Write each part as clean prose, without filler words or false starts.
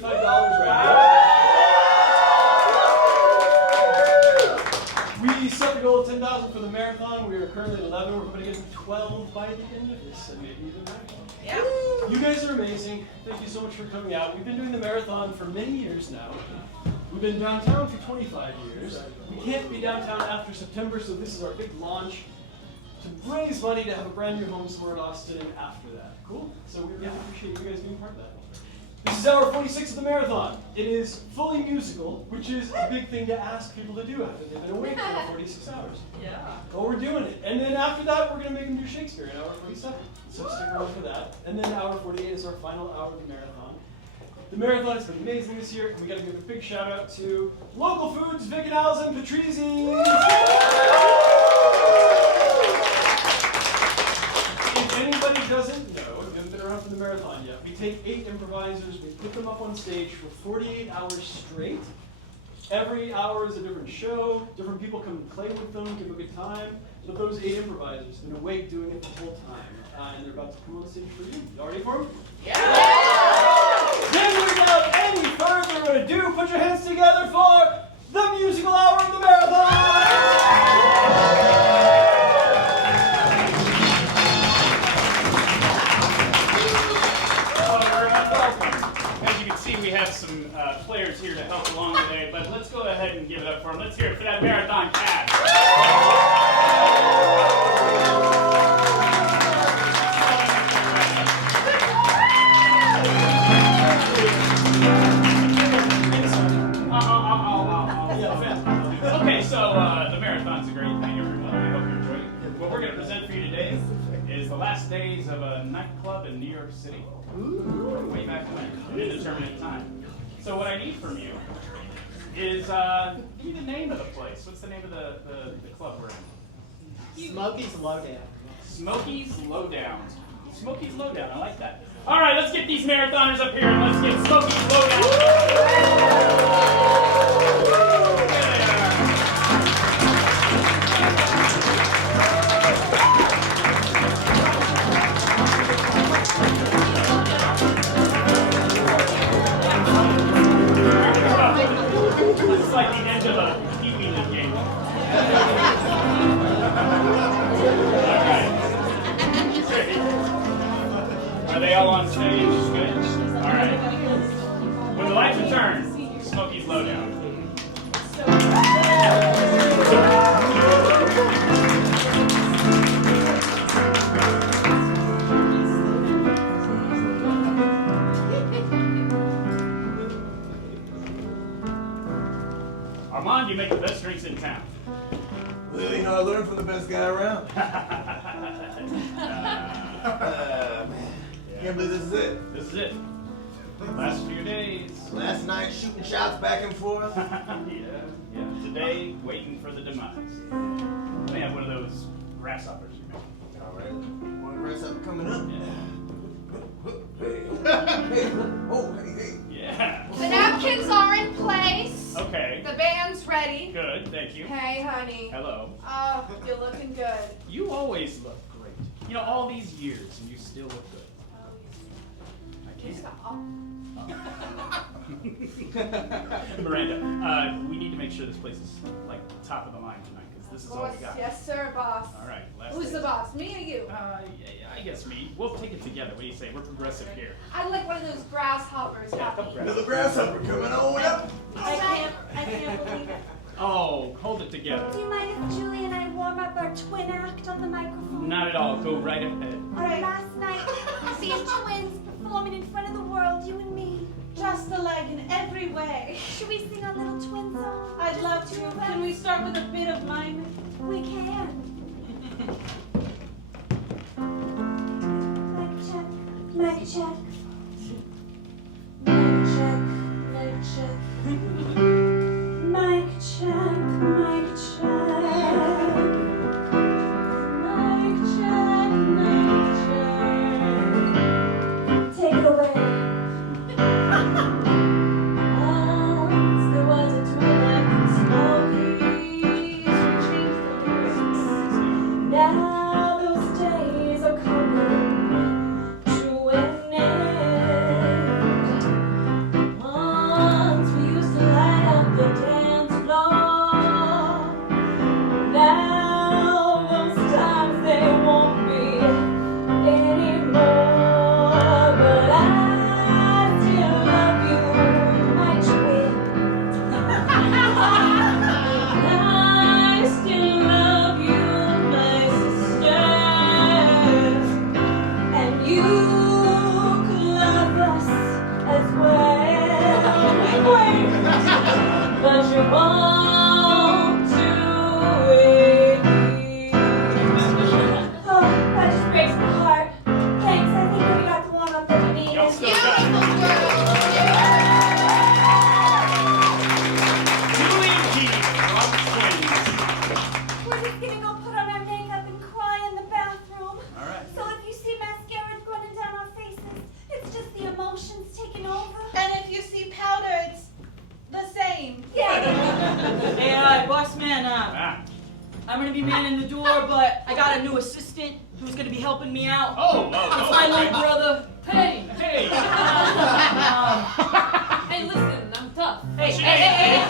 $35 right now. We set the goal of 10,000 for the marathon. We are currently at 11. We're hoping to get to 12 by the end of this, and maybe even better. Yeah. You guys are amazing. Thank you so much for coming out. We've been doing the marathon for many years now. We've been downtown for 25 years. We can't be downtown after September, so this is our big launch to raise money to have a brand new home somewhere in Austin after that. Cool? So we really appreciate you guys being part of that. This is hour 46 of the marathon. It is fully musical, which is a big thing to ask people to do after they've been awake for 46 hours. Yeah. Well, we're doing it. And then after that, we're going to make them do Shakespeare in hour 47. So stick around for that. And then hour 48 is our final hour of the marathon. The marathon has been amazing this year. We got to give a big shout out to Local Foods, Vic and Alison Patrizzi. If anybody doesn't know, if you haven't been around for the marathon yet, we take 8 improvisers, we put them up on stage for 48 hours straight. Every hour is a different show. Different people come and play with them, give a good time. But those 8 improvisers have been awake doing it the whole time. And they're about to come on stage for you. You ready for them? Yeah. Then without any further ado, put your hands together for the musical hour of the marathon! As you can see, we have some players here to help along today, but let's go ahead and give it up for them. Let's hear it for that marathon cast. Okay, so the marathon's a great thing, everyone. I hope you enjoy it. What we're going to present for you today is the last days of a nightclub in New York City. Way back when, an indeterminate time. So what I need from you is give me the name of the place. What's the name of the club we're in? Smokey's Lowdown. Smokey's Lowdown. Smokey's Lowdown, I like that. All right, let's get these marathoners up here and let's get Smokey's Lowdown. This is like the end of a Pee-wee game. Are they all on stage? Good. All right. When the lights return, Smokey's Lowdown. Armand, you make the best drinks in town. Well, you know, I learned from the best guy around. Can't believe this is it. This is it. Last few days. Last night, shooting shots back and forth. Yeah. Today, waiting for the demise. Let me have one of those grasshoppers you make. All right. One grasshopper coming up. Yeah. Hey. Oh, hey. Yeah. The napkins are in place. Okay. The band's ready. Good, thank you. Hey, honey. Hello. Oh, you're looking good. You always look great. You know, all these years, and you still look good. I can't. Miranda, we need to make sure this place is like top of the line tonight, because this is all we got. Yes, sir, boss. All right. Who's days. the boss? Me or you? Yeah, I guess me. We'll take it together. What do you say? We're progressive here. I'd like one of those grasshoppers. Yeah, Happy. Another grasshopper coming on up. I can't believe it. Oh, hold it together. Do you mind if Julie and I warm up our twin act on the microphone? Not at all. Go right ahead. All right, last night, these twins performing in front of the world, you and me. Just alike in every way. Should we sing a little twin song? I'd love to. Can we start with a bit of mine? We can. Mic check. Mic check. Mic check. Mic check. Mic check. Mic check. Mic check. Mic check. Take it away. Once there was a twin left in Smokies who changed the lyrics. Now those days are coming to an end. wait, but you won't do it. Oh, that just breaks my heart. Thanks, I think we got the warm-up that we needed. Y'all still got it. Julie and Jeannie, Rob's twins. We're just gonna go put on our makeup and cry in the bathroom. All right. So if you see mascara running down our faces, it's just the emotions taking over. And if you see powder, it's the same. Hey, boss man, Ah. I'm gonna be manning the door, but I got a new assistant who's gonna be helping me out. Oh, It's my little brother. Hey! Hey. Hey, listen, I'm tough. Hey.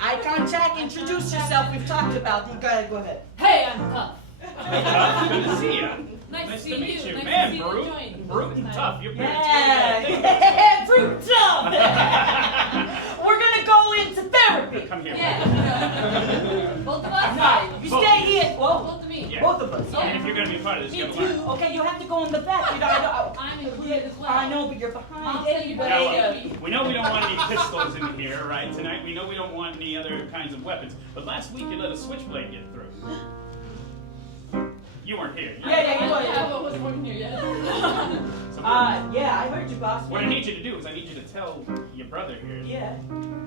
Eye contact, introduce yourself, we've talked about it. Go ahead. Hey, I'm tough. Hey, Tough. Good to see you. Nice to see meet you. you. Nice Man, to see you Brute. join. Brute and Tough. You're pretty Yeah, brute tough. We're gonna go into therapy. Come here. Yeah. Both of us? No, you stay here. Whoa, Both of me. Yeah. both of us. And if you're gonna be a part of this, you Me gotta learn. too. Okay, you have to go in the back. You know, I'm included as well. I know, but you're behind. Mom said you everybody. Now, better look, we know we don't want any pistols in here, right, tonight. We know we don't want any other kinds of weapons. But last week you let a switchblade get through. You weren't here. Yeah, you I were. wasn't working here yet. So Yeah, I heard you, boss. what I need you to do is I need you to tell your brother here Yeah,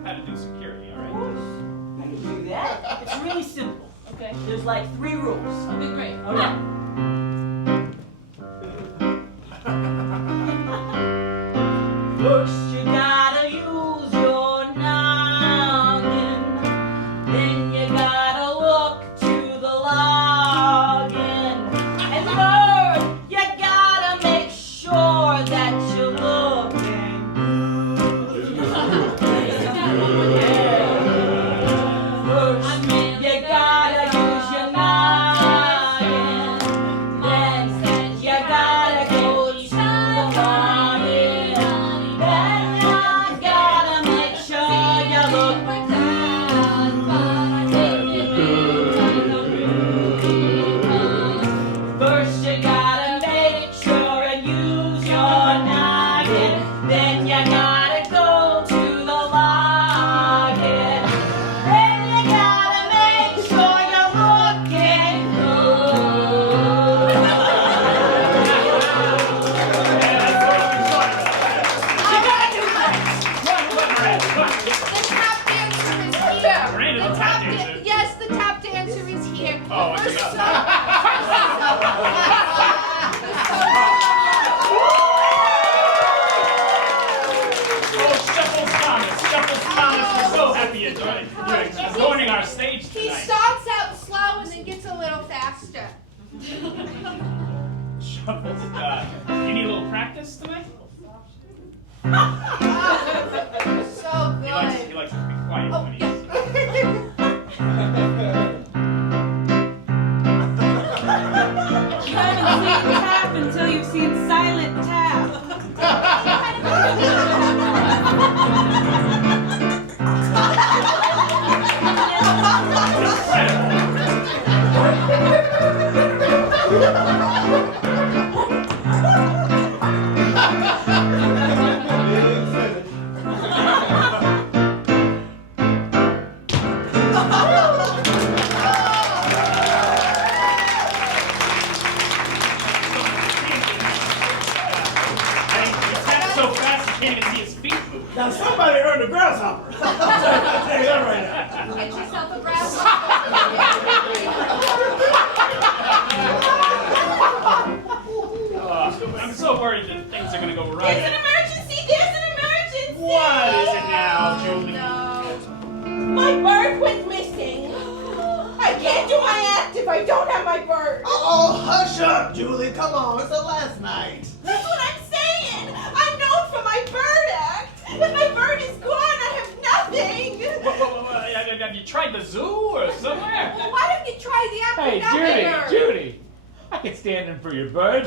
how to do security, all of right? course. I can do that. It's really simple. Okay. There's like 3 rules. That'll be great. All right. First, you gotta use your noggin. Then you gotta look to the login. And third, you gotta make sure that you're looking good. First, you gotta use your noggin. Then you gotta go to the login. Then you gotta make sure you look First you gotta make sure and use your noggin. Then you gotta go to the login. Then you gotta make sure you're looking good. You gotta do that. The tap dancer is here. Miranda, the tap dancer? Yes, the tap dancer is here. Oh, We're okay. Oh, Shuffles Thomas, we're so happy you're joining our stage He tonight. starts out slow and then gets a little faster. Shuffles, you need a little practice tonight? So He good. likes to be quiet Oh, when he's... You haven't seen tap until you've seen silent tap. He taps so fast you can't even see his feet move. Now somebody earned a grasshopper. I'll tell you that right now. Get yourself a grasshopper. I'm so worried that things are gonna go There's right. an emergency! There's an emergency! What is it now, Julie? No. My bird went missing. I can't do my act if I don't have my bird. Oh, hush up, Julie. Come on, it's the last night. That's what I'm saying. I'm known for my bird act. If my bird is gone, I have nothing. Have you tried the zoo or somewhere? Well, why don't you try the Hey, apple Judy, I can stand in for your bird.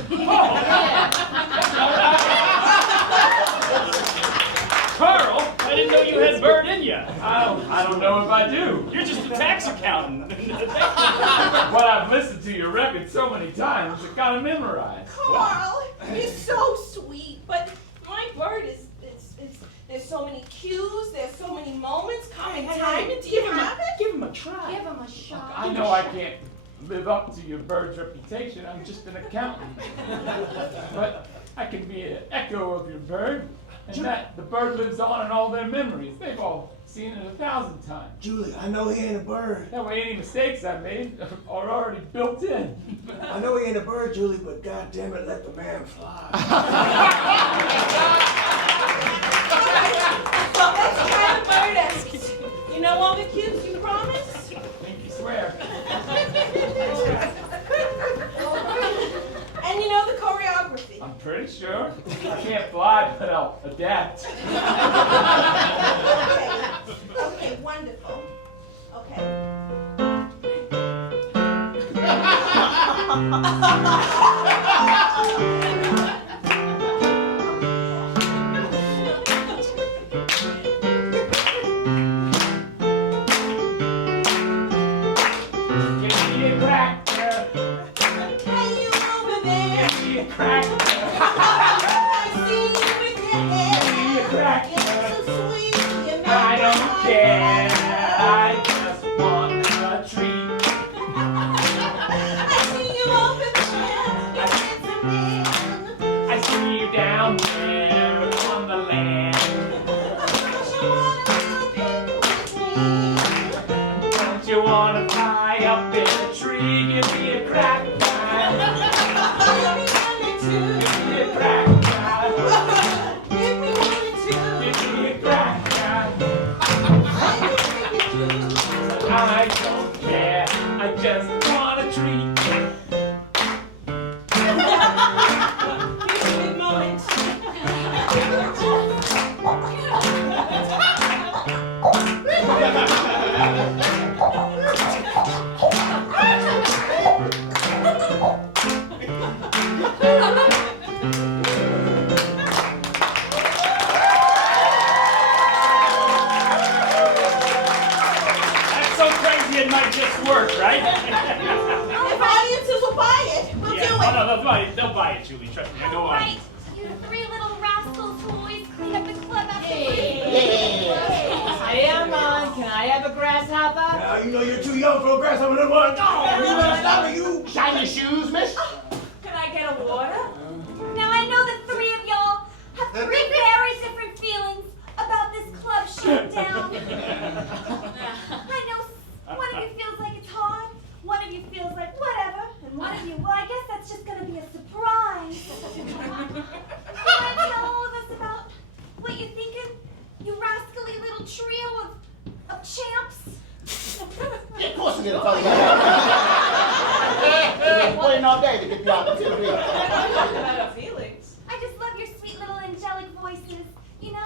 Carl, I didn't know you had bird in you. I don't know if I do. You're just a tax accountant. But I've listened to your record so many times, I got it memorized. Carl, you're so sweet, but my bird is There's so many cues, there's so many moments, common Hey, time, and do you have it? Give him a try. Give him a shot. I know I can't live up to your bird's reputation. I'm just an accountant. But I can be an echo of your bird, and that the bird lives on in all their memories. They've all seen it 1,000 times. Julie, I know he ain't a bird. That way any mistakes I made are already built in. I know he ain't a bird, Julie, but goddamn it, let the man fly. Well, let's try the bird-esque. You know all the cues, you promise? Pinky swear. And you know the choreography. I'm pretty sure. I can't fly, but I'll adapt. Okay, wonderful. Okay. Give me a cracker. Hey, you over there? Give me a cracker. I see you with your Give me a hair. cracker. You're so sweet. You make I don't my care. heart. I just want a treat. I see you over there. You're dancing man. I see you down there on the land. Don't you wanna be with me? Don't you wanna fly up in a tree? Give me a cracker. Give me one or two. Give me a cracker. Give me one or two. Give me a cracker. I don't care. I just want a treat. Here's a big moment. That's so crazy it might just work, right? If audiences will buy it, we'll Yeah. do Oh, it. no, they'll buy it, Julie. Trust me. Go on. Right, you three little rascals who always clean up the club after Hiya, Mon. Can I have a grasshopper? Now, you know you're too young for a grasshopper, little one. No, you wanna stop you? Shine your shoes, miss. Can I get a water? Now I know the three of y'all have three very different feelings about this club shut down. I know one of you feels like it's hard, one of you feels like whatever, and one of you, well, I guess that's just gonna be a surprise. You wanna tell all of us about what you're thinking, you rascally little trio of champs? Yeah, of course we're gonna tell you about that. We've been waiting all day to get the opportunity. About our feelings. I just love your sweet little angelic voices, you know?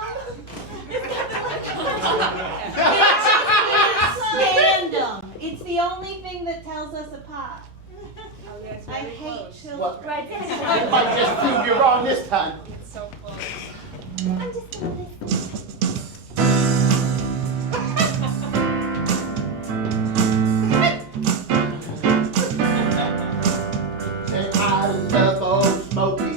Fandom. It's the only thing that tells us apart. I hate children. Well, Right I there. might just prove you wrong this time. I'm just gonna listen. And I love old Smokey.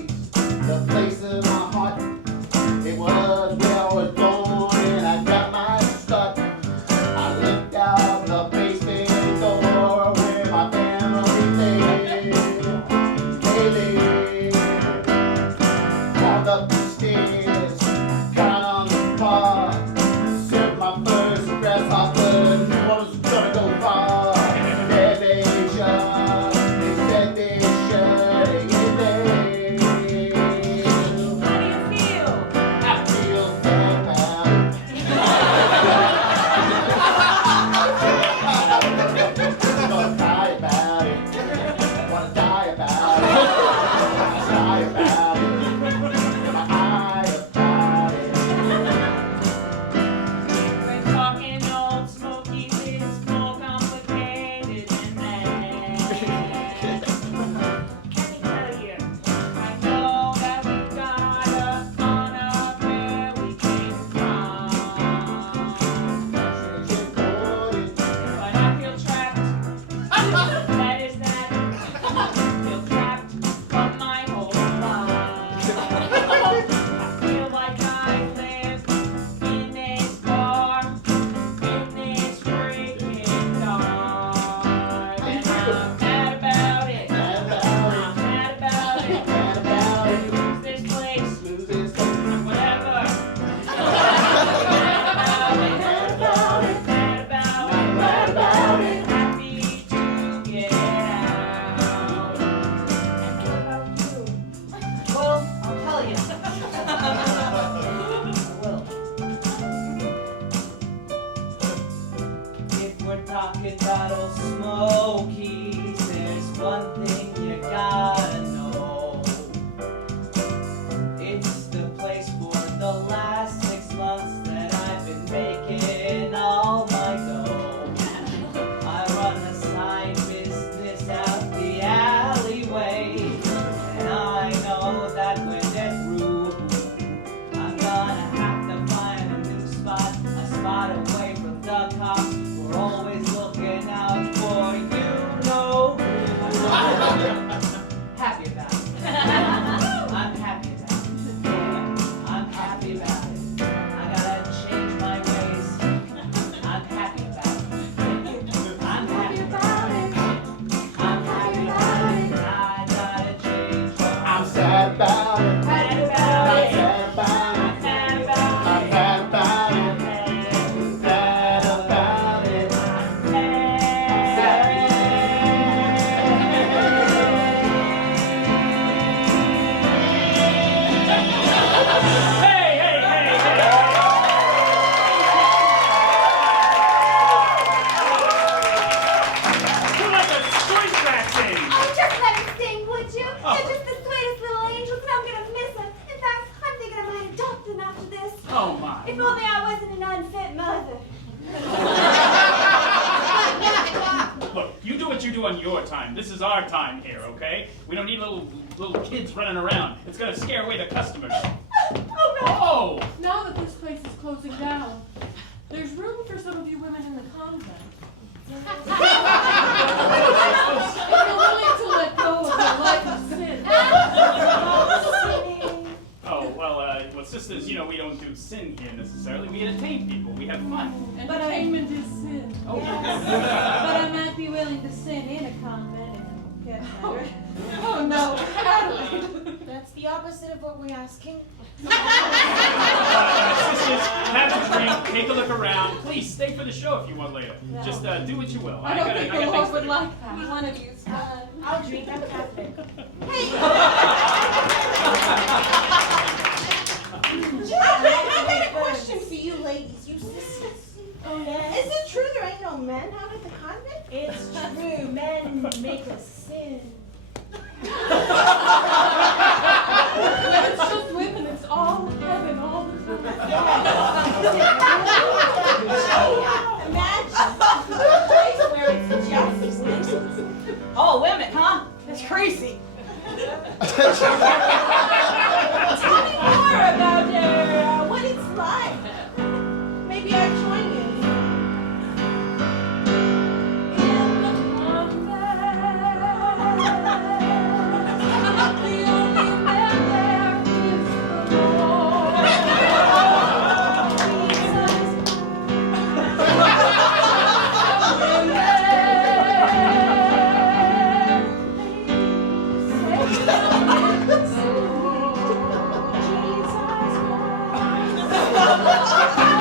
rocket bottle smokies, there's one thing you gotta know. It's the place for the last 6 months that I've been making all my dough. I run a side business out the alleyway, and I know that when it's rude, I'm gonna have to find a new spot, a spot away from the cops. We're always looking out for you, know. Happy about it. I'm happy about it. Yeah, I'm happy about it. I gotta change my ways. I'm happy about it. I'm happy about it. I'm happy about it. I gotta change my ways. I'm sad about it. Sad I'm about it. sad about it. I'm sad about I'm it. sad about it. Sad about it. Hey, hey, hey, hey! Who let the street rat sing? Oh, just let him sing, would you? They're just the sweetest little angels, and I'm gonna miss them. In fact, I'm thinking I might adopt them after this. Oh my. If only I wasn't an unfit mother. Look, you do what you do on your time. This is our time here, okay? We don't need little kids running around. It's gonna scare away the customers. Oh! Now that this place is closing down, there's room for some of you women in the convent. If you're willing to let go of your life of sin. Oh, well, sisters, you know, we don't do sin here necessarily. We entertain people. We have fun. Entertainment is sin. Oh. But I might be willing to sin in a convent and get better. Oh no, Adelaide. That's the opposite of what we're asking. Sisters, have a drink, take a look around. Please stay for the show if you want later. Just do what you will. I don't think the got Lord things would to do. like that. One of you's fine. I'll drink. I'm Catholic. I got a question for you ladies, you sisters. Oh, yes? Is it true there ain't no men out at the convent? It's true. Men make us sin. When it's just women, it's all heaven all the time. Imagine a place where it's just women. Oh, women, huh? That's crazy. Tell me more about what it's like. Maybe I'll join you. In the convent, the only man there is the Lord.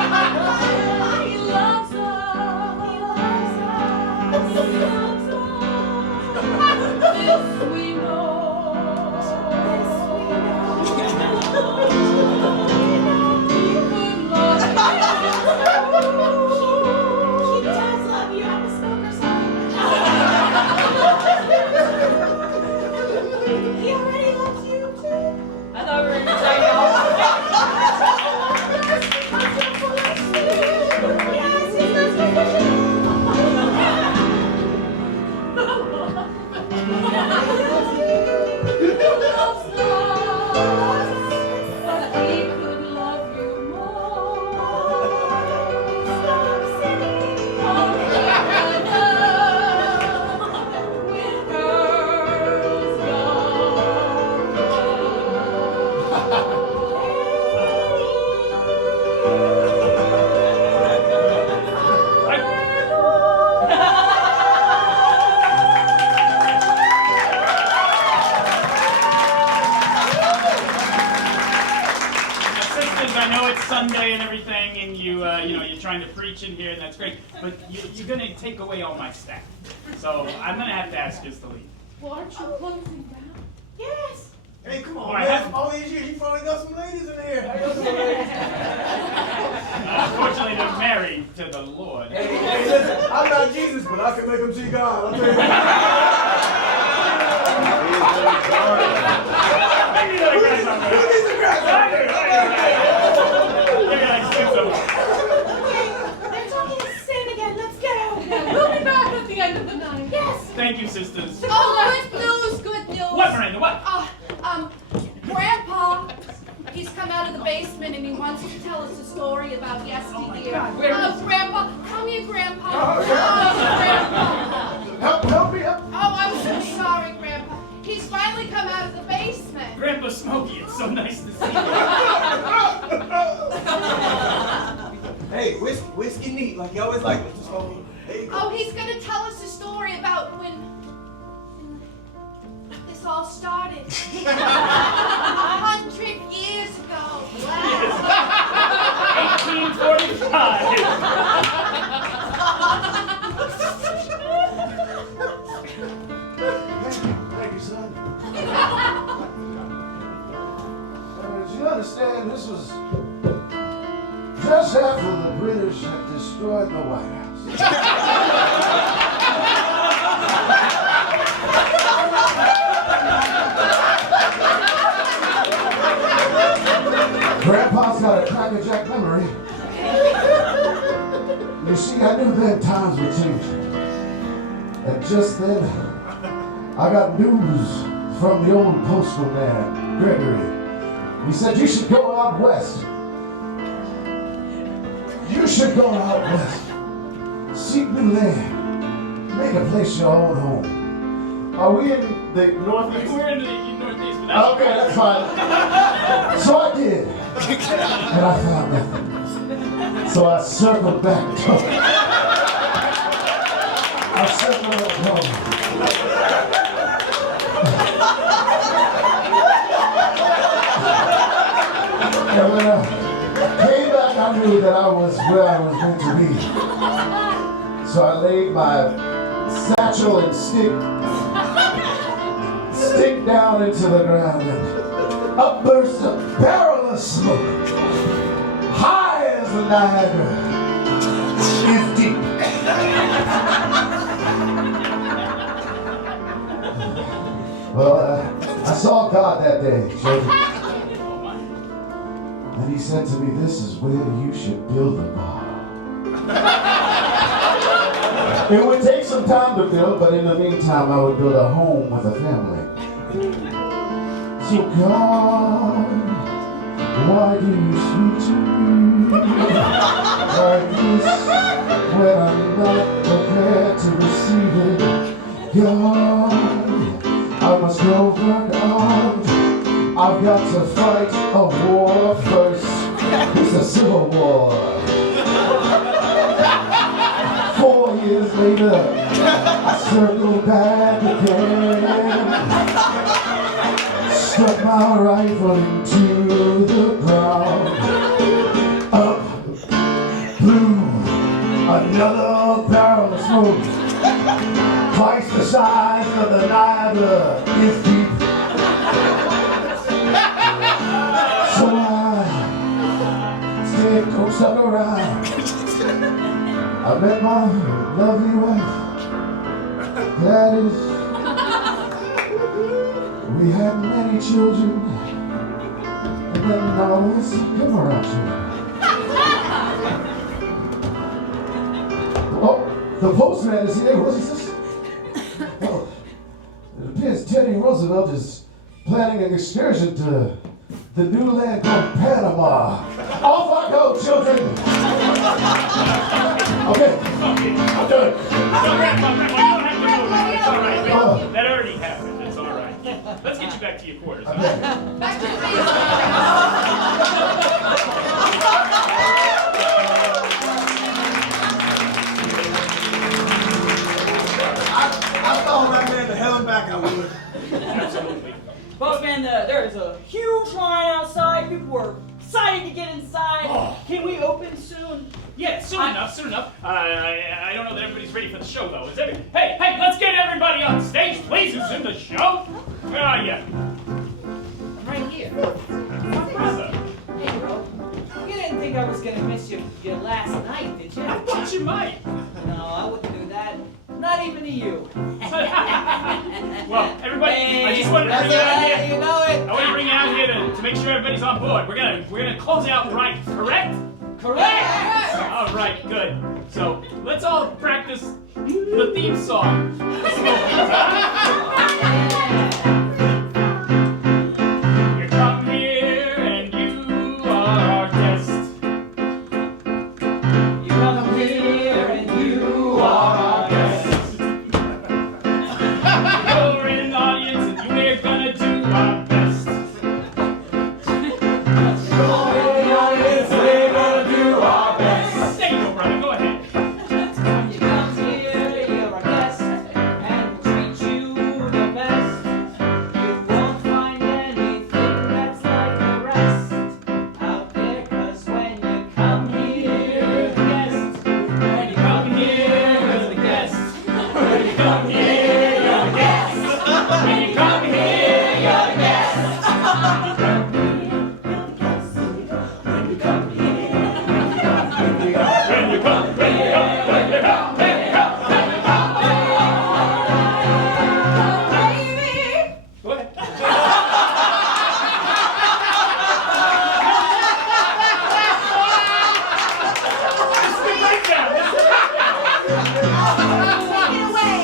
He loves us. He loves us. He loves us. This we know. This we know. He could love He does love you. I'm a smoker, sorry. He already loves you too. I thought we were gonna say no. Yes, he loves you. but he could love you more. Stop singing. With girls Sisters, I know it's Sunday and everything, and you're trying to preach in here, and that's great. But you're gonna take away all my staff, so I'm gonna have to ask you to leave. Well, aren't you closing down? Yes. Hey, come on, Oh, I man. have- All these years, you finally got some ladies in here. Unfortunately, they're married to the Lord. Hey, listen, I'm not like Jesus, but I can make him see God. I'll tell you that. Maybe not a grasshopper. He's a grasshopper. Maybe I shoot some. They're talking to Sin again. Let's get out of here. We'll be back at the end of the night. Yes. Thank you, sisters. Oh, good news, good news. What, Miranda? What? Grandpa, he's come out of the basement and he wants to tell us a story about yesteryear. Grandpa, come here, Grandpa. Oh, Grandpa. Help me up. Oh, I'm so sorry, Grandpa. He's finally come out of the basement. Grandpa Smokey, it's so nice to see you. Hey, whiskey neat, like you always like, Mr. Smokey. There you go. Oh, he's gonna tell us a story about when this all started. 100 years ago. Wow. 1845. Thank you, son. As you understand, this was just after the British had destroyed the White House. Grandpa's got a crackerjack memory. You see, I knew then times would change. And just then, I got news from the old postal man, Gregory. He said, you should go out west. You should go out west. Seek new land. Make a place your own home. Are we in the Northeast? We're in the Northeast, but that's Okay, that's fine. So I did. And I found nothing. So I circled back. I circled home. And when I came back, I knew that I was where I was meant to be. So I laid my satchel and stick down into the ground, and up burst a barrel of smoke, high as the Niagara is deep. Well, I saw God that day, children. And he said to me, this is where you should build a bar. It would take some time to build, but in the meantime, I would build a home with a family. So God, why do you speak to me like this when I'm not prepared to receive it? God, I must go unarmed. I've got to fight a war first. It's a civil war. 4 years later, I circled back again. Stuck my rifle into the ground. Up blew another barrel of smoke. Twice the size of the Niagara is deep. So I stayed close up around. I met my lovely wife, Gladys. We had many children, and then always come around you. Oh, the postman is here. What is this? Oh, it appears Teddy Roosevelt is planning an excursion to the new land called Panama. Off I go, children! Okay, I'm done. No, Grandpa, you don't have to go. It's all right. That already happened. It's all right. Let's get you back to your quarters. Huh? Back to the I found that man to hell and back, I would. Absolutely. Postman, there is a huge line outside. People are excited to get inside. Oh. Can we open soon? Yeah, soon enough. I don't know that everybody's ready for the show, though. Hey, let's get everybody on stage, please, who's in the show. Where are you? Right here. What's up? Hey, bro. You didn't think I was gonna miss you last night, did you? I thought you might. No, I wouldn't do that. even to you. Well, everybody, I just wanted to bring you out here. You know it. I want to bring you out here to make sure everybody's on board. We're gonna close out right, correct? Correct. All right, good. So let's all practice the theme song. You come here and you are our guest. You come here and you are our guest. You're in the audience and we're gonna do our best. You're in the audience, we're gonna do our best. There you go, brother. Go ahead. You come here, you're our guest, and we'll treat you the best. You won't find anything that's like the rest out there, 'cause when you come here, you're the guest. When you come here, you're the guest. When you come here, you're the guest. When you come here, you're the guest. When you come here, When you come, when you come, when you come, when you come, when you come. Go ahead. This is the breakdown. Take it away.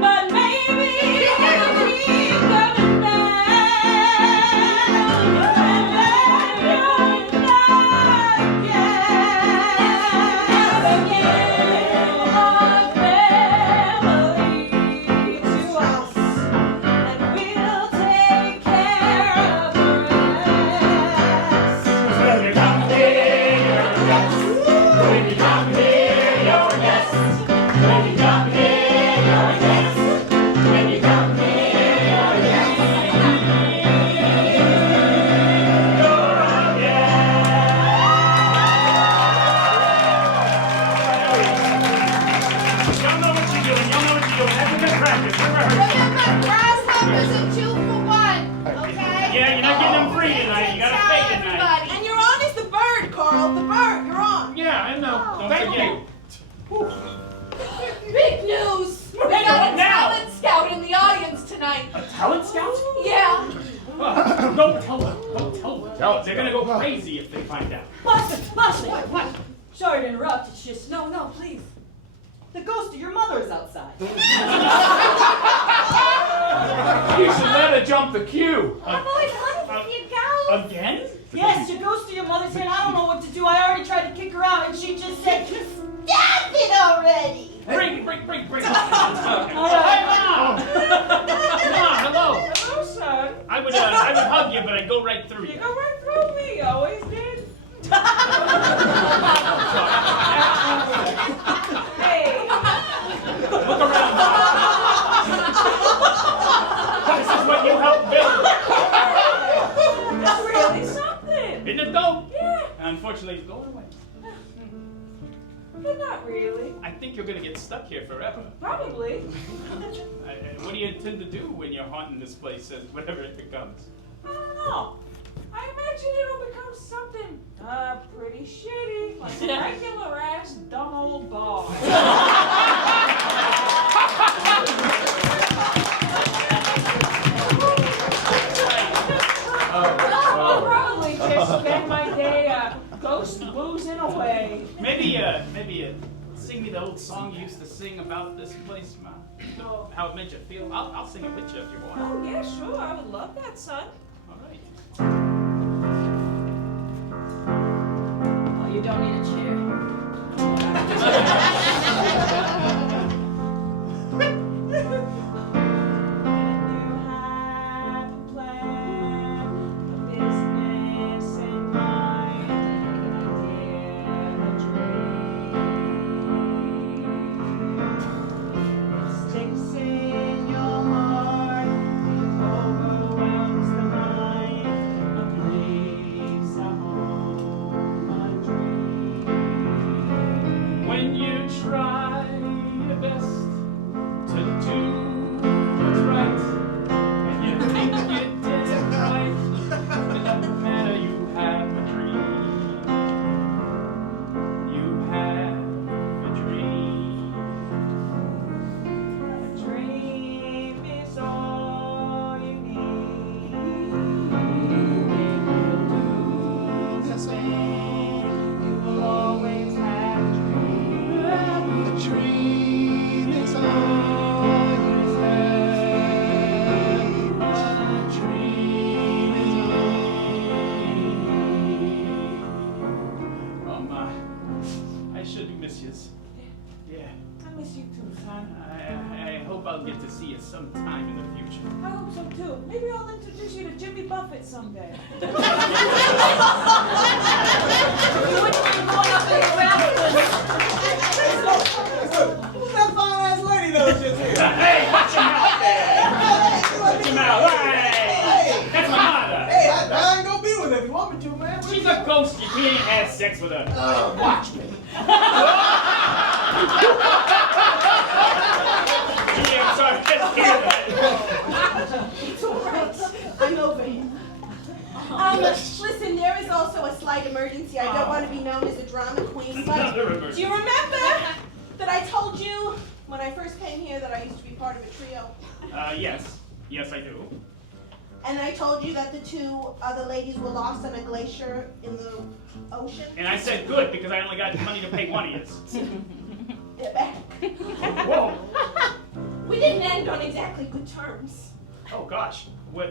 But maybe you'll keep coming back, and then you'll not again. Our family to us, and we'll take care of the rest. When you come here, you're a guest. When you come here, you're a guest. When you come here, you're a guest. When you come here, you're a guest. You're a guest. Y'all know what you're doing. Y'all know what you're doing. That's a good practice. We're rehearsing. Remember, grasshoppers are 2 for 1, okay? Yeah, you're not getting them free tonight. You gotta pay tonight. Everybody. And you're on is the bird, Carl. The bird. You're on. Yeah, I know. Don't Thank forget. Big news! We Hey, got a now. talent scout in the audience tonight. A talent scout? Yeah. Don't tell them. Don't tell them. They're gonna go crazy if they find out. Boston, what? Sorry to interrupt. It's just no, please. The ghost of your mother is outside. You should let her jump the queue. I've always wanted to see a ghost. Again? Yes, the ghost of your mother's here, and I don't know what to do. I already tried to kick her out, and she just said, Stop it already. Bring. All right. Hello. Hello, son. I would hug you, but I'd go right through You you. go right through me. Always did. Hey. Look around. This is what you helped build. That's really something. Isn't it though? Yeah. Unfortunately, it's going away. But not really. I think you're gonna get stuck here forever. Probably. What do you intend to do when you're haunting this place, whatever it becomes? I don't know. I imagine it'll become something pretty shitty, like a regular ass dumb old bar. I'll probably just spend my day ghost boozing away. Maybe sing me the old song you used to sing about this place, Ma. How it made you feel. I'll sing it with you if you want. Oh yeah, sure. I would love that, son. All right. "Oh, you don't need a chair." When you try your best to do what's right, and you think you did it right, it doesn't matter, you have a dream. You have a dream. I should miss yous. Yeah. I miss you too, son. I hope I'll get to see you sometime in the future. I hope so too. Maybe I'll introduce you to Jimmy Buffett someday. You wouldn't be going up in the rafters. Who's that fine ass lady that was just here? Hey, watch your mouth there! Watch your mouth. Hey! That's my mother! Hey, I ain't gonna be with her if you want me to, man. She's a ghost. You can't have sex with her. Watch me. Yeah, I'm sorry. Just hear that. It's all right. I'm over it. Listen, there is also a slight emergency. I don't want to be known as a drama queen, but Another do emergency. you remember that I told you when I first came here that I used to be part of a trio? Yes. Yes, I do. And I told you that the two other ladies were lost on a glacier in the ocean? And I said good because I only got money to pay one of yous. They're back. Whoa. We didn't end on exactly good terms. Oh, gosh. Well,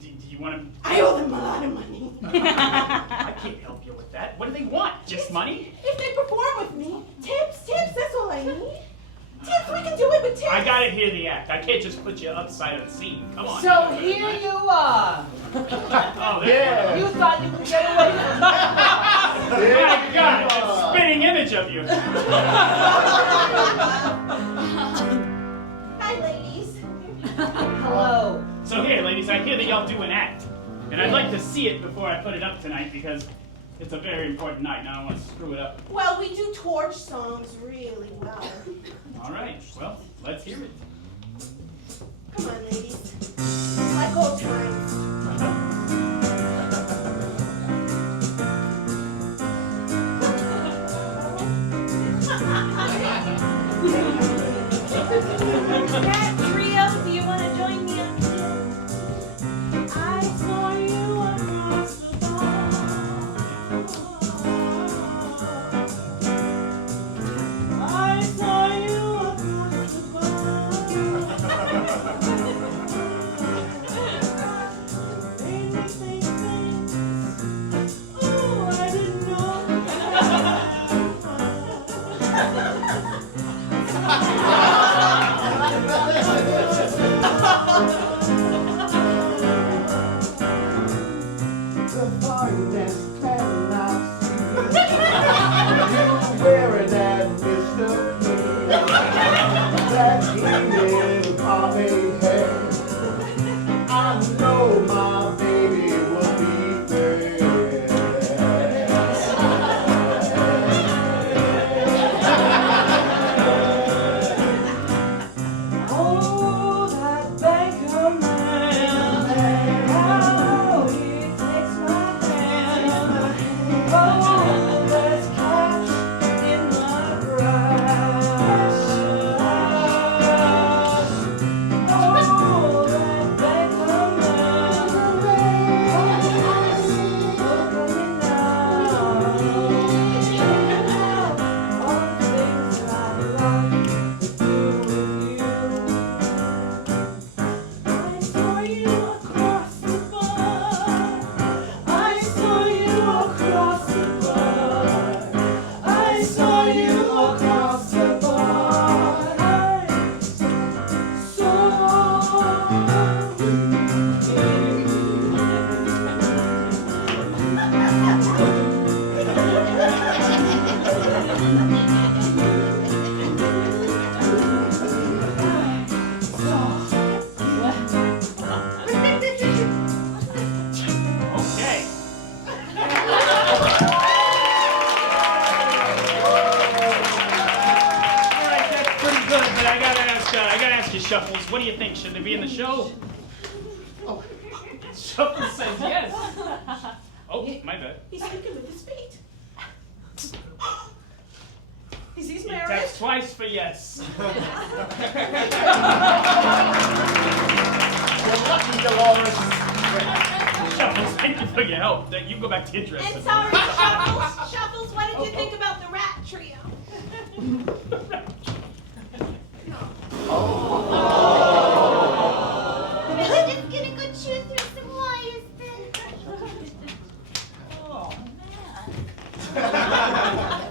do you want to... I owe them a lot of money. I can't help you with that. What do they want? Just money? If they perform with me, tips, that's all I need. Tips, we can do it with tips. I gotta hear the act. I can't just put you upside of the scene. Come on. So here you are. Oh, there You thought you could get away from me. My God, that spinning image of you. Hi, ladies. Hello. So here, ladies, I hear that y'all do an act. And I'd like to see it before I put it up tonight because it's a very important night and I don't want to screw it up. Well, we do torch songs really well. All right, well, let's hear it. Come on, ladies. Like old times. Cat Trio, do you want to join me up here? I saw you across the bar. I saw you across the bar. Made me think things. Oh, I didn't know. The finest pattern I've seen. You wearing that Mr. Clean, that gleaming pomade hair. I know my baby will be there. Oh, that banker man, how he takes my hand. Oh, there's cash in my grass. Oh, that banker man, look at me now. All the things I like to do with you. I saw you across the bar. I saw you across the bar. I saw you across the bar. Okay. All right, that's pretty good, but I gotta ask you, Shuffles, what do you think? Should they be in the show? Oh, Shuffles says yes. Oh, my bad. He's speaking with his feet. Is he He married? taps twice for yes. Shuffles, thank you for your help. You go back to your dress. And sorry, Shuffles. Shuffles, what did you think about the rat trio? We're just gonna go chew through some wires then. Oh, man.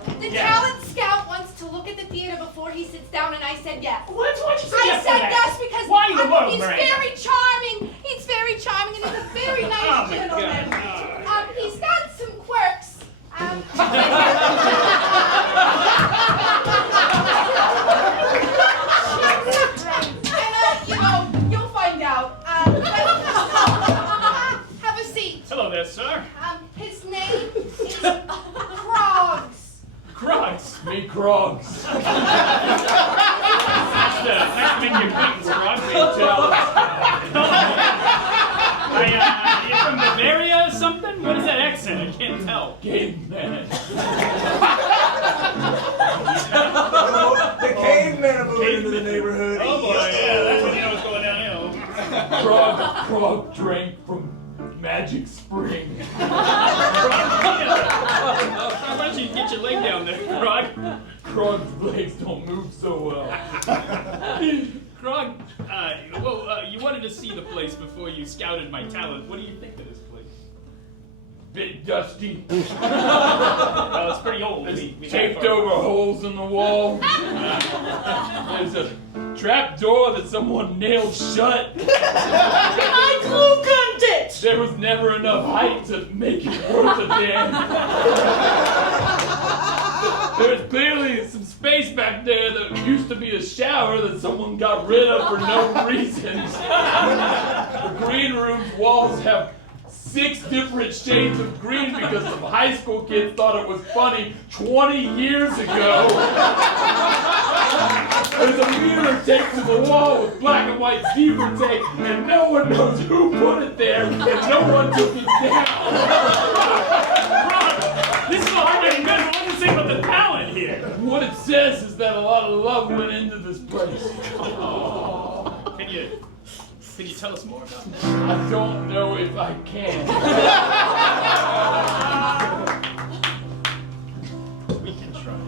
I said yes. Why'd you say I yes to said that? yes because Why in the world, he's Miranda? very charming. He's very charming and he's a very nice Oh, my gentleman. God. He's got some quirks. And, you'll find out. Have a seat. Hello there, sir. His name is Krogs. Krogs. Me Krogs. Nice to meet your acquaintance, Krogs. You're from Bavaria or something? What is that accent? I can't tell. Caveman. The cavemen are moving into the neighborhood. Oh boy, yeah, that's when you know what's going downhill. Krog drank from Magic Spring. Why don't you get your leg down there, Krog? Krog's legs don't move so well. Krog, you wanted to see the place before you scouted my talent. What do you think of this place? Bit dusty. Well, it's pretty old. It's taped over holes in the wall. There's a trap door that someone nailed shut. I glue gunned it! There was never enough height to make it worth a damn. There's clearly some space back there that used to be a shower that someone got rid of for no reason. The green room's walls have 6 different shades of green because some high school kids thought it was funny 20 years ago. There's a mirror taped to the wall with black and white zebra tape, and no one knows who put it there, and no one took it down. This is all right and good. What does it say about the talent here? What it says is that a lot of love went into this place. Can you tell us more about that? I don't know if I can. We can try.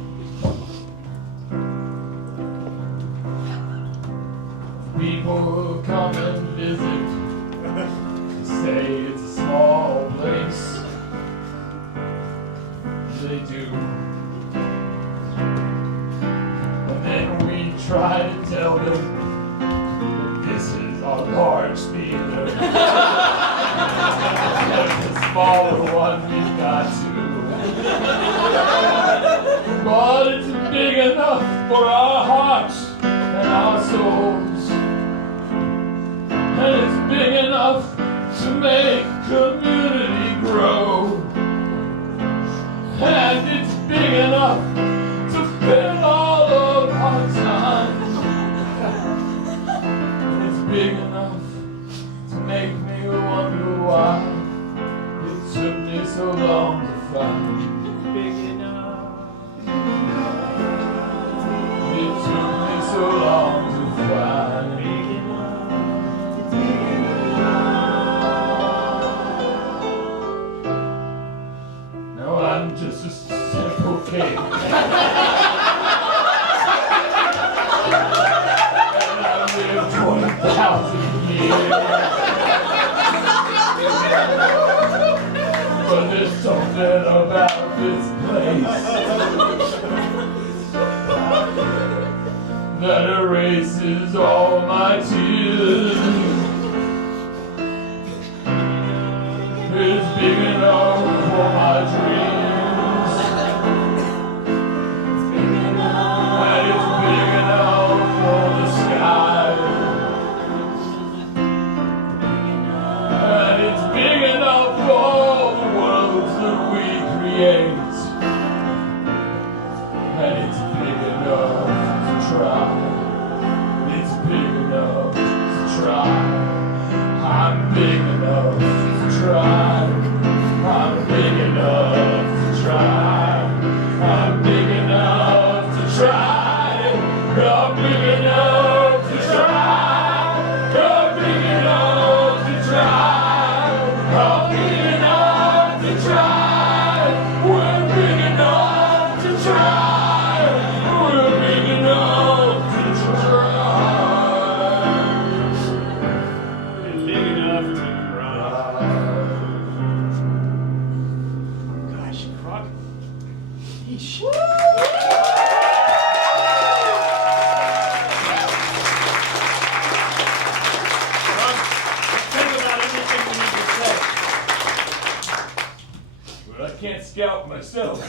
People come and visit, say it's a small place. They do. And then we try to tell them that this is our large theater. There's a smaller one we've got too. But it's big enough for our hearts and our souls. And it's big enough to make community grow. And it's big enough to fit all of our time. And it's big enough to make me wonder why it took me so long to find. Big enough. It took me so long to find. Big enough. No, I'm just a simple kid. And I've lived 20,000 years. But there's something about this place that erases all my tears. It's big enough for my dreams. And it's big enough for the sky. And it's big enough for all the worlds that we create. And it's big enough to try. It's big enough to try. myself.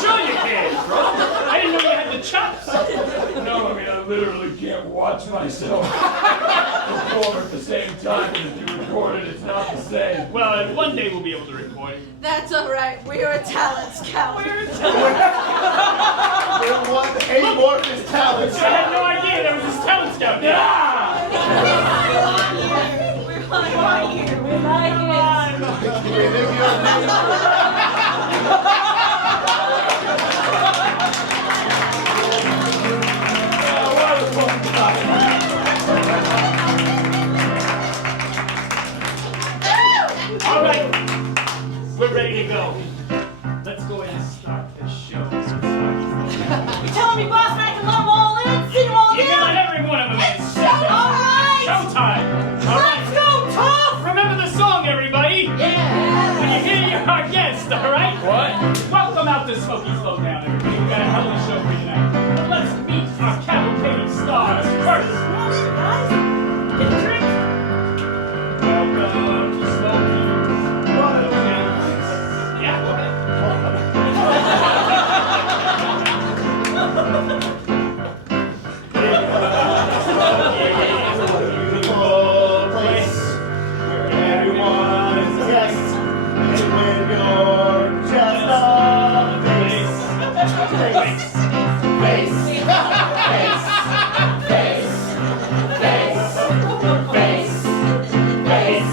Sure you can, bro. I didn't know you had the chops. No, I mean, I literally can't watch myself perform at the same time as you record it. It's not the same. Well, one day we'll be able to record it. That's all right. We're a talent scout. We're one amorphous talent. I had no idea there was this talent scout. Yeah! We're on here. We like All right, we're ready to go. Let's go ahead and start this show. You telling me, boss, I can let them all in? See them all You can let down? every one of them in. It's showtime! Showtime! All right. Let's go, Tough! Remember the song, everybody? Yeah! When you hear our guest, all right? What? Welcome out to Smoky Slowdown, everybody. We've got a hell of a show for you tonight. But let's meet our cavalcade of stars first. Get a drink. Welcome to Smoky's. Yeah, go ahead. Beautiful place where everyone is a guest, and when you're just a face, face, face, face, face, face, face.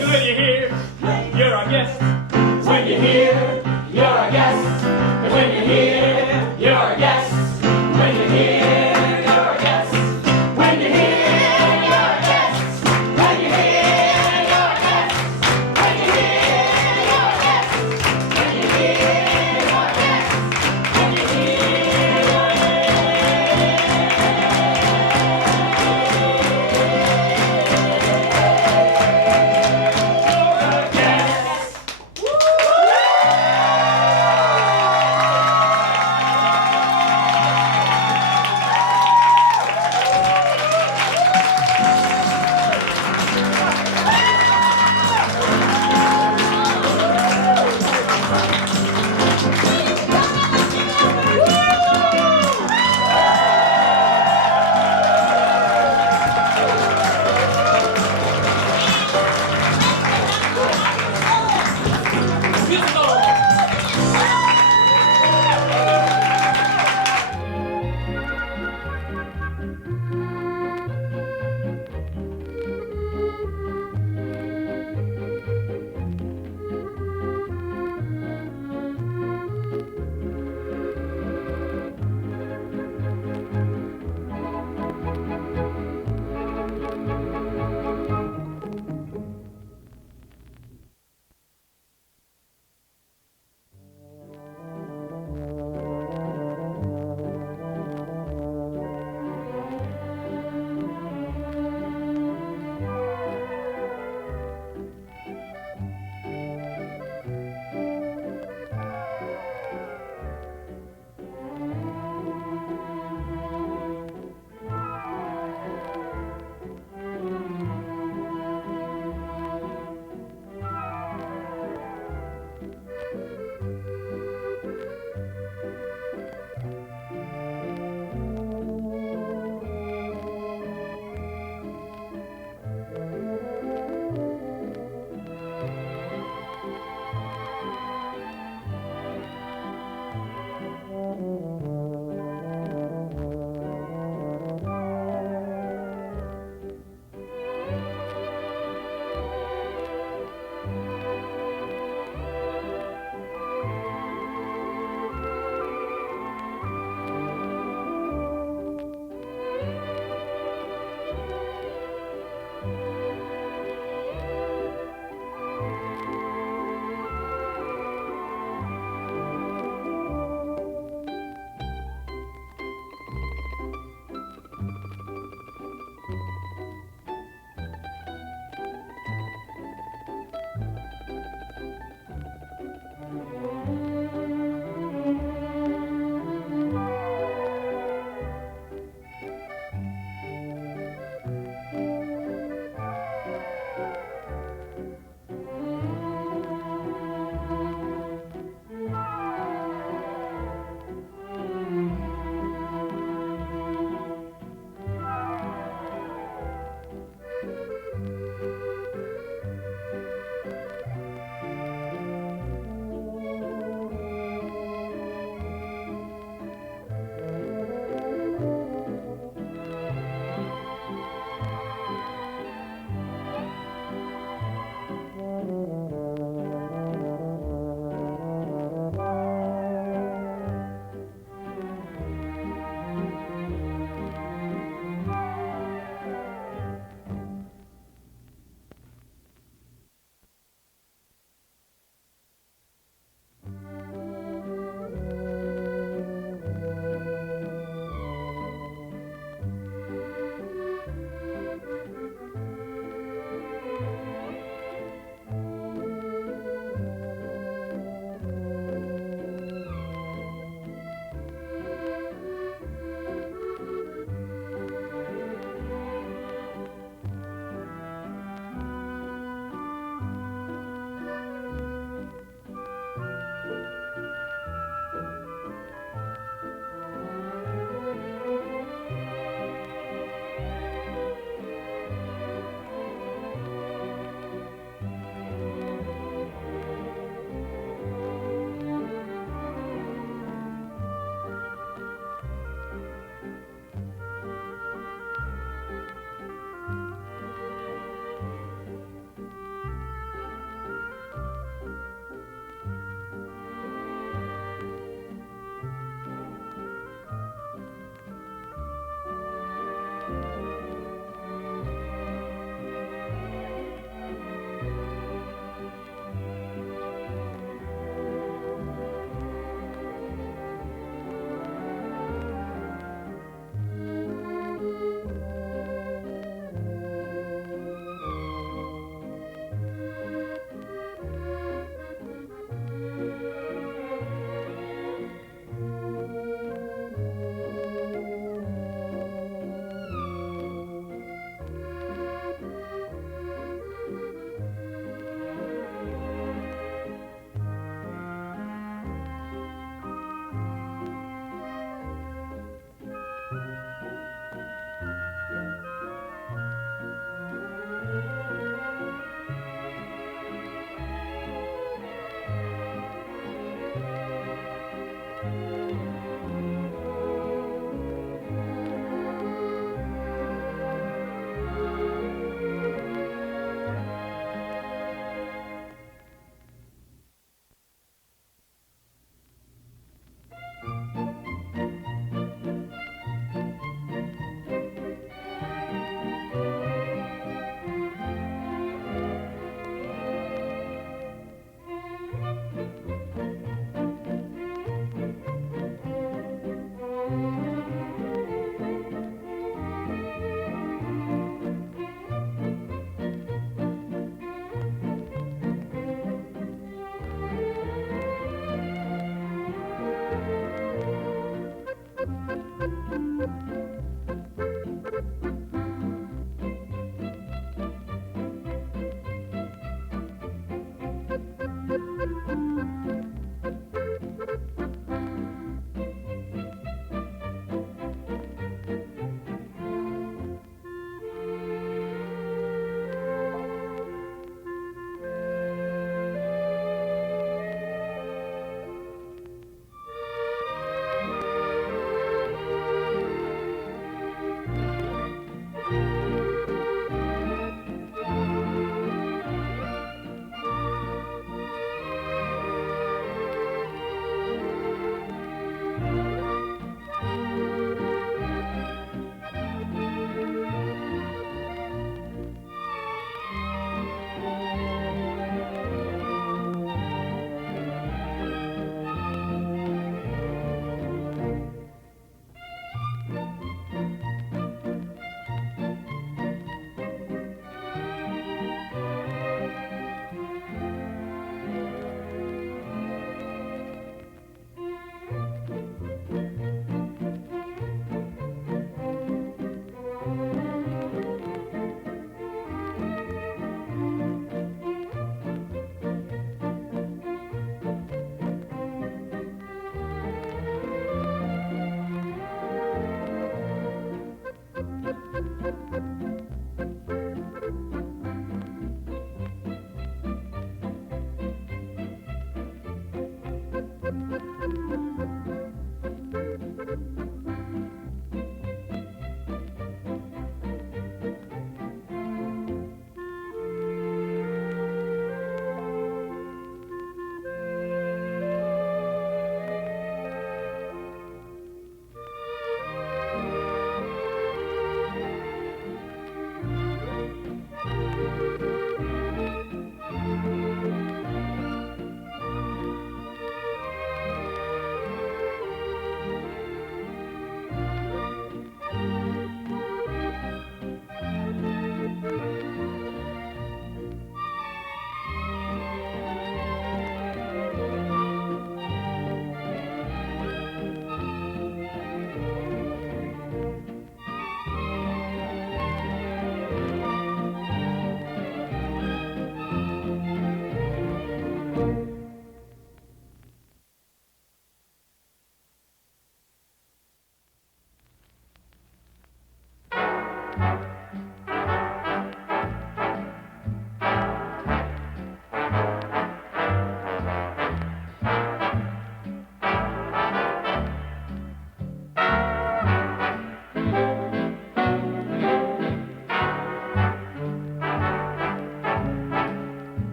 Good, you're here. You're our guest. When you're here, you're our guest. And when you're here, you're our guest. When you're here, you're our guest. When you're here, you're our guest. When you're here, you're our guest. When you're here, you're our guest. When you're here, you're our guest. When you're here, you're our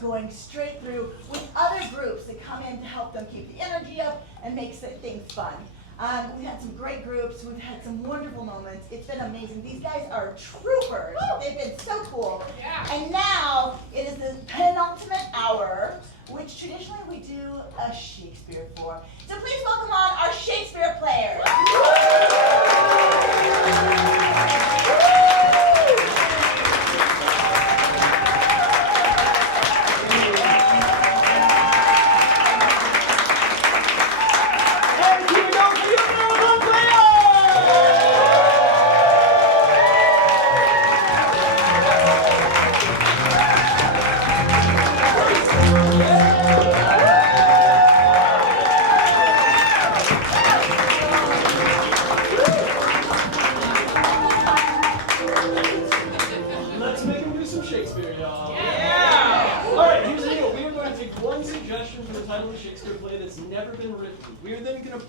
Going straight through with other groups that come in to help them keep the energy up and make things fun. We've had some great groups. We've had some wonderful moments. It's been amazing. These guys are troopers. Woo! They've been so cool. Yeah. And now it is the penultimate hour, which traditionally we do a Shakespeare for. So please welcome on our Shakespeare players.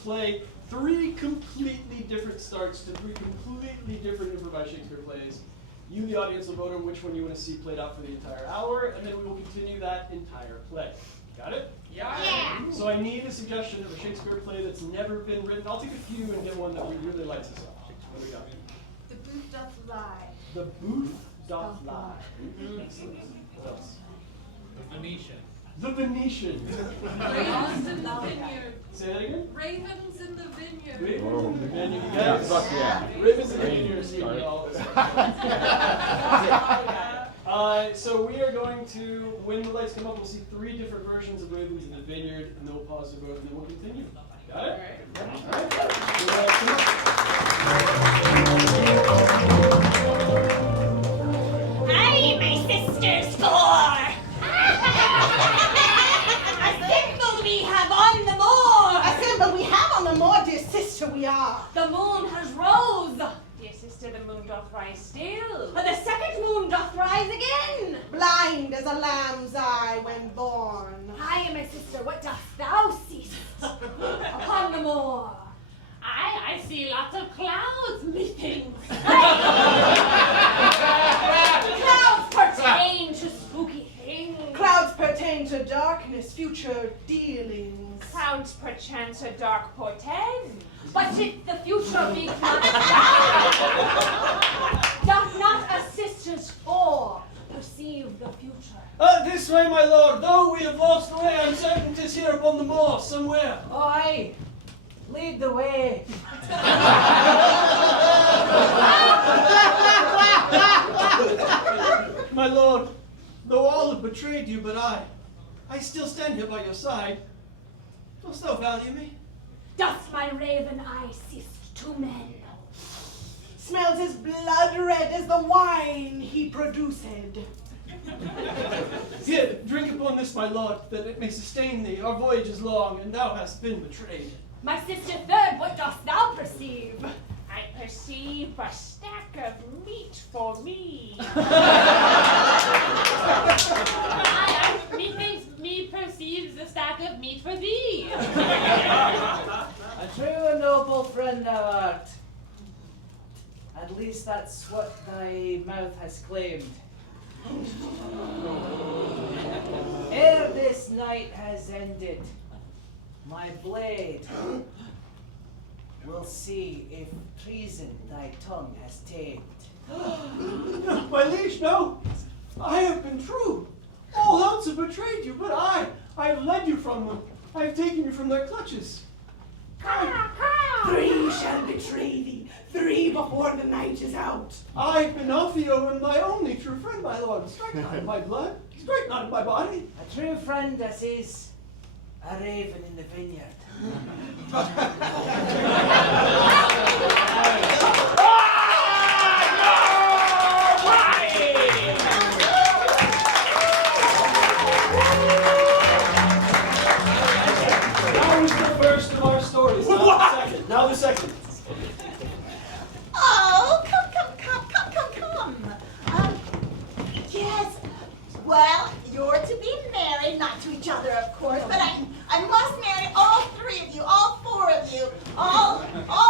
Play three completely different starts to three completely different improvised Shakespeare plays. You, the audience, will vote on which one you want to see played out for the entire hour, and then we will continue that entire play. Got it? Yeah. So I need a suggestion of a Shakespeare play that's never been written. I'll take a few and get one that we really like to sell. What do we got? The Booth Doth Lie. The Booth Doth Lie. Excellent. What else? The Venetian. the Venetian. Ravens in the vineyard. Say that again? Ravens in the vineyard. Ravens in the vineyard. You Yeah, guys, fuck yeah. Ravens in the vineyard. So we are going to, when the lights come up, we'll see 3 different versions of Ravens in the Vineyard, and then we'll pause the vote, and then we'll continue. Got it? Hi, my sisters four. A symbol we have on the moor. A symbol we have on the moor, dear sister, we are. The moon has rose. Dear sister, the moon doth rise still. But the second moon doth rise again. Blind as a lamb's eye when born. Hi, my sister, what dost thou see upon the moor? I see lots of clouds, methinks. Clouds pertain to spooky things. Clouds pertain to darkness, future dealings. Clouds perchance a dark portend. But if the future be not doth not a sister's four perceive the future? This way, my lord. Though we have lost the way, I'm certain 'tis here upon the moor, somewhere. Aye, lead the way. My lord, though all have betrayed you, but I still stand here by your side. Dost thou value me? Doth my raven eye see 2 men? Smells as blood red as the wine he produced. Here, drink upon this, my lord, that it may sustain thee. Our voyage is long, and thou hast been betrayed. My sister third, what dost thou perceive? I perceive a stack of meat for me. Methinks me perceives a stack of meat for thee. A true and noble friend thou art. At least that's what thy mouth has claimed. Ere this night has ended, my blade will see if treason thy tongue has tamed. My liege, no. I have been true. All else have betrayed you, but I have led you from them. I have taken you from their clutches. 3 shall betray thee, 3 before the night is out. I, Pinocchio, am thy only true friend, my lord. Strike not in my blood. Strike not in my body. A true friend as is a raven in the vineyard. That was the first of our stories. Now the second. Oh, come. Yes. Well, you're to be married, not to each other, of course, but I must marry all 3 of you, all 4 of you, all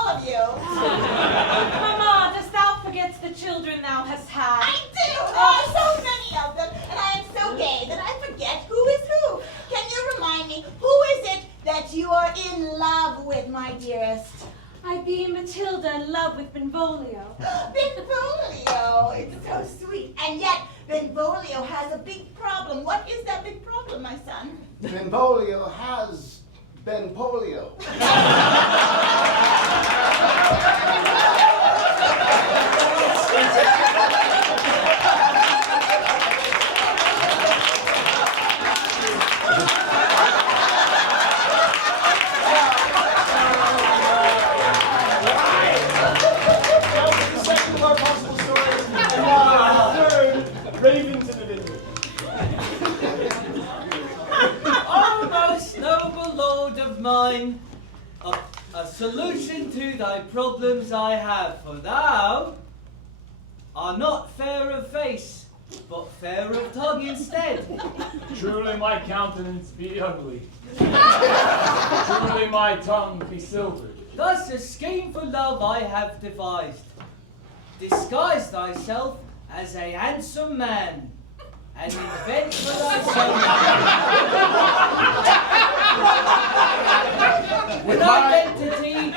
of you. Mama, dost thou forget the children thou hast had? I do. There are so many of them, and I am so gay that I forget who is who. Can you remind me, who is it that you are in love with, my dearest? I be Matilda in love with Benvolio. Benvolio, it's so sweet. And yet, Benvolio has a big problem. What is that big problem, my son? Benvolio has Benpolio. Ravens in the vineyard. O most noble lord of mine, a solution to thy problems I have, for thou art not fair of face, but fair of tongue instead. Truly my countenance be ugly. Truly my tongue be silvered. Thus a scheme for love I have devised. Disguise thyself as a handsome man, and invent for thyself an identity.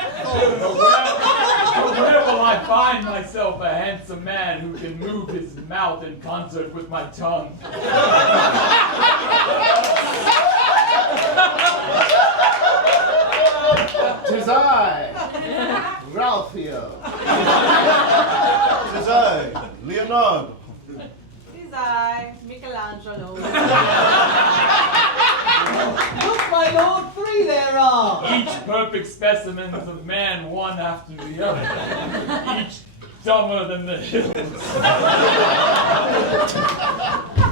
Where will I find myself a handsome man who can move his mouth in concert with my tongue? 'Tis I, Ralphio. 'Tis I, Leonardo. Tis I, Michelangelo. Look, my lord, 3 there are. Each perfect specimen of man, one after the other. Each dumber than the hills.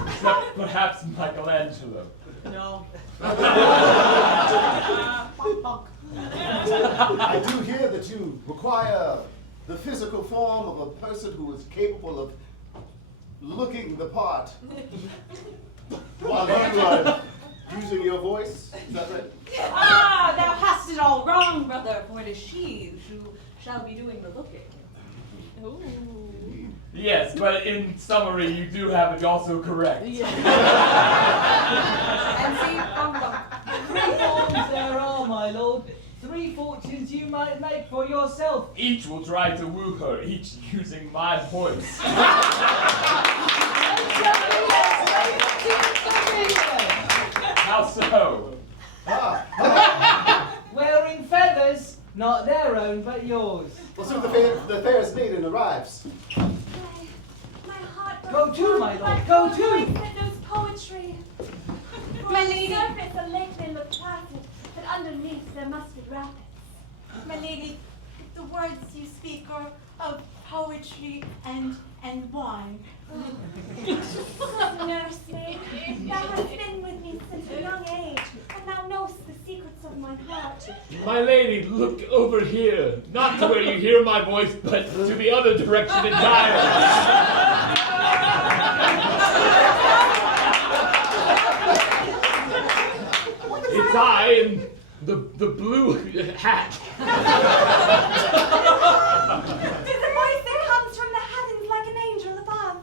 Except perhaps Michelangelo. No. I do hear that you require the physical form of a person who is capable of looking the part while you are using your voice. Is that right? Ah, thou hast it all wrong, brother, for it is she who shall be doing the looking. Yes, but in summary, you do have it also correct. And see, bum bum. 3 forms there are, my lord. 3 fortunes you might make for yourself. Each will try to woo her, each using my voice. How so? Wearing feathers, not their own, but yours. Well, soon the fairest maiden arrives. My heart Go to, my lord, go to. That knows poetry. My On lady. the surface, a lake may look placid, but underneath there must be rapids. My lady, the words you speak are of poetry and wine. Good nursemaid, thou hast been with me since a young age, and thou knowest the secrets of my heart. My lady, look over here. Not to where you hear my voice, but to the other direction entirely. It's I in the blue hat. Tis a voice that comes from the heavens like an angel above.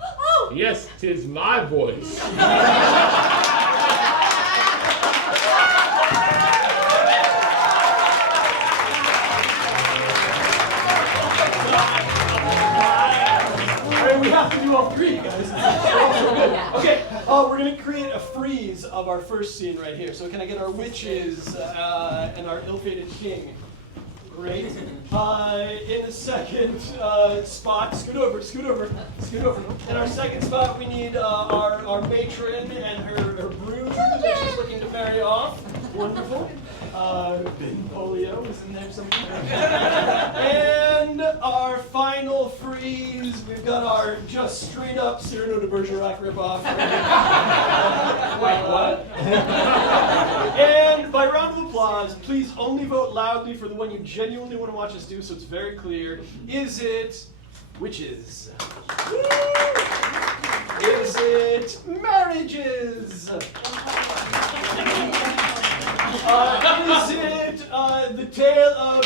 Oh! Yes, 'tis my voice. We have to do all 3, guys. Okay, we're gonna create a freeze of our first scene right here. So can I get our witches and our ill-fated king? Great. In the second spot, scoot over. In our second spot, we need our matron and her brood that she's looking to marry off. Wonderful. Benvolio is in there somewhere. And our final freeze, we've got our just straight up Cyrano de Bergerac ripoff. Wait, what? And by round of applause, please only vote loudly for the one you genuinely want to watch us do, so it's very clear. Is it witches? Is it marriages? Is it the tale of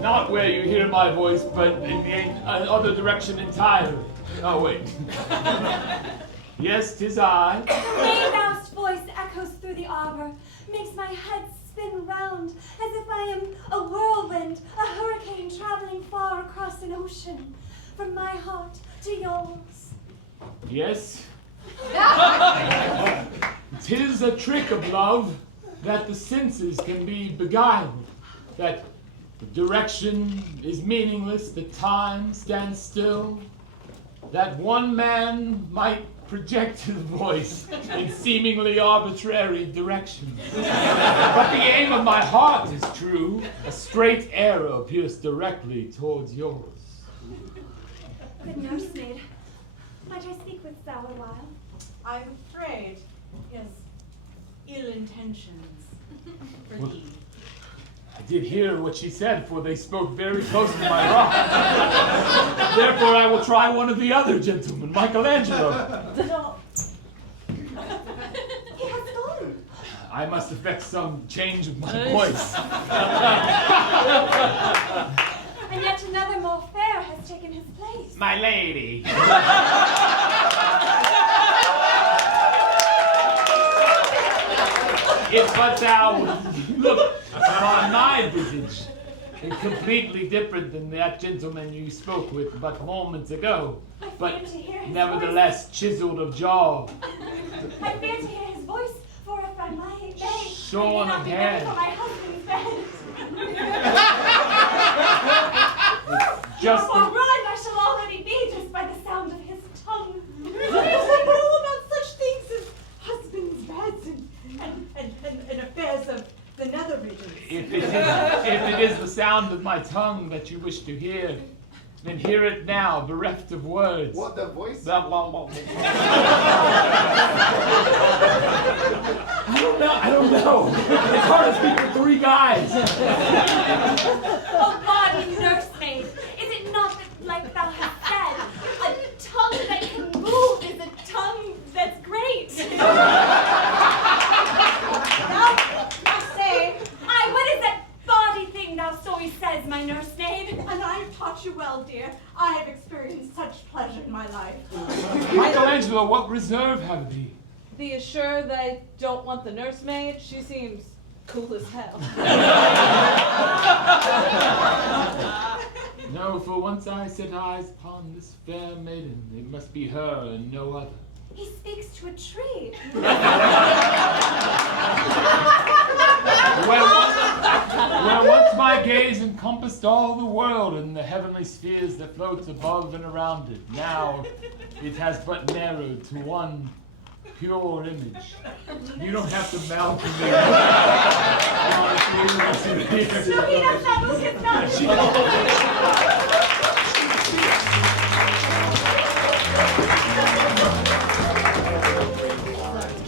Not where you hear my voice, but in the other direction entirely. Oh, wait. Yes, 'tis I. May thou's voice echoes through the arbor, makes my head spin round, as if I am a whirlwind, a hurricane traveling far across an ocean, from my heart to yours. Yes. 'Tis a trick of love that the senses can be beguiled, that the direction is meaningless, the time stands still, that one man might project his voice in seemingly arbitrary directions. But the aim of my heart is true, a straight arrow pierced directly towards yours. Good nursemaid, might I speak with thou a while? I'm afraid, yes, ill intentions for Well, thee. I did hear what she said, for they spoke very close to my rock. Therefore, I will try one of the other gentlemen, Michelangelo. No. He has gone. I must effect some change of my voice. And yet another more fair has has taken his place. My lady. It's but thou look upon my visage, and completely different than that gentleman you spoke with but moments ago, but fear to hear his nevertheless chiseled of jaw, I fear to hear his voice, for if I may, shorn I of may not be ready hand. for my husband's bed. Just Your the- rhyme I shall already be just by the sound of his tongue. What does he know about such things as husbands' beds and affairs of the nether regions? If it is the sound of my tongue that you wish to hear, then hear it now, bereft of words. What, that voice? I don't know. It's hard to speak for three guys. Oh, body nursemaid, is it not that, like thou hast said, a tongue that can move is a tongue that's great? Thou say, aye, what is that body thing thou story says, my nursemaid? And I have taught you well, dear. I have experienced such pleasure in my life. Michelangelo, what reserve have thee? Be assured that I don't want the nursemaid. She seems cool as hell. No, for once I set eyes upon this fair maiden, it must be her and no other. He speaks to a tree. Where once my gaze encompassed all the world and the heavenly spheres that floats above and around it, now it has but narrowed to one pure image. You don't have to mount to me. No, he does not move his mouth.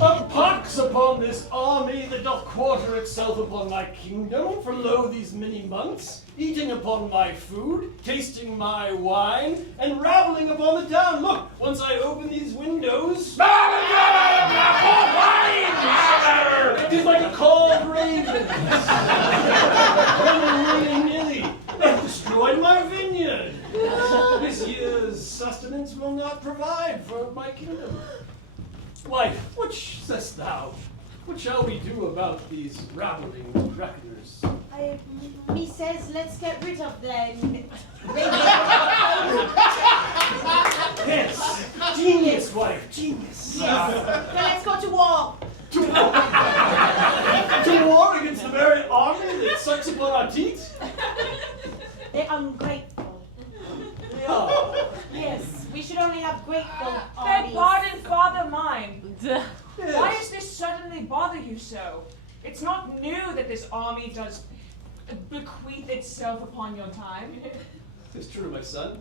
A pox upon this army that doth quarter itself upon my kingdom, for lo these many months, eating upon my food, tasting my wine, and raveling upon the town. Look, once I open these windows, it is like a called raven. Willy-nilly, they've destroyed my vineyard. This year's sustenance will not provide for my kingdom. Wife, what sayest thou? What shall we do about these raveling crackers? Me says, let's get rid of them. Yes, genius, wife, genius. Yes. Then let's go to war. To war against the very army that sucks upon our teeth? They're ungrateful. Oh. Yes, we should only have grateful Beg armies. pardon, father mine. Why does this suddenly bother you so? It's not new that this army does bequeath itself upon your time. It's true, my son.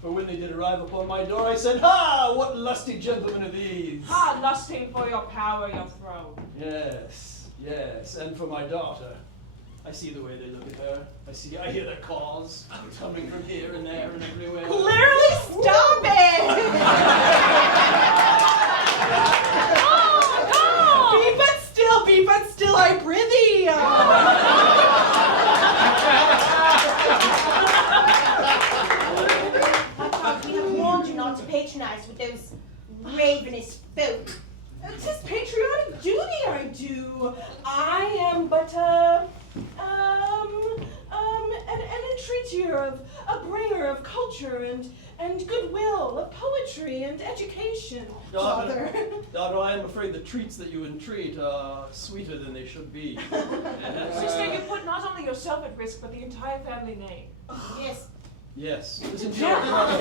For when they did arrive upon my door, I said, "Ha! What lusty gentlemen are these?" Ah, lusting for your power, your throne. Yes, yes, and for my daughter. I see the way they look at her. I hear their calls coming from here and there and everywhere. Clearly, stop it! Be but still, I prithee. We have warned you not to patronize with those ravenous folk. Tis patriotic duty I do. I am but an entreater, a bringer of culture and goodwill, of poetry and education. Daughter, I am afraid the treats that you entreat are sweeter than they should be. Sister, you put not only yourself at risk, but the entire family name. Yes. Yes, listen to your brother.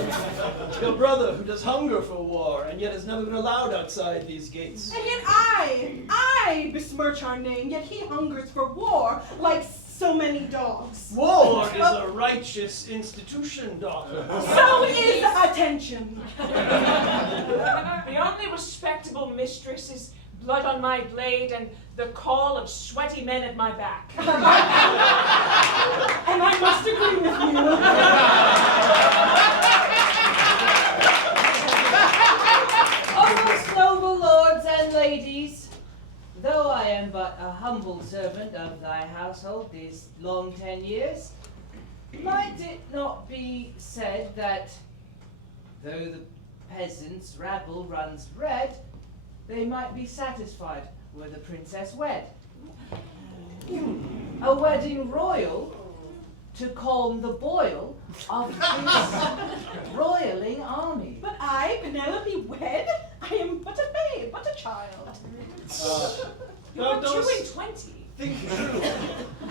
Your brother who does hunger for war, and yet has never been allowed outside these gates. And yet I besmirch our name, yet he hungers for war like so many dogs. War is a righteous institution, daughter. So is attention. The only respectable mistress is blood on my blade and the call of sweaty men at my back. And I must agree with you. O most noble lords and ladies, though I am but a humble servant of thy household these long 10 years, Might it not be said that though the peasants' rabble runs red, they might be satisfied were the princess wed? A wedding royal to calm the boil of this roiling army. But I, Penelope, wed? I am but a babe, but a child. You are those- 2 and 20. Think true.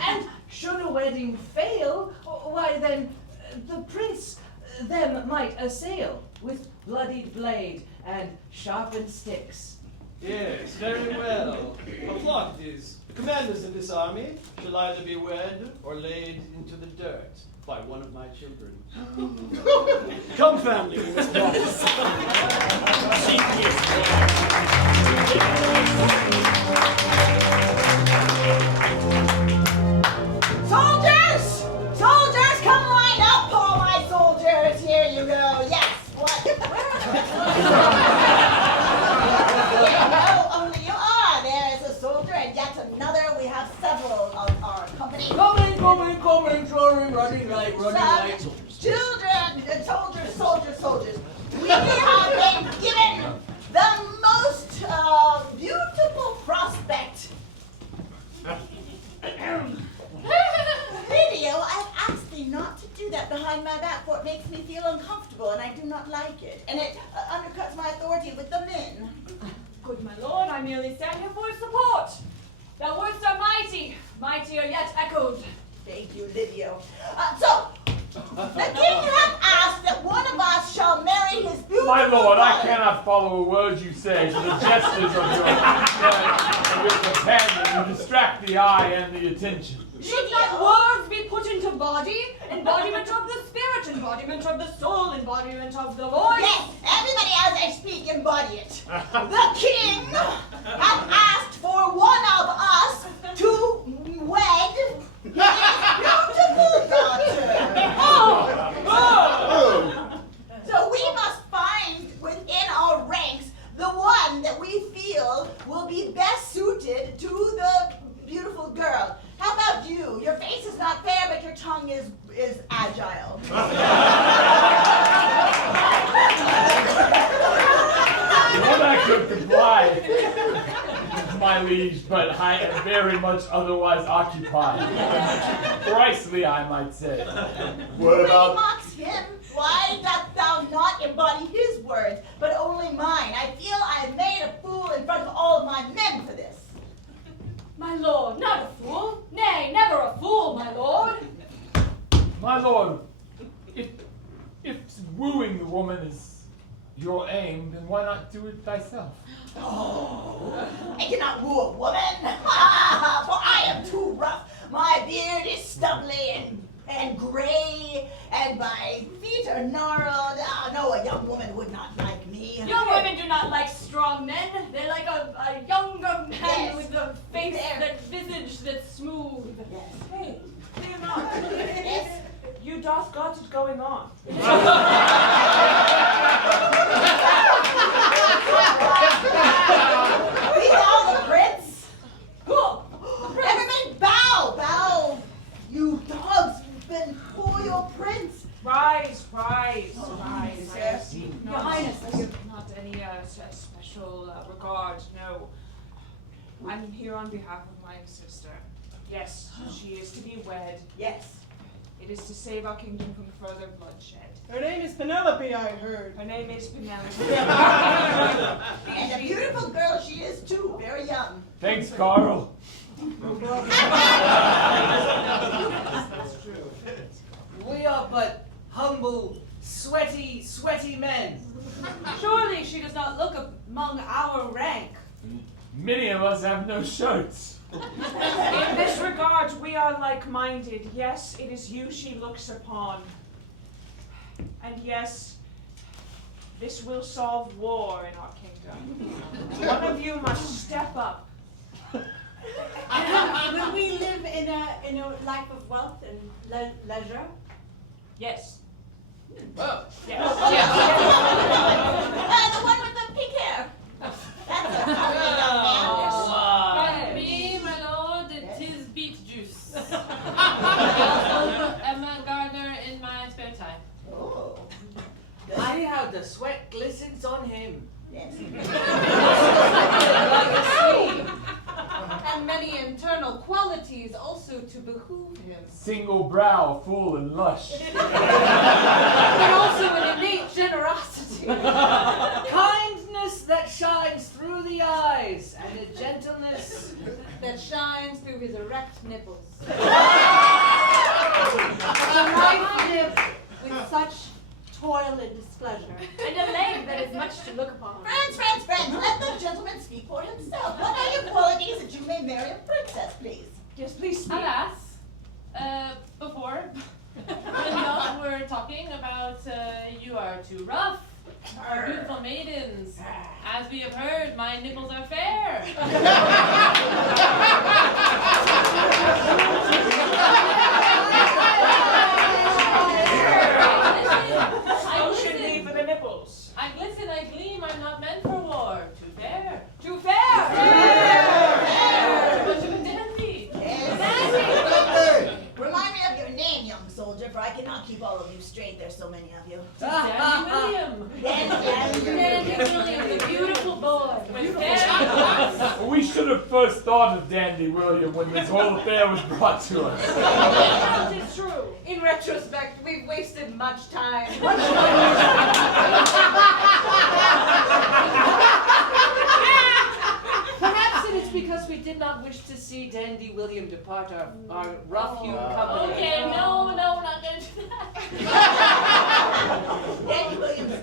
And should a wedding fail, why then the prince them might assail with bloodied blade and sharpened sticks. Yes, very well. A plot is. The commanders in this army shall either be wed or laid into the dirt by one of my children. Come, family, we must rise. Soldiers! Soldiers, come line up, all my soldiers. Here you go. Yes. What? No, only you are. There is a soldier and yet another. We have several of our company. Coming, sorry, running late. Children, soldiers. We have been given the most beautiful prospect. Lydia, I've asked thee not to do that behind my back, for it makes me feel uncomfortable, and I do not like it. And it undercuts my authority with the men. Good my lord, I merely stand here for support. Thou words are mighty, mightier yet echoed. Thank you, Lydia. The king hath asked that one of us shall marry his beautiful My lord, I daughter. cannot follow a word you say, for the gestures of your companion distract the eye and the attention. Should not words be put into body? Embodiment of the spirit, embodiment of the soul, embodiment of the voice. Yes, everybody as I speak embody it. The king hath asked for one of us to wed his beautiful daughter. So we must find within our ranks the one that we feel will be best suited to the beautiful girl. How about you? Your face is not fair, but your tongue is agile. Well, I could comply, my liege, but I am very much otherwise occupied. Precisely, I might say. What He about mocks him. Why dost thou not embody his words, but only mine? I feel I have made a fool in front of all of my men for this. My lord, not a fool. Nay, never a fool, my lord. My lord, if wooing the woman is your aim, then why not do it thyself? Oh, I cannot woo a woman, for I am too rough. My beard is stubbly and gray, and my feet are gnarled. No, a young woman would not like me. Young women do not like strong men. They like a younger man Yes. with a face, There. that visage that's smooth. Yes. Hey, Leonard, Yes. you doth got it going on. We bow the prince. Everybody bow, bow. You dogs, you've been for your prince. Rise. Yes. Your Highness, I give not any special regard, no. I'm here on behalf of my sister. Yes, she is to be wed. Yes. It is to save our kingdom from further bloodshed. Her name is Penelope, I heard. Her name is Penelope. And a beautiful girl she is too, very young. Thanks, Carl. That's true. We are but humble, sweaty men. Surely she does not look among our rank. Many of us have no shirts. In this regard, we are like-minded. Yes, it is you she looks upon. And yes, this will solve war in our kingdom. One of you must step up. Will we live in a life of wealth and leisure? Yes. Well, Yes. The one with the pink hair. That's a comely young man. Pardon me, my lord, it is beet juice. Emma Gardner and many internal qualities also to behoove him. Single brow, full and lush. But also an innate generosity. Kindness that shines through the eyes, and a gentleness that shines through his erect nipples. A life lived with such toil and displeasure. And a leg that is much to look upon. Friends, let the gentleman speak for himself. What are your qualities that you may marry a princess, please? Yes, please speak. Alas, before, when y'all were talking about you are too rough, for beautiful maidens. As we have heard, my nipples are fair. Ocean leave for the nipples. I glisten, I gleam, I'm not meant for war. Too fair. Too fair! Too much of a dandy. Dandy! Remind me of your name, young soldier, for I cannot keep all of you straight. There's so many of you. Dandy William. Dandy William, the beautiful boy. With fair. We should have first thought of Dandy William when this whole affair was brought to us. It is true. In retrospect, we've wasted much time. Perhaps it is because we did not wish to see Dandy William depart our rough-hewn company. Okay, no, we're not going to do that. Dandy Williams,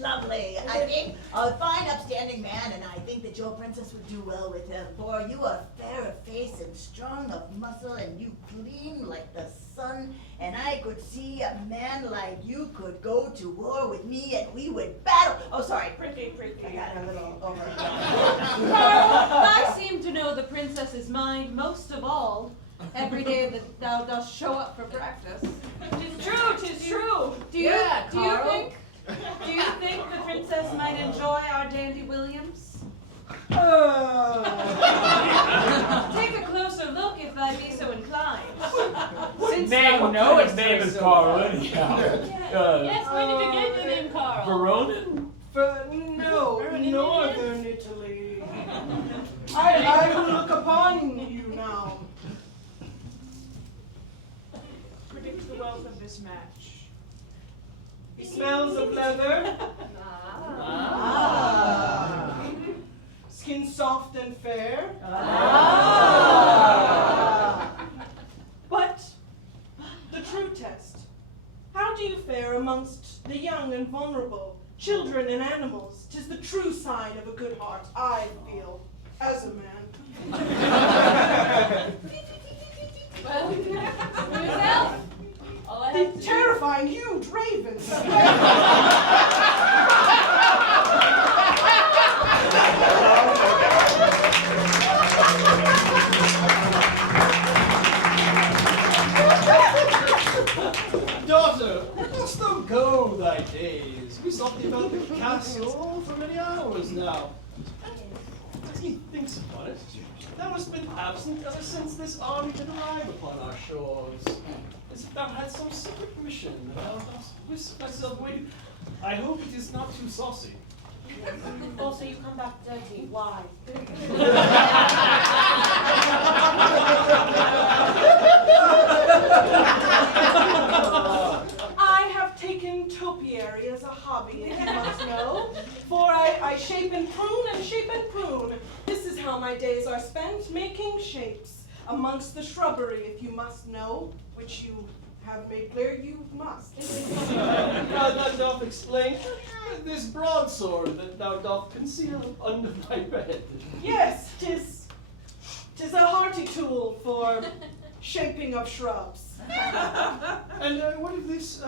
lovely. I think a fine, upstanding man, and I think that your princess would do well with him. For you are fair of face and strong of muscle, and you gleam like the sun. And I could see a man like you could go to war with me, and we would battle. Oh, sorry, Pretty. I got a little over. I seem to know the princess's mind most of all. Every day that thou dost show up for practice. Tis true. Do you Carl. think the princess might enjoy our Dandy Williams? Take a closer look if I be so inclined. His name is Carl anyhow. Yes, where did you get the name Carl? Veronin? No, northern Italy. I will look upon you now. Predict the wealth of this match. Smells of leather. Skin soft and fair. But the true test. How do you fare amongst the young and vulnerable, children and animals? 'Tis the true sign of a good heart, I feel, as a man. Well, for yourself. All I have The to do. terrifying huge ravens. Daughter, dost thou go thy days? We sought thee about the castle for many hours now. As he thinks upon it, thou hast been absent ever since this army did arrive upon our shores. As if thou had some secret mission that thou dost whisk thyself away. I hope it is not too saucy. Also, you come back dirty. Why? I have taken topiary as a hobby, if you must know. For I shape and prune and shape and prune. This is how my days are spent, making shapes amongst the shrubbery, if you must know, which you have made clear you must. Thou doth explain this broadsword that thou doth conceal under thy bed. Yes, 'tis a hearty tool for shaping of shrubs. And what of this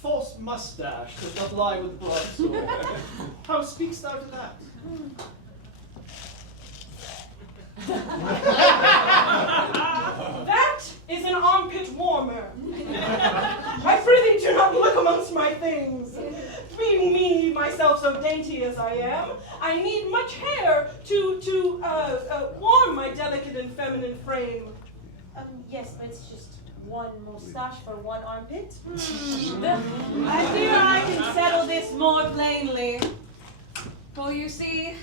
false mustache that doth lie with the broadsword? How speakst thou to that? That is an armpit warmer. I prithee do not look amongst my things. Being me, myself so dainty as I am, I need much hair to warm my delicate and feminine frame. Yes, but it's just one moustache for one armpit. I fear I can settle this more plainly. For you see,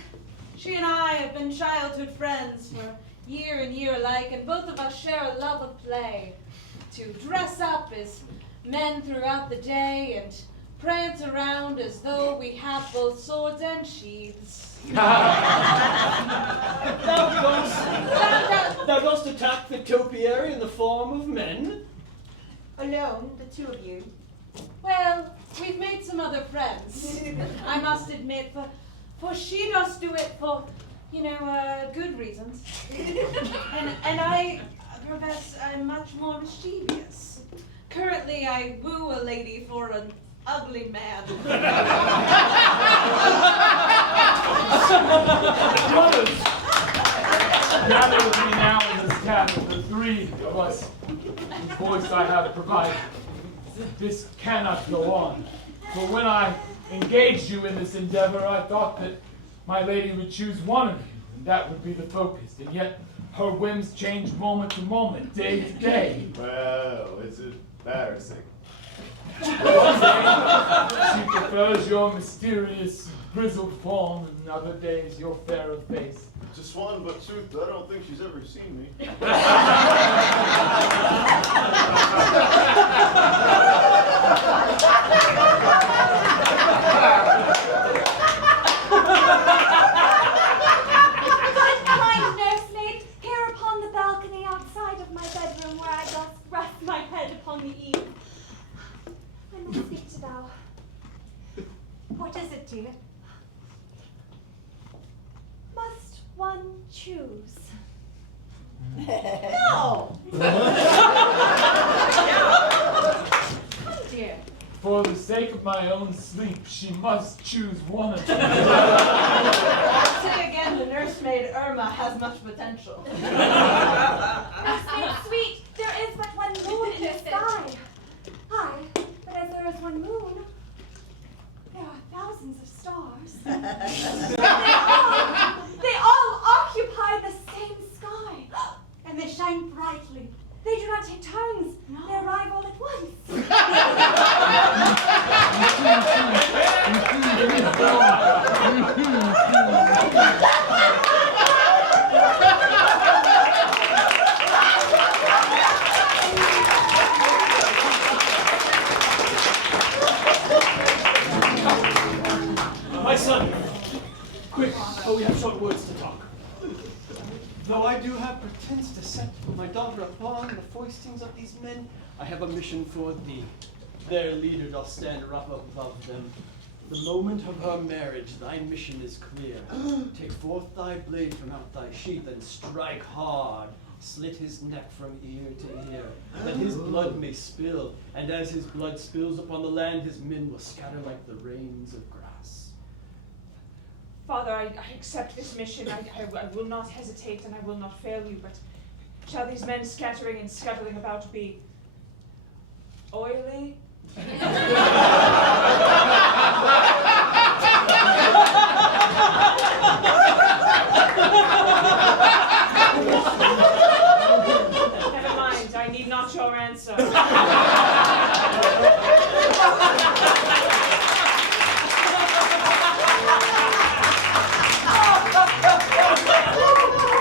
she and I have been childhood friends for year and year alike, and both of us share a love of play. To dress up as men throughout the day and prance around as though we have both swords and sheaths. Thou dost attack the topiary in the form of men? Alone, the two of you. Well, we've made some other friends, I must admit, for she does do it for, good reasons. and I profess I'm much more mischievous. Currently, I woo a lady for an ugly man. Brothers, gather with me now in this cabin, the three of us whose voice I have provided. This cannot go on. For when I engaged you in this endeavor, I thought that my lady would choose one of you, and that would be the focus. And yet, her whims change moment to moment, day to day. Well, it's embarrassing. She prefers your mysterious, grizzled form, and other days your fairer face. Just one, but truth, I don't think she's ever seen me. Kind nursemaid, here upon the balcony outside of my bedroom where I doth rest my head upon the eave. I must speak to thou. What is it, dear? Must one choose? No! Come, dear. For the sake of my own sleep, she must choose one of you. I'll say again, the nursemaid Irma has much potential. Nursemaid sweet, there is but one moon in the sky. Aye, but as there is one moon, there are thousands of stars. They all occupy the same sky, and they shine brightly. They do not take turns. They arrive all at once. My son, quick, for we have short words to talk. Though I do have pretense to set my daughter upon the foistings of these men, I have a mission for thee. Their leader doth stand up above them. The moment of her marriage, thy mission is clear. Take forth thy blade from out thy sheath and strike hard. Slit his neck from ear to ear, that his blood may spill, and as his blood spills upon the land, his men will scatter like the rains of grass. Father, I accept this mission. I will not hesitate and I will not fail you, but shall these men scattering and scuttling about be oily? Never mind, I need not your answer.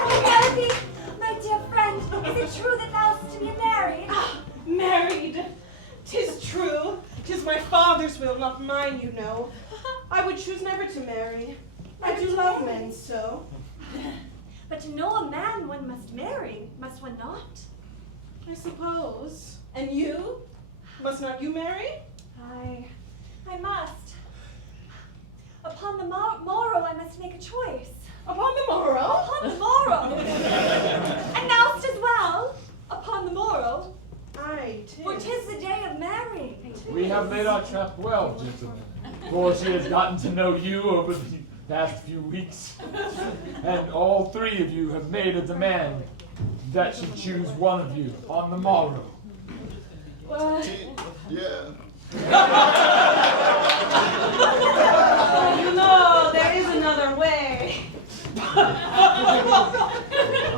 Penelope, my dear friend, is it true that thou art to be married? Married? 'Tis true. 'Tis my father's will, not mine, you know. I would choose never to marry. I do love men so. But to know a man one must marry, must one not? I suppose. And you? Must not you marry? I must. Upon the morrow I must make a choice. Upon the morrow? Upon the morrow. And thou'st as well. Upon the morrow. Aye, 'tis. For 'tis the day of marrying. We have laid our trap well, gentlemen, for she has gotten to know you over the past few weeks. And all three of you have made a demand that she choose one of you on the morrow. What? Yeah. You know, there is another way.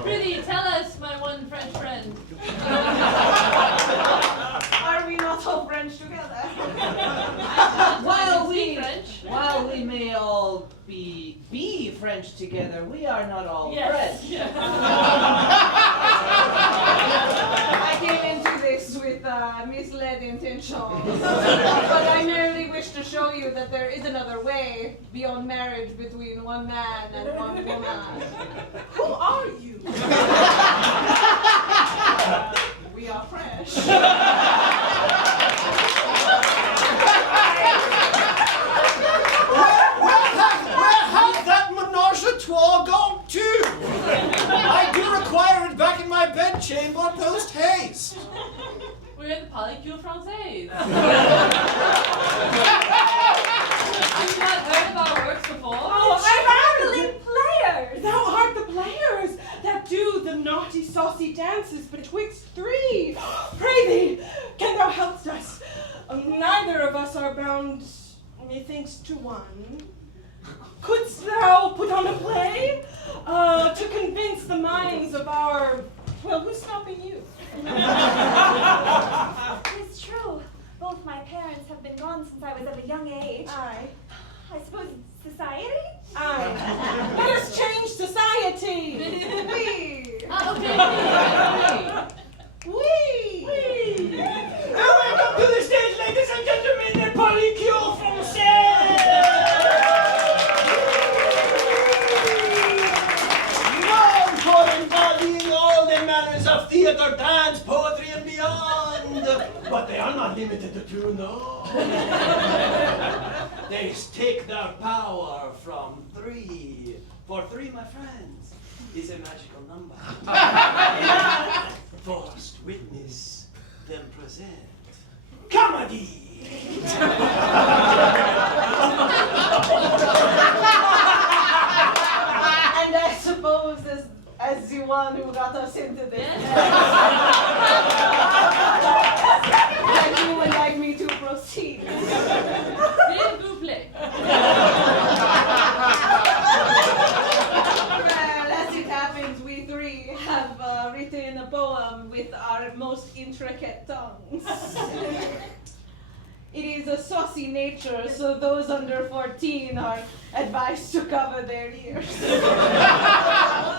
Prithee, tell us, my one French friend. Are we not all French together? While we may all be French together, we are not all Yes. French. Yes. you that there is another way beyond marriage between one man and one woman. Who are you? We are fresh. Where has that menage a trois gone to? I do require it back in my bedchamber post haste. We're in the Polycule Française. Have you not heard of our works before? Oh, Traveling players! Thou art the players that do the naughty, saucy dances betwixt three. Pray thee, can thou help us? Neither of us are bound, methinks, to one. Couldst thou put on a play to convince the minds of our... Well, who's stopping you? It's true. Both my parents have been gone since I was of a young age. Aye. I suppose society? Aye. Let us change society. We. Okay. We. Welcome to the stage, ladies and gentlemen, the Polycule Française! Known for embodying all the manners of theater, dance, poetry, and beyond. But they are not limited to two, no. They take their power from three. For three, my friends, is a magical number. First witness, then present. Comedy! And I suppose as the one who got us into this, that you would like me to proceed. S'il vous plaît. Well, as it happens, we three have written a poem with our most intricate tongues. It is a saucy nature, so those under 14 are advised to cover their ears.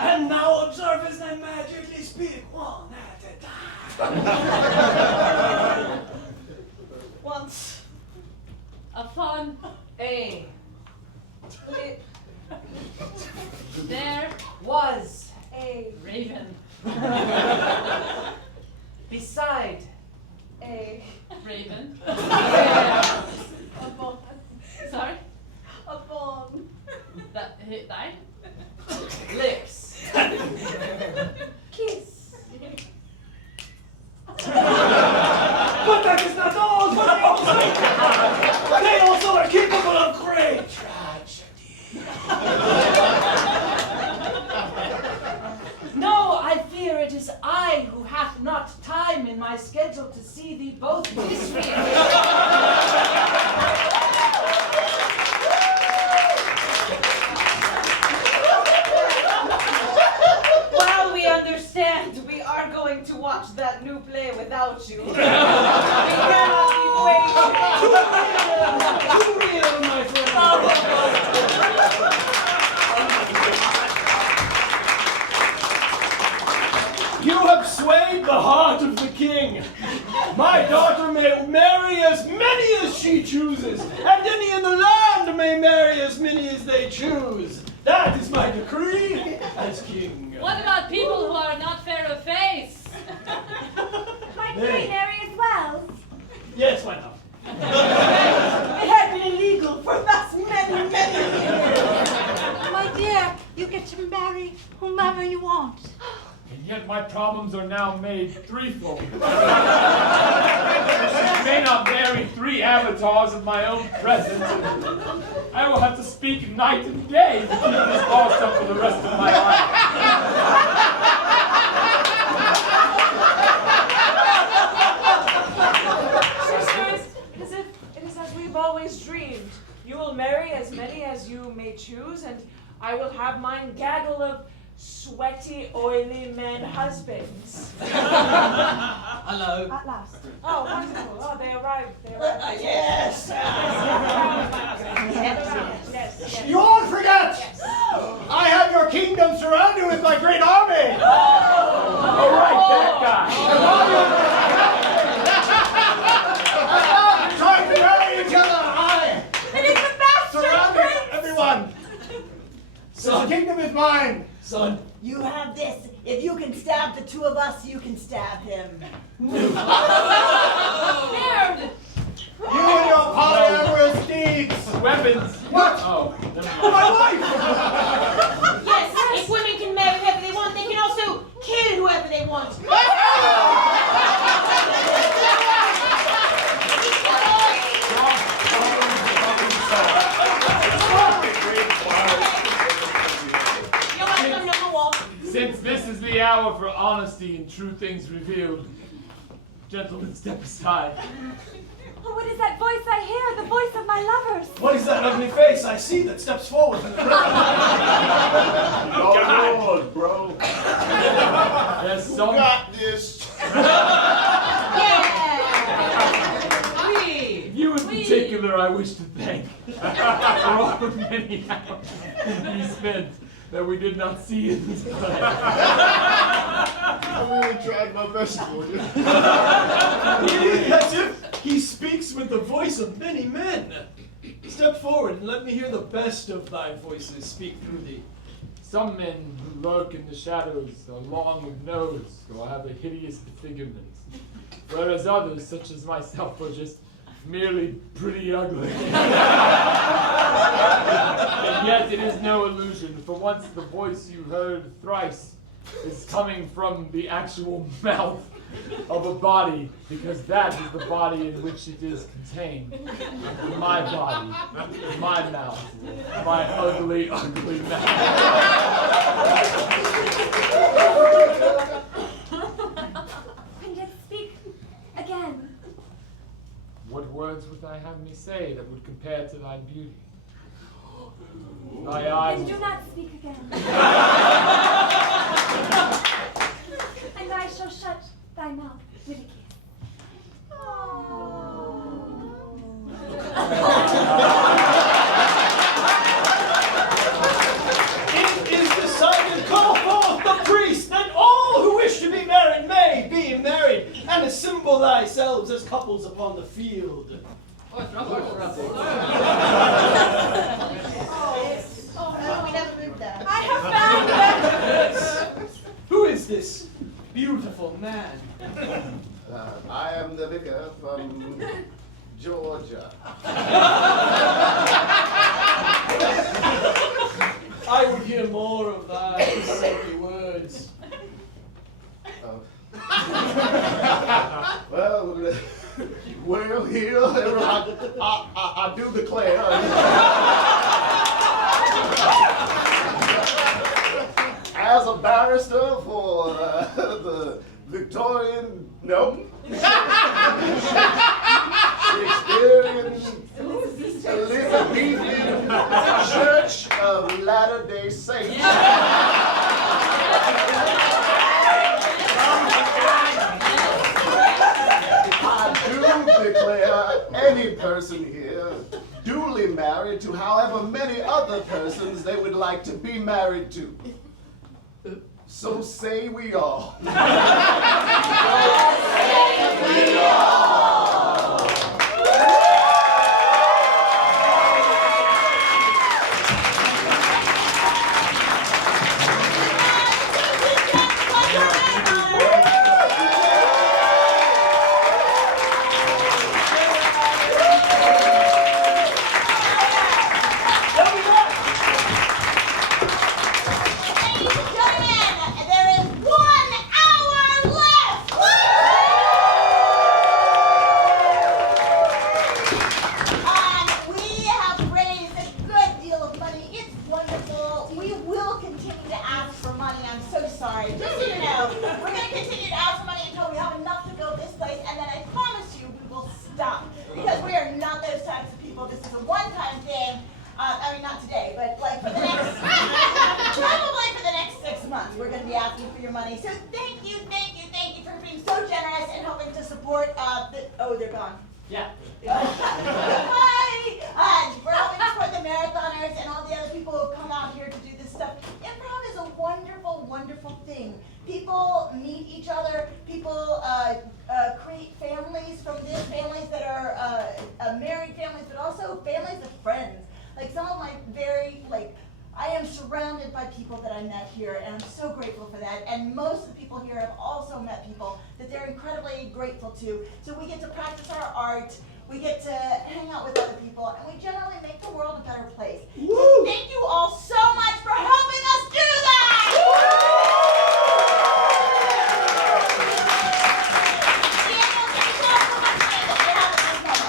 And now observe as I magically speak one at a time. Once Upon A there was a raven. beside a Raven. a bone, Sorry? a bone, That hit died? lips. kiss. But that is not all, they also are capable of great tragedy. No, I fear it is I who hath not time in my schedule to see thee both misread. Well, we understand. We are going to watch that new play without you. We cannot keep waiting. Too real, my friend. You have swayed the heart of the king. My daughter may marry as many as she chooses, and any in the land may marry as many as they choose. That is my decree as king. What about people who are not fair of face? Might they marry as well? Yes, why not? It had been illegal for thus many, many years. My dear, you get to marry whomever you want. And yet my problems are now made threefold. I may not marry three avatars of my own presence. I will have to speak night and day to keep this boss up for the rest of my life. Sisters, it is as we've always dreamed. You will marry as many as you may choose, and I will have mine gaggle of sweaty, oily men husbands. Hello. At last. Oh, wonderful. Oh, they arrived. They arrived. Yes. Yes. You all forget. I have your kingdom surrounded with my great army. All right, that guy. Trying to marry each other. And If you can stab the two of us, you can stab him. Nerd! You and your polyamorous deeds! Weapons! What? Oh, never mind. My wife! Yes, if women can marry whoever they want, they can also kill whoever they want. You're welcome, number one. Since this is the hour for honesty and true things revealed, gentlemen, step aside. Oh, what is that voice I hear? The voice of my lovers. What is that ugly face I see that steps forward from the crowd? Your lord, bro. Yes, You some. got this. You in particular, I wish to thank for all the many hours we spent that we did not see in this play. I really tried my best for you. As if he speaks with the voice of many men. Step forward and let me hear the best of thy voices speak through thee. Some men who lurk in the shadows are long of nose or have a hideous disfigurement, whereas others, such as myself, are just merely pretty ugly. And yet it is no illusion, for once the voice you heard thrice is coming from the actual mouth of a body, because that is the body in which it is contained. My body, my mouth, my ugly, ugly mouth. And yet speak again. What words would I have me say that would compare to thy beauty? Thy eyes. Then do not speak again. And I shall shut thy mouth with a kiss. It is decided, call forth the priest, and all who wish to be married may be married, and assemble thyselves as couples upon the field. Oh, no, we never moved that. I have found them! Who is this beautiful man? I am the vicar from Georgia. I would hear more of thy saintly words. Well, here, I do declare. As a barrister for the Victorian, no, Shakespearean, Elizabethan Church of Latter-day Saints. I do declare any person here duly married to however many other persons they would like to be married to. So say we all. Ladies and gentlemen, there is 1 hour left! We have raised a good deal of money. It's wonderful. We will continue to ask for money. I'm so sorry. Just so you know, we're going to continue to ask for money until we have enough to build this place, and then I promise you we will stop. Because we are not those types of people. This is a one-time thing. I mean, not today, but like for the next, probably for the next 6 months, we're going to be asking for your money. So thank you for being so generous and helping to support oh, they're gone. Yeah. Hi! We're helping to support the marathoners and all the other people who have come out here to do this stuff. Improv is a wonderful, wonderful thing. People meet each other. People create families from this, families that are married families, but also families of friends. Like some of my I am surrounded surrounded by people that I met here, and I'm so grateful for that. And most of the people here have also met people that they're incredibly grateful to. So we get to practice our art, we get to hang out with other people, and we generally make the world a better place. So thank you all so much for helping us do that!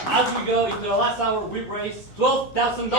As we go into the last hour, we raised $12,000.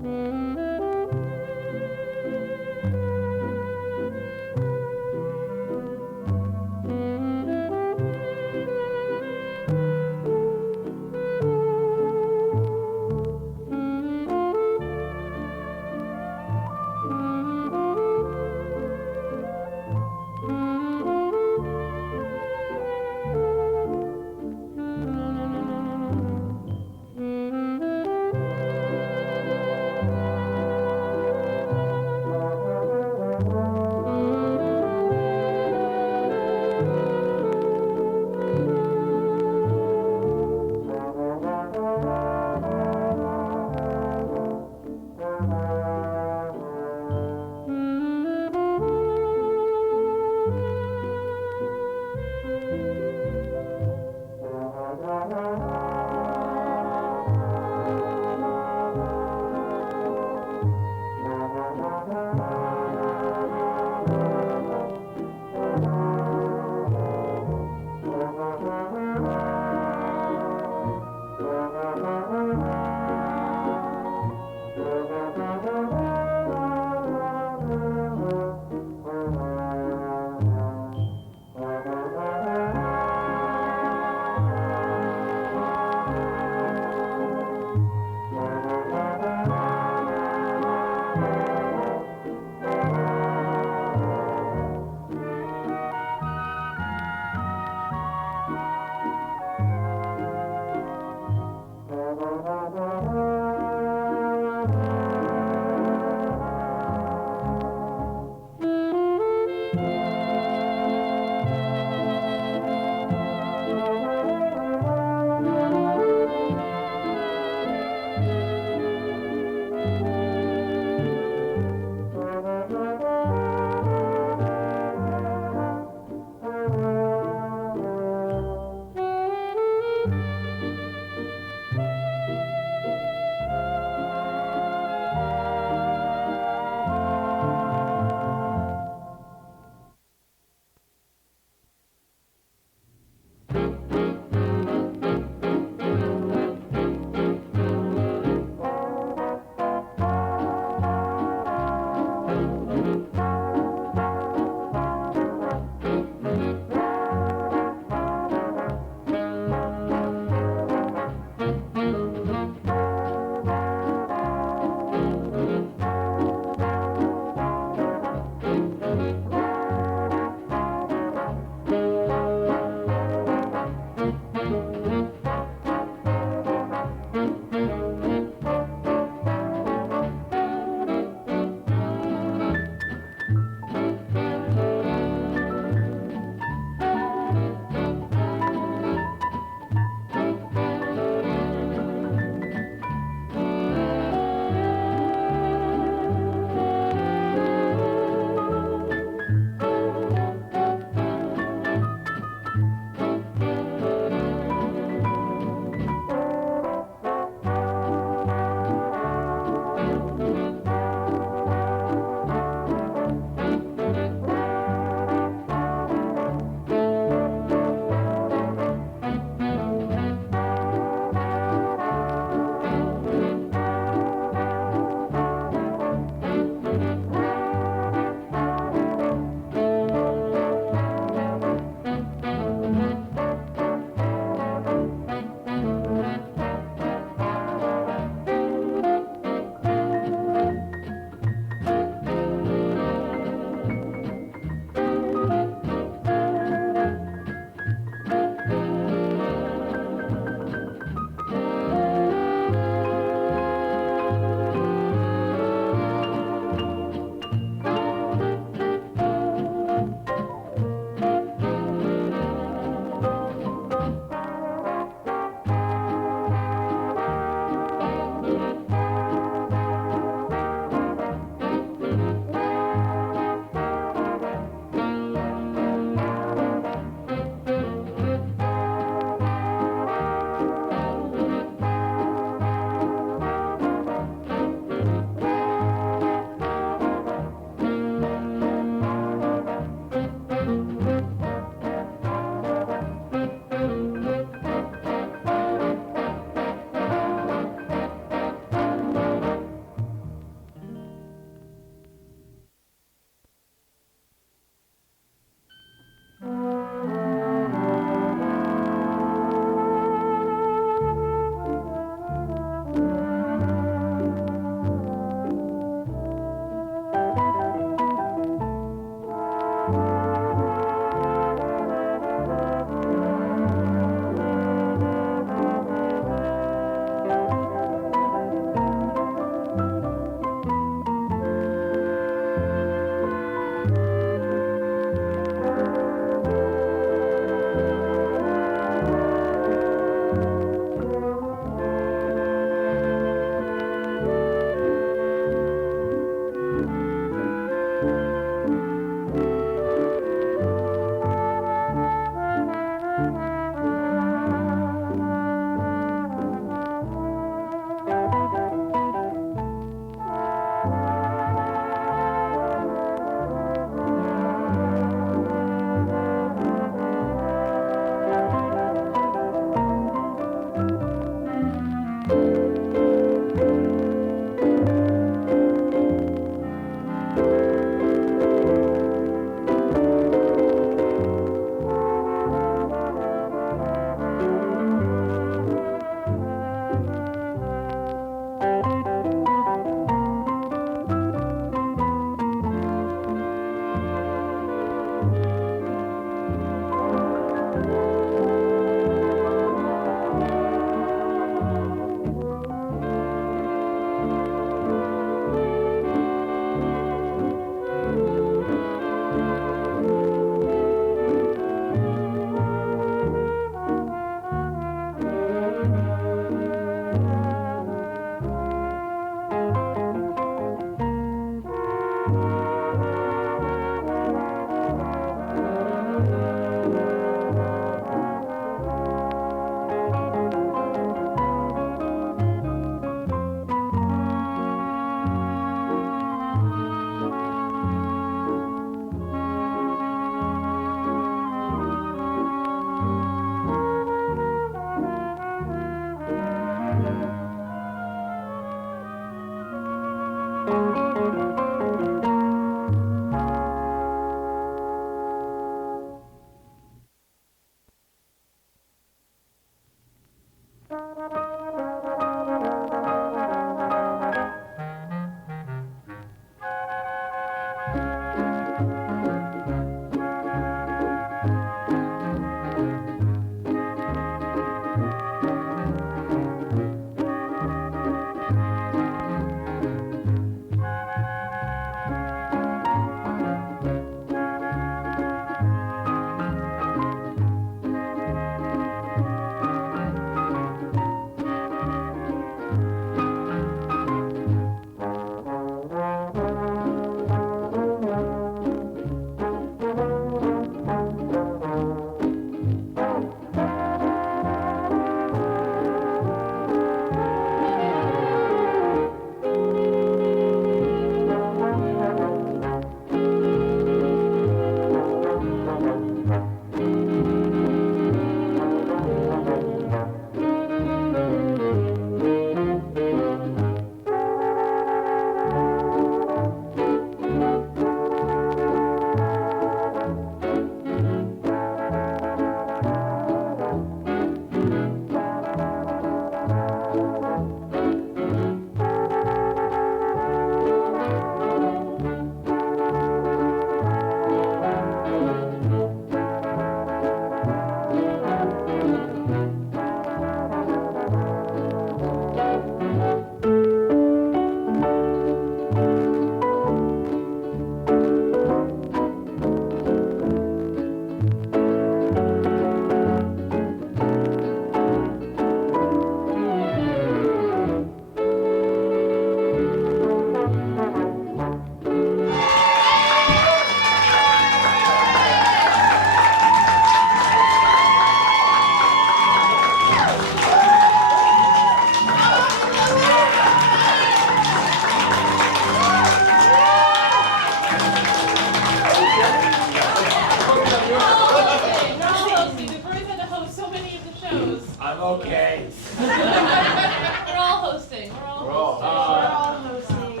I'm okay. We're all hosting. We're all hosting.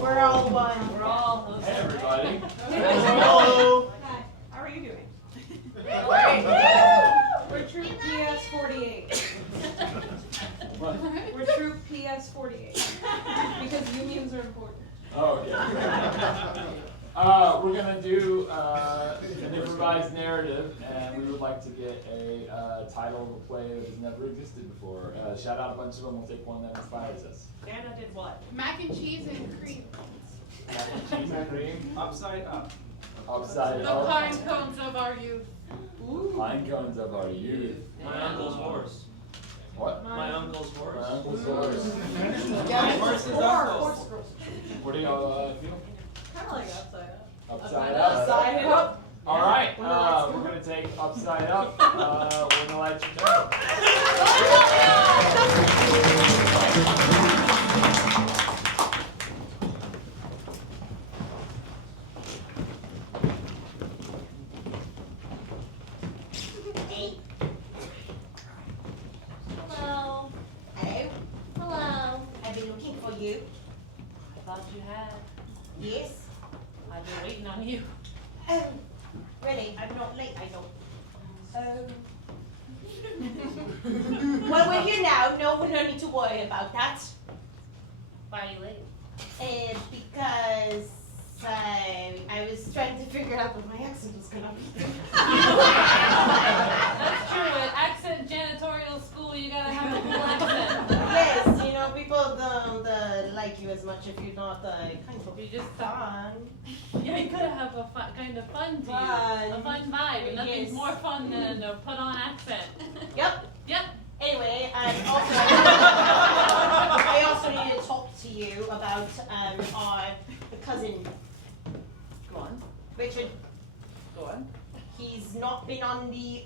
We're all one. We're all hosting. Hey, everybody. Hello. How are you doing? We're Troop PS 48. We're Troop PS 48. Because unions are important. Oh, okay. We're gonna do an improvised narrative, and we would like to get a title of a play that has never existed before. Shout out a bunch of them. We'll take one that inspires us. Anna did what? Mac and cheese and cream. Mac and cheese and cream. Upside up. Upside The up. pine cones of our youth. Pine cones of our youth. My uncle's horse. What? My uncle's horse. My uncle's horse. Horse's uncle. What do y'all feel? Kind of like upside up. Upside up. Upside up. All right. We're gonna take upside up. When the lights are turned. Hello. Hello. Hello. I've been looking for you. I thought you had. Yes. I've been waiting on you. Really? I'm not late, I don't. Well, we're here now. No need to worry about that. Why are you late? Because I was trying to figure out what my accent was gonna be. That's true. At accent janitorial school, you gotta have a cool accent. Yes, you know, people don't like you as much if you're not kind of You just fun. Yeah, you gotta have a kind of fun to you. A fun vibe. And nothing's Yes. more fun than a put on accent. Yep. Yep. Anyway, I also need to talk to you about our cousin. Go on. Richard. Go on. He's not been on the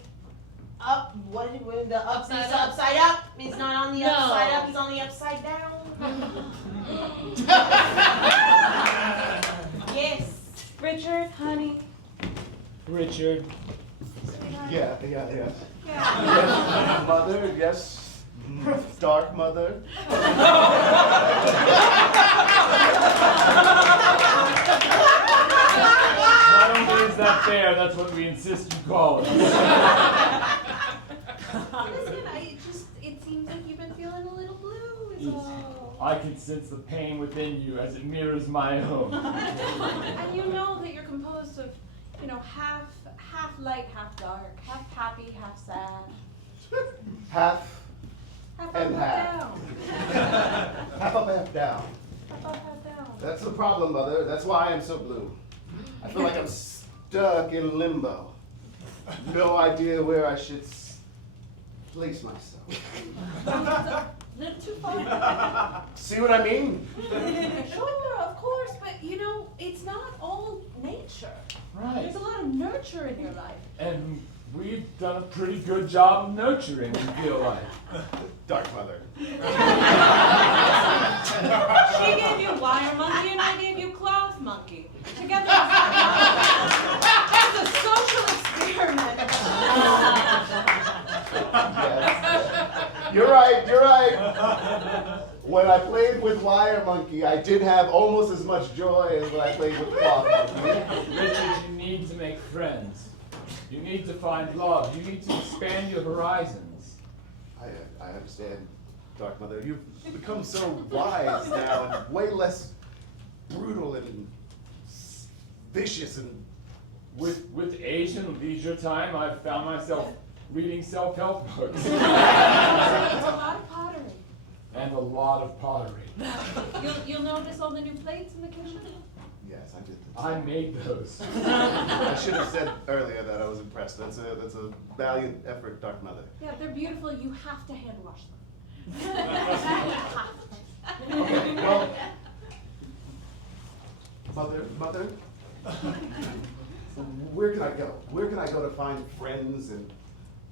Upside up. upside up. He's not on the No. upside up. He's on the upside down. Yes. Richard, honey. Richard. Yeah. Yes, mother, yes. Dark mother. Not only is that fair, that's what we insist you call it. Listen, it seems like you've been feeling a little blue is all. I can sense the pain within you as it mirrors my own. And you know that you're composed of, half light, half dark, half happy, half sad. Half Half and up, half. down. Half up, half down. Half up, half down. That's the problem, mother. That's why I'm so blue. I feel like I'm stuck in limbo. No idea where I should place myself. Little too far. See what I mean? Sure, of course, but it's not all nature. Right. There's a lot of nurture in your life. And we've done a pretty good job of nurturing, we feel like. Dark mother. She gave you wire monkey and I gave you cloth monkey. Together it's a social experiment. Yes. You're right. When I played with Wire Monkey, I did have almost as much joy as when I played with Cloth Monkey. Richard, you need to make friends. You need to find love. You need to expand your horizons. I understand, Dark Mother. You've become so wise now and way less brutal and vicious and... With age and leisure time, I've found myself reading self-help books. It's a lot of pottery. And a lot of pottery. You'll notice all the new plates in the kitchen. Yes, I did. I made those. I should have said earlier that I was impressed. That's a valiant effort, Dark Mother. Yeah, they're beautiful. You have to hand wash them. Okay, well, Mother, where can I go? Where can I go to find friends and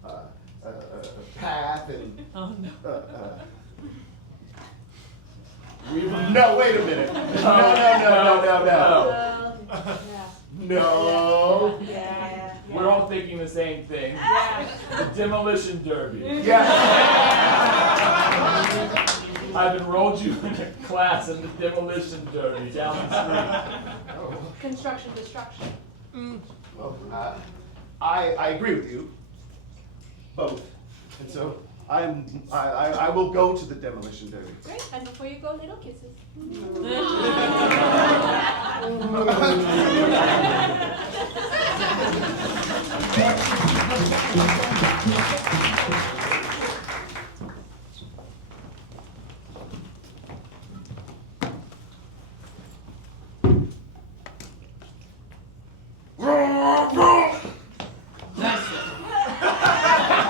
a path and? Oh no. No, wait a minute. No. No. No. Yeah. We're all all thinking the same thing. Yeah. The demolition derby. Yeah. I've enrolled you in a class in the demolition derby down the street. Construction destruction. Well, I agree with you, both. And so I will go to the demolition derby. Great. And before you go, little kisses.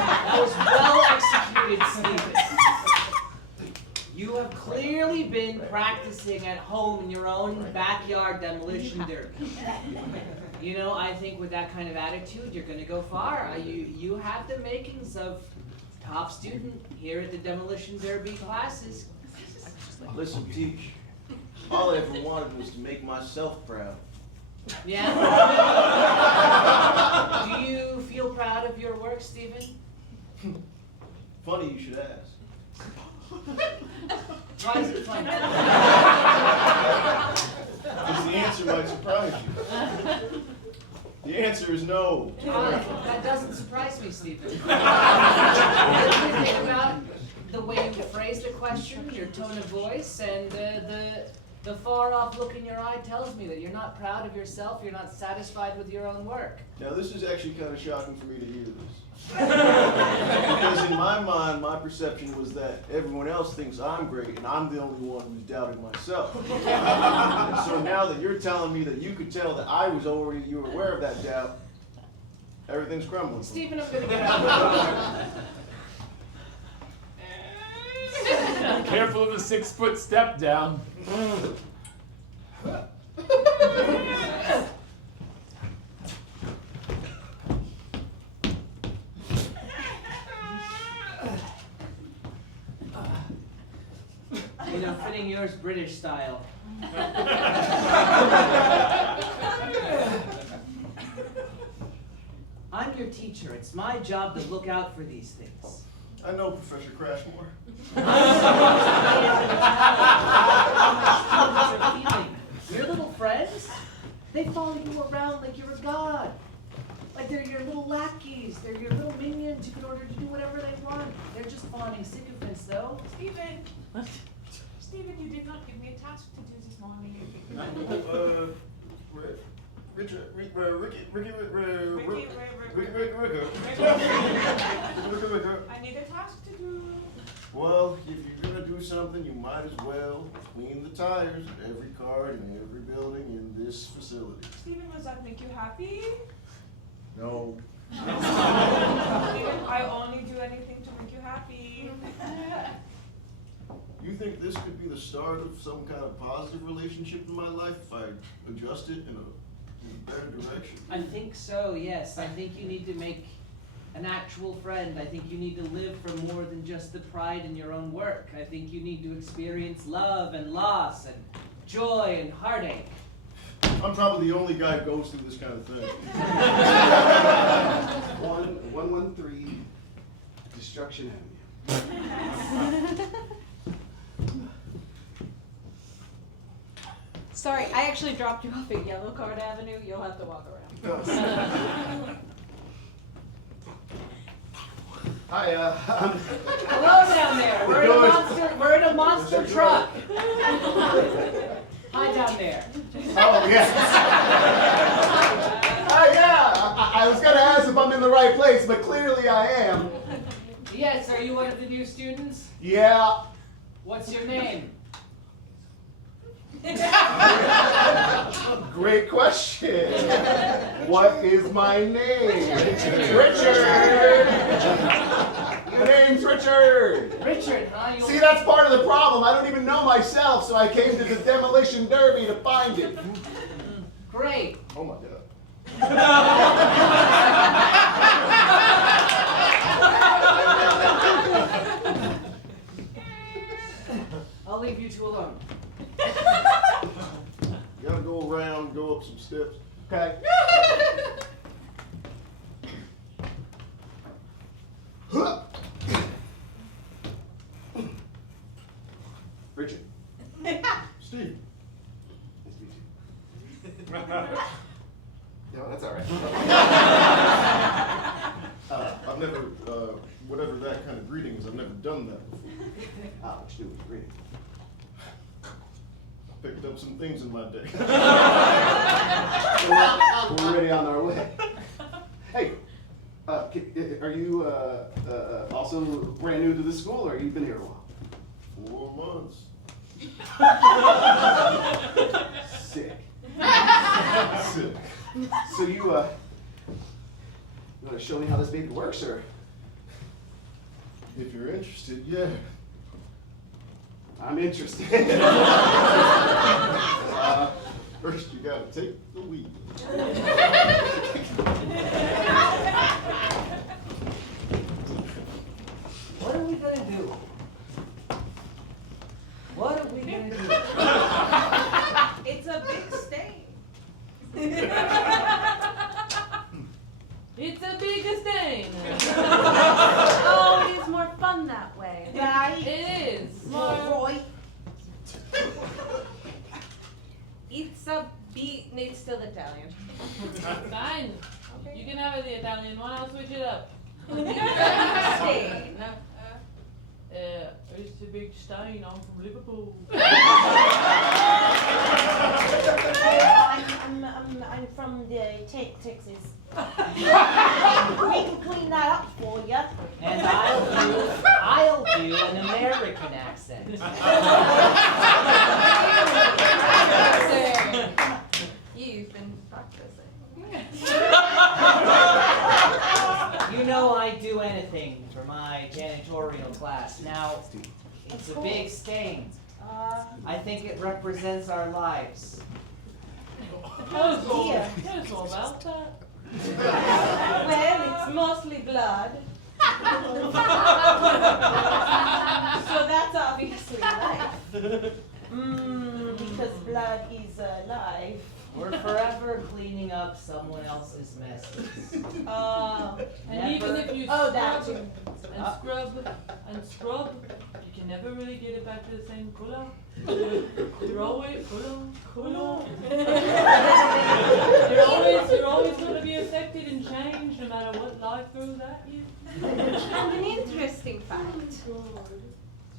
That was well executed, Stephen. You have clearly been practicing at home in your own backyard demolition derby. You know, I think with that kind of attitude, you're going to go far. You have the makings of top student here at the demolition derby classes. Listen, Teach, all I ever wanted was to make myself proud. Yeah? Do you feel proud of your work, Stephen? Funny you should ask. Why is it funny? Because the answer might surprise you. The answer is no. That doesn't surprise me, Stephen. Think about the way you phrase the question, your tone of voice, and the far-off look in your eye tells me that you're not proud of yourself, you're not satisfied with your own work. Now this is actually kind of shocking for me to hear this. Because in my mind, my perception was that everyone else thinks I'm great and I'm the only one who's doubting myself. And so now that you're telling me that you could tell that you were aware of that doubt, everything's crumbling. Stephen, I'm gonna get out of the Careful of the 6-foot step down. You know, fitting yours British style. I'm your teacher. It's my job to look out for these things. I know, Professor Crashmore. Your little friends, they follow you around like you're a god. Like they're your little lackeys, they're your little minions you can order to do whatever they want. They're just fawning sycophants, though. Stephen, you did not give me a task to do this morning. I need a task to do. Well, if you're gonna do something, you might as well clean the tires of every car in every building in this facility. Stephen, does that make you happy? No. Stephen, I only do anything to make you happy. You think this could be the start of some kind of positive relationship in my life if I adjust it in a better direction? I think so, yes. I think you need to make an actual friend. I think you need to live for more than just the pride in your own work. I think you need to experience love and loss and joy and heartache. I'm probably the only guy who goes through this kind of thing. 113 Destruction Avenue. Sorry, I actually dropped you off at Yellow Card Avenue. You'll have to walk around. Hi, Hello down there. We're in a monster truck. Hi down there. Oh, yes. Yeah, I was gonna ask if I'm in the right place, but clearly I am. Yes, are you one of the new students? Yeah. What's your name? Great question. What is my name? Richard. Your name's Richard. Richard, huh? See, that's part of the problem. I don't even know myself, so I came to the demolition derby to find it. Great. Oh my God. I'll leave you two alone. You gotta go around, go up some steps. Okay. Richard. Steve. Nice to meet you. No, that's all right. I've never, whatever that kind of greeting is, I've never done that before. What you do with the greeting? I picked up some things in my day. We're already on our way. Hey, are you also brand new to this school, or you been here a while? 4 months. Sick. Sick. So you want to show me how this baby works, or? If you're interested, yeah. I'm interested. First, you gotta take the wheel. What are we gonna do? What are we gonna do? It's a big stain. It's a big stain. Oh, it is more fun that way. Right? It is. Roy. It's a beat. It's still Italian. Fine. You can have it the Italian one. I'll switch it up. Stain. It's a big stain. I'm from Liverpool. I'm from Texas. We can clean that up for you. And I'll do an American accent. You've been practicing. You know I'd do anything for my janitorial class. Now, it's a big stain. I think it represents our lives. Oh dear. It's all about that. Well, it's mostly blood. So that's obviously life. Because blood is life. We're forever cleaning up someone else's messes. And even if you Oh, scrub that too. and scrub and scrub, you can never really get it back to the same color. You're always color. You're always going to be affected and changed no matter what life throws at you. And an interesting fact.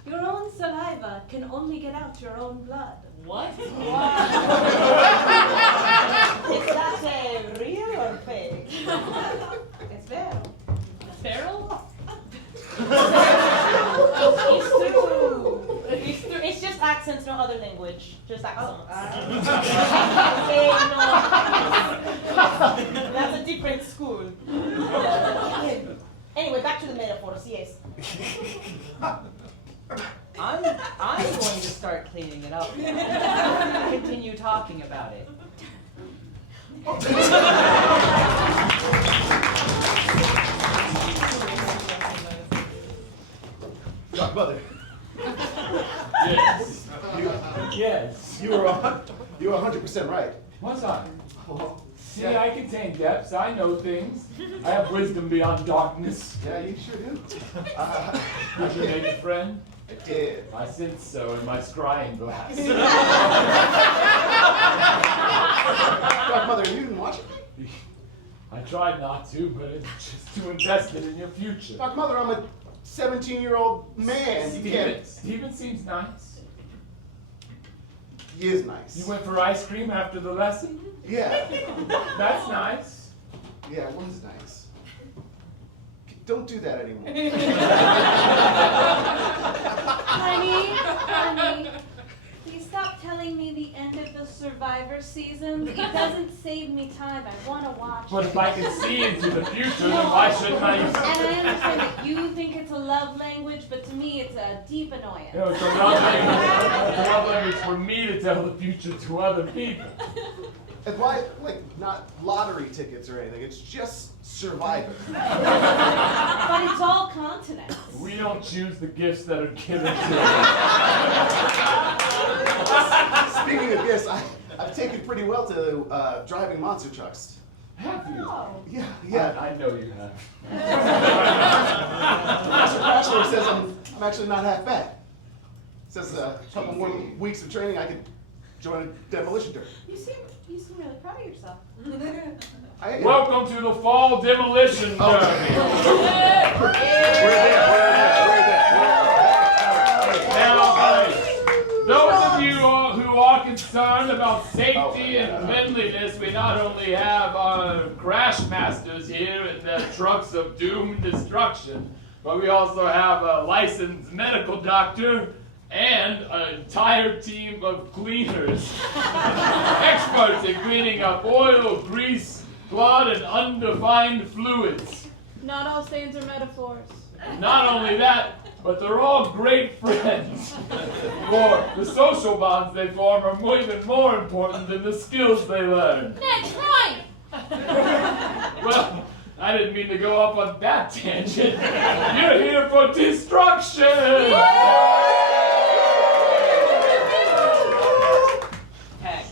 Your own saliva can only get out your own blood. What? Is that real or fake? It's real. Feral? It's true. It's just accents, no other language. Just accents. Okay, no. That's a different school. Anyway, back to the metaphors, yes. I'm going to start cleaning it up. Continue talking about it. Godmother. Yes. Yes. You were 100% right. Was I? See, I contain depths. I know things. I have wisdom beyond darkness. Yeah, you sure do. Did you make a friend? I did. I sense so in my scrying glass. Godmother, you didn't watch it? I tried not to, but it's just too invested in your future. Godmother, I'm a 17-year-old man. You can't. Steven seems nice. He is nice. You went for ice cream after the lesson? Yeah. That's nice. Yeah, it was nice. Don't do that anymore. Honey, please stop telling me the end of the Survivor season. It doesn't save me time. I want to watch But it. if I can see into the future, then why shouldn't I? And I understand that you think it's a love language, but to me it's a deep annoyance. No, it's a love language. It's a love language for me to tell the future to other people. And why, like, not lottery tickets or anything? It's just Survivor. But it's all continents. We don't choose the gifts that are given to us. Speaking of gifts, I've taken pretty well to driving monster trucks. Have you? Yeah. I know you have. Master Crashler says I'm actually not half bad. Says a couple more weeks of training, I could join a demolition derby. You seem really proud of yourself. I am. Welcome to the Fall Demolition Derby. Now, those of you who are concerned about safety and cleanliness, we not only have our crash masters here in their trucks of doom and destruction, but we also have a licensed medical doctor and an entire team of cleaners. Experts in cleaning up oil, grease, blood, and undefined fluids. Not all stains are metaphors. Not only that, but they're all great friends. For the social bonds they form are even more important than the skills they learn. Next point! Well, I didn't mean to go off on that tangent. You're here for destruction! Heck.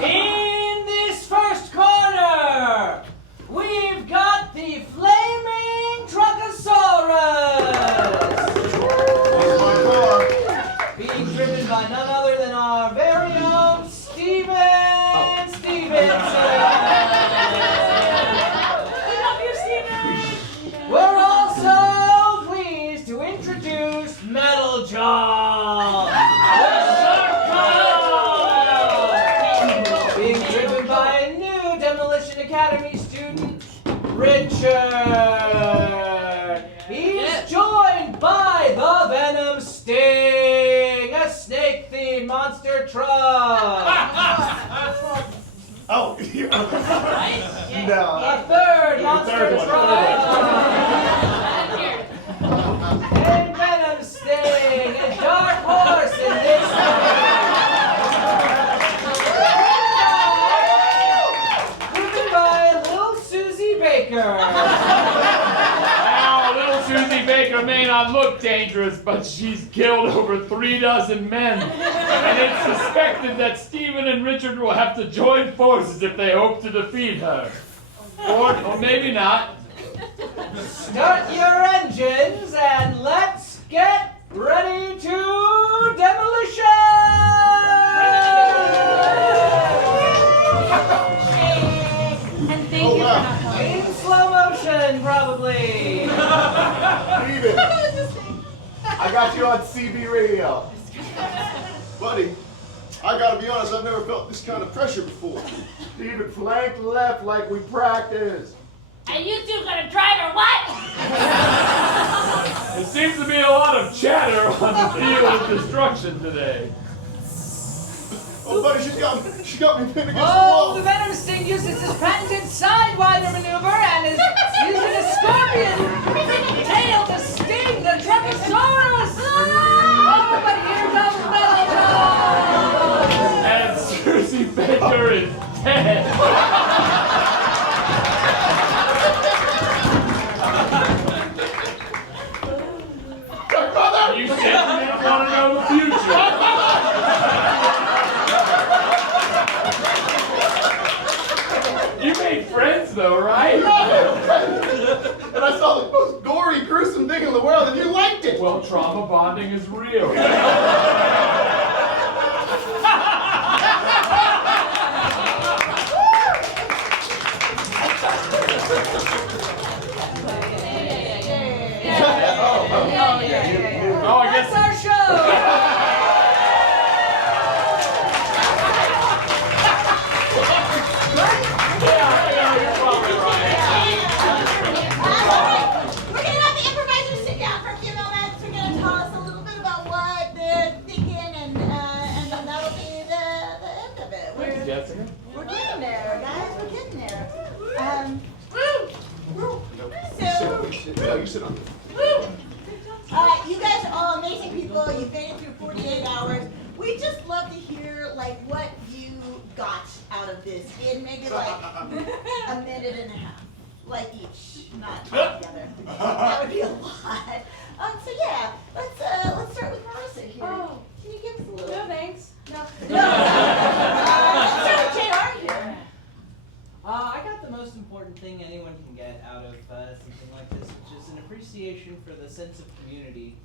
In this first corner, we've got the Flaming Truckosaurus! Being driven by none other than our very own Steven Stevenson! We're also pleased to introduce Metal Jaw! Being driven by a new Demolition Academy student, Richard. He's joined by the Venom Sting, a snake-themed monster truck. Oh, no. A third monster truck. And Venom Sting, a dark horse in this Now, little Susie Baker may not look dangerous, but she's killed over 36 men. And it's suspected that Stephen and Richard will have to join forces if they hope to defeat her. Or maybe not. Start your engines and let's get ready to demolition! And thank you for not telling In slow motion, probably. Steven, I got you on CB radio. Buddy, I gotta be honest, I've never felt this kind of pressure before. Steven, flank left like we practiced. And you two gonna drive or what? There seems to be a lot of chatter on the field of destruction today. Oh, buddy, she got me pinned against the Oh, wall. the Venom Sting uses his patented Sidewinder maneuver and is using a scorpion tail to sting the Truckosaurus! Oh, but here comes Metal Jaw! And Susie Baker is dead. You said you didn't want to know the future. You made friends though, right? And I saw the most gory, gruesome thing in the world, and you liked it. Well, trauma bonding is real. Oh, I guess That's our show! We're gonna have the improvisers sit down for a few moments. We're gonna tell us a little bit about what they're thinking, and then that'll be the end of it. Thanks, Jessica. We're getting there, guys. We're getting there. No, you sit on it. You guys are all amazing people. You've made it through 48 hours. We'd just love to hear like what you got out of this in maybe like a minute and a half, like each, not together. That would be a lot. So yeah, let's start with Marissa here. Oh. Can you give us a little? No thanks. No. Let's start with JR here. I got the most important thing anyone can get out of something like this, which is an appreciation for the sense of community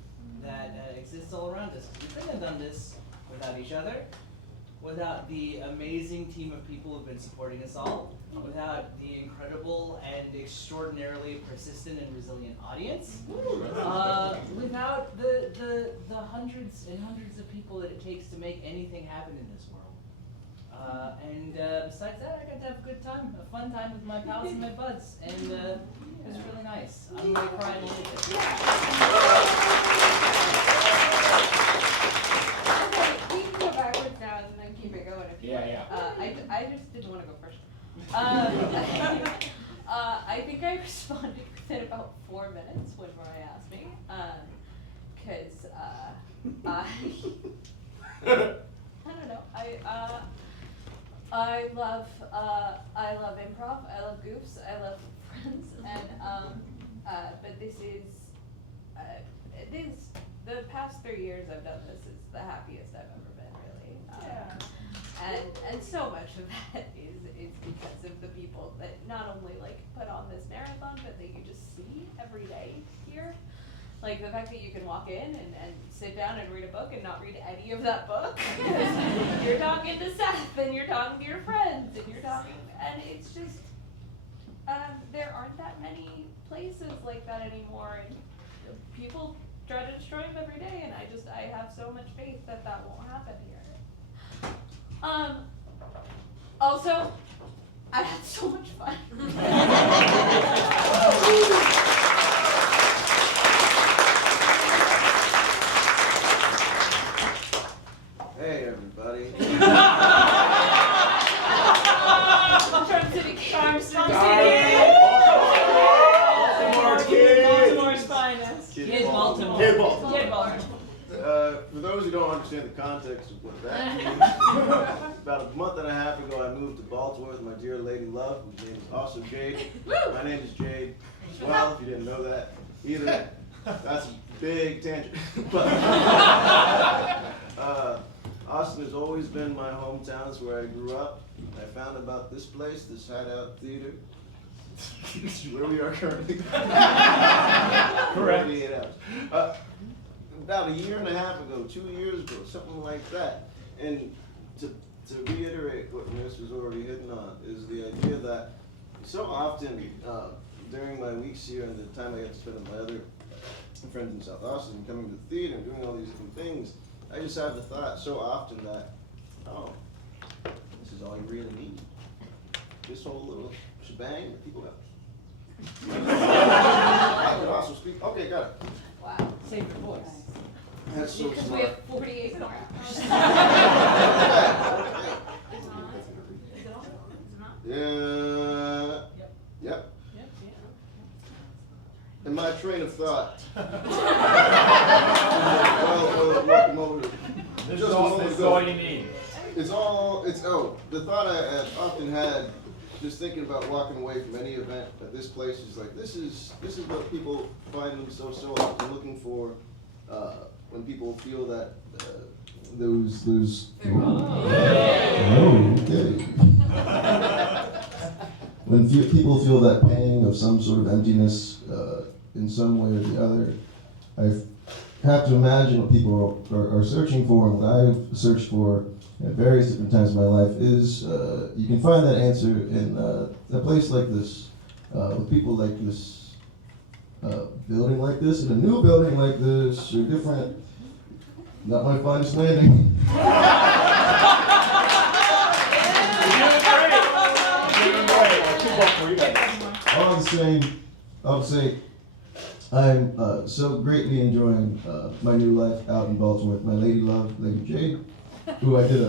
that exists all around us. We couldn't have done this without each other, without the amazing team of people who've been supporting us all, without the incredible and extraordinarily persistent and resilient audience, without the hundreds and hundreds of people that it takes to make anything happen in this world. Besides that, I got to have a good time, a fun time with my pals and my buds, and it was really nice. I'm going to cry in a little bit. Okay, we can go backwards now and then keep it going if you want. Yeah. I just didn't want to go first. I think I responded within about 4 minutes when Mariah asked me, because I don't know. I love improv. I love goofs. I love friends, and but this the past 3 years I've done this is the happiest I've ever been, really. And so much of that is because of the people that not only like put on this marathon, but that you just see every day here. Like the fact that you can walk in and sit down and read a book and not read any of that book. You're talking to Seth and you're talking to your friends and and it's just, there aren't that many places like that anymore, and people try to destroy them every day, and I have so much faith that that won't happen here. Also, I had so much fun. Hey, everybody. Charm City. Charm City. Baltimore's finest. Kid Baltimore. Kid Baltimore. For those who don't understand the context of what that means, about a month and a half ago I moved to Baltimore with my dear lady love, whose name is also Jade. My name is Jade as well, if you didn't know that either. That's a big tangent. But, Austin has always been my hometown. It's where I grew up. I found about this place, this Hideout Theater. This is where we are currently. Correct. 48 hours. About a year and a half ago, 2 years ago, something like that. And to reiterate what Nurse was already hitting on, is the idea that so often during my weeks here and the time I get to spend with my other friends in South Austin, coming to the theater and doing all these different things, I just have the thought so often that, oh, this is all you really need. This whole little shebang that people have. I can also speak. Okay, got it. Wow. Save your voice. That's so because smart. we have 48 more hours. Yeah. Yep. And my train of thought. Welcome over to This just is a all, moment this is ago. all you need. The thought I have often had, just thinking about walking away from any event at this place, is like, this is what people find themselves so often looking for, when people feel that, those when people feel that pang of some sort of emptiness, in some way or the other, I have to imagine what people are searching for, and what I've searched for at various different times in my life is, you can find that answer in a place like this, with people like this, building like this, in a new building like this, or different. Not my finest landing. I'll say, I'm so greatly enjoying my new life out in Baltimore with my lady love, Lady Jade, who I did a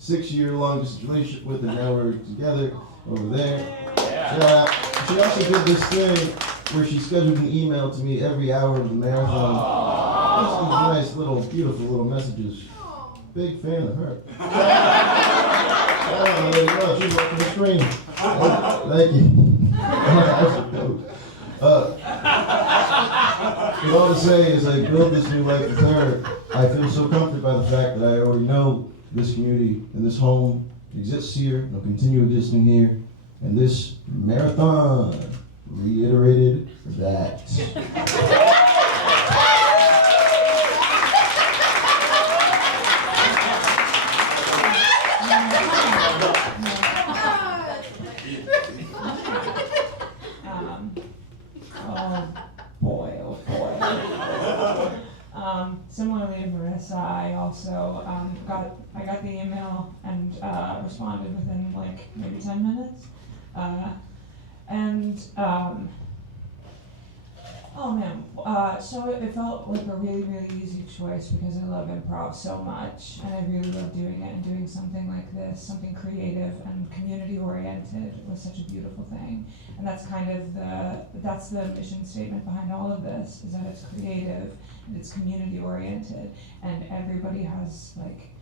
6-year-long relationship with, and now we're together over there. Yeah. She also did this thing where she scheduled an email to me every hour of the marathon. Just these nice little, beautiful little messages. Big fan of her. She's watching the screen. Thank you. What all to say is, I build this new life with her. I feel so comforted by the fact that I already know this community and this home exists here and will continue existing here. And this marathon reiterated that Oh boy, oh boy. Similarly to Marissa, I also got the email and responded within like maybe 10 minutes. Oh man, so it felt like a really, really easy choice because I love improv so much and I really love doing it, and doing something like this, something creative and community oriented was such a beautiful thing. And that's kind of that's the mission statement behind all of this, is that it's creative and it's community oriented, and everybody has like,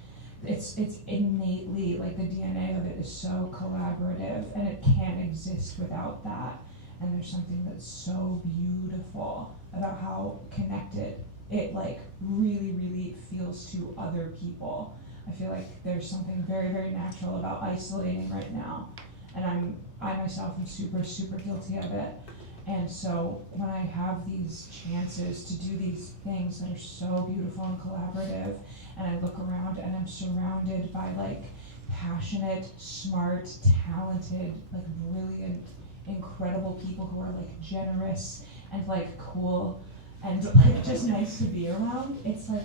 it's innately, like the DNA of it is so collaborative and it can't exist without that. And there's something that's so beautiful about how connected it like really, really feels to other people. I feel like there's something very, very natural about isolating right now. And I myself am super, super guilty of it. And so when I have these chances to do these things that are so beautiful and collaborative, and I look around and I'm surrounded by like passionate, smart, talented, like brilliant, incredible people who are like generous and like cool and like just nice to be around. It's like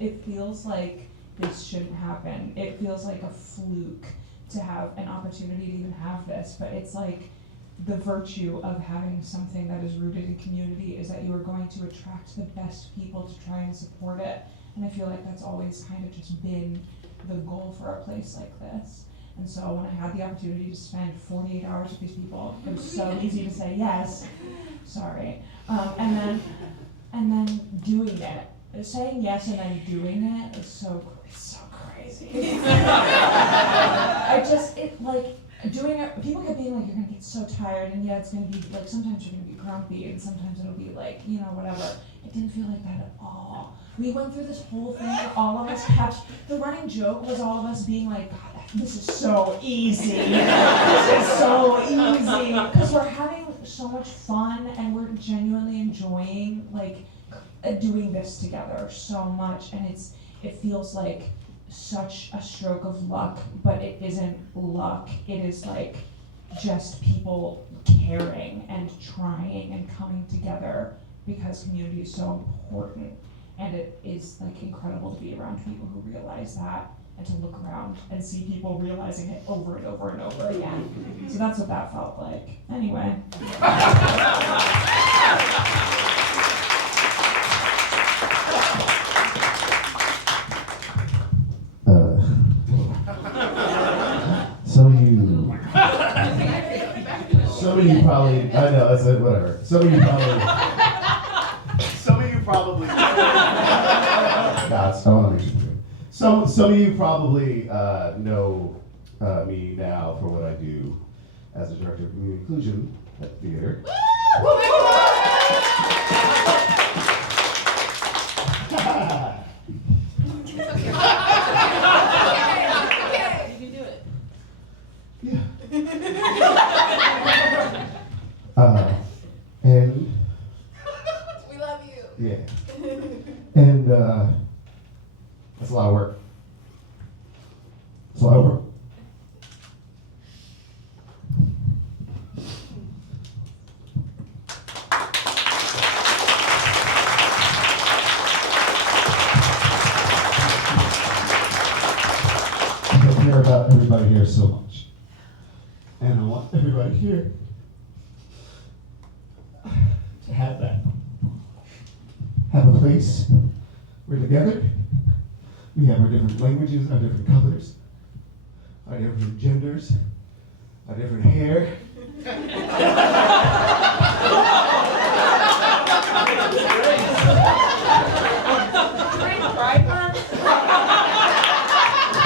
it feels like this shouldn't happen. It feels like a fluke to have an opportunity to even have this, but it's like the virtue of having something that is rooted in community is that you are going to attract the best people to try and support it. And I feel like that's always kind of just been the goal for a place like this. And so when I had the opportunity to spend 48 hours with these people, it was so easy to say yes. Sorry. And then doing it. Saying yes and then doing it is so crazy. Doing it, people kept being like, you're gonna get so tired, and yeah, it's gonna be like, sometimes you're gonna be grumpy, and sometimes it'll be like, you know, whatever. It didn't feel like that at all. We went through this whole thing where all of us kept, the running joke was all of us being like, God, this is so easy. This is so easy. Because we're having so much fun, and we're genuinely enjoying like doing this together so much, and it feels like such a stroke of luck, but it isn't luck. It is like just people caring and trying and coming together because community is so important. And it is like incredible to be around people who realize that, and to look around and see people realizing it over and over and over again. So that's what that felt like. Anyway. Some of you probably, I know, that's it, whatever. Some of you probably, God, I want to read it. Some of you probably know me now for what I do as a director of community inclusion at the theater. You can do it. And we love you. Yeah. And that's a lot of work. It's a lot of work. I care about everybody here so much. And I want everybody here to have that. Have a place. We're together. We have our different languages, our different colors, our different genders, our different hair.